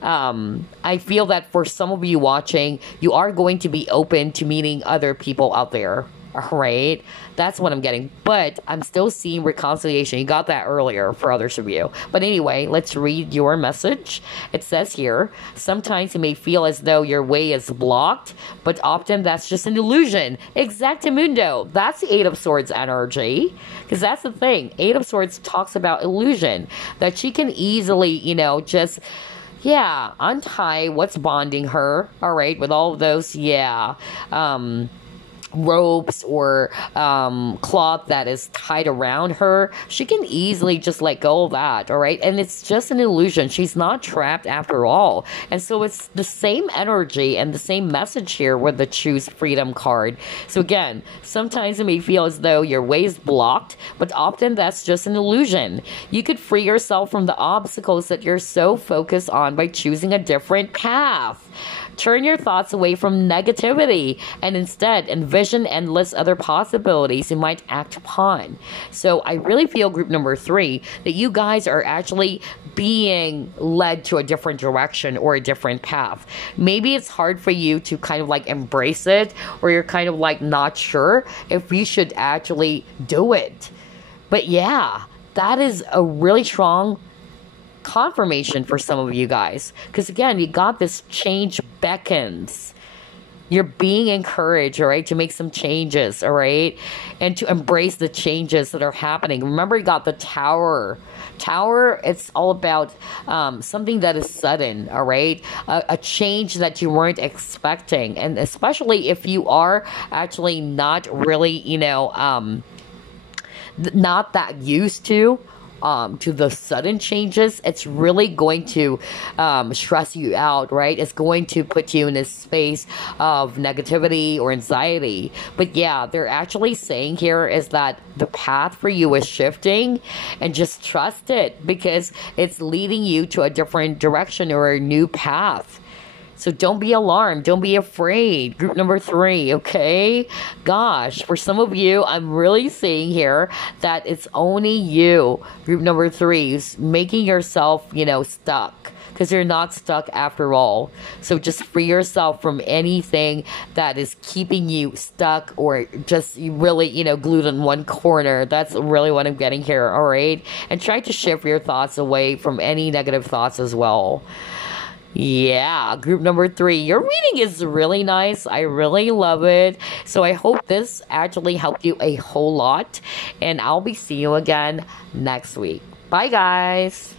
I feel that for some of you watching, you are going to be open to meeting other people out there. All right, that's what I'm getting, but I'm still seeing reconciliation. You got that earlier for others of you. But anyway, let's read your message. It says here, sometimes you may feel as though your way is blocked, but often that's just an illusion. Exactamundo. That's the 8 of Swords energy, because that's the thing. 8 of Swords talks about illusion, that she can easily, just, yeah, untie what's bonding her, all right, with all of those, yeah, ropes or cloth that is tied around her, she can easily just let go of that, all right? And it's just an illusion. She's not trapped after all. And so it's the same energy and the same message here with the choose freedom card. So again, sometimes it may feel as though your way is blocked, but often that's just an illusion. You could free yourself from the obstacles that you're so focused on by choosing a different path. Turn your thoughts away from negativity and instead envision endless other possibilities you might act upon. So I really feel, group number 3, that you guys are actually being led to a different direction or a different path. Maybe it's hard for you to kind of like embrace it, or you're kind of like not sure if you should actually do it. But yeah, that is a really strong confirmation for some of you guys, because again, you got this change beckons. You're being encouraged, all right, to make some changes, all right, and to embrace the changes that are happening. Remember, you got the tower. It's all about something that is sudden, all right, a change that you weren't expecting. And especially if you are actually not really, not that used to the sudden changes, it's really going to stress you out, right? It's going to put you in a space of negativity or anxiety. But yeah, they're actually saying here is that the path for you is shifting, and just trust it, because it's leading you to a different direction or a new path. So don't be alarmed. Don't be afraid. Group number 3, okay? Gosh, for some of you, I'm really seeing here that it's only you, group number 3, is making yourself, stuck. Because you're not stuck after all. So just free yourself from anything that is keeping you stuck or just really, glued in one corner. That's really what I'm getting here, all right? And try to shift your thoughts away from any negative thoughts as well. Yeah, group number 3, your reading is really nice. I really love it. So I hope this actually helped you a whole lot. And I'll be seeing you again next week. Bye, guys.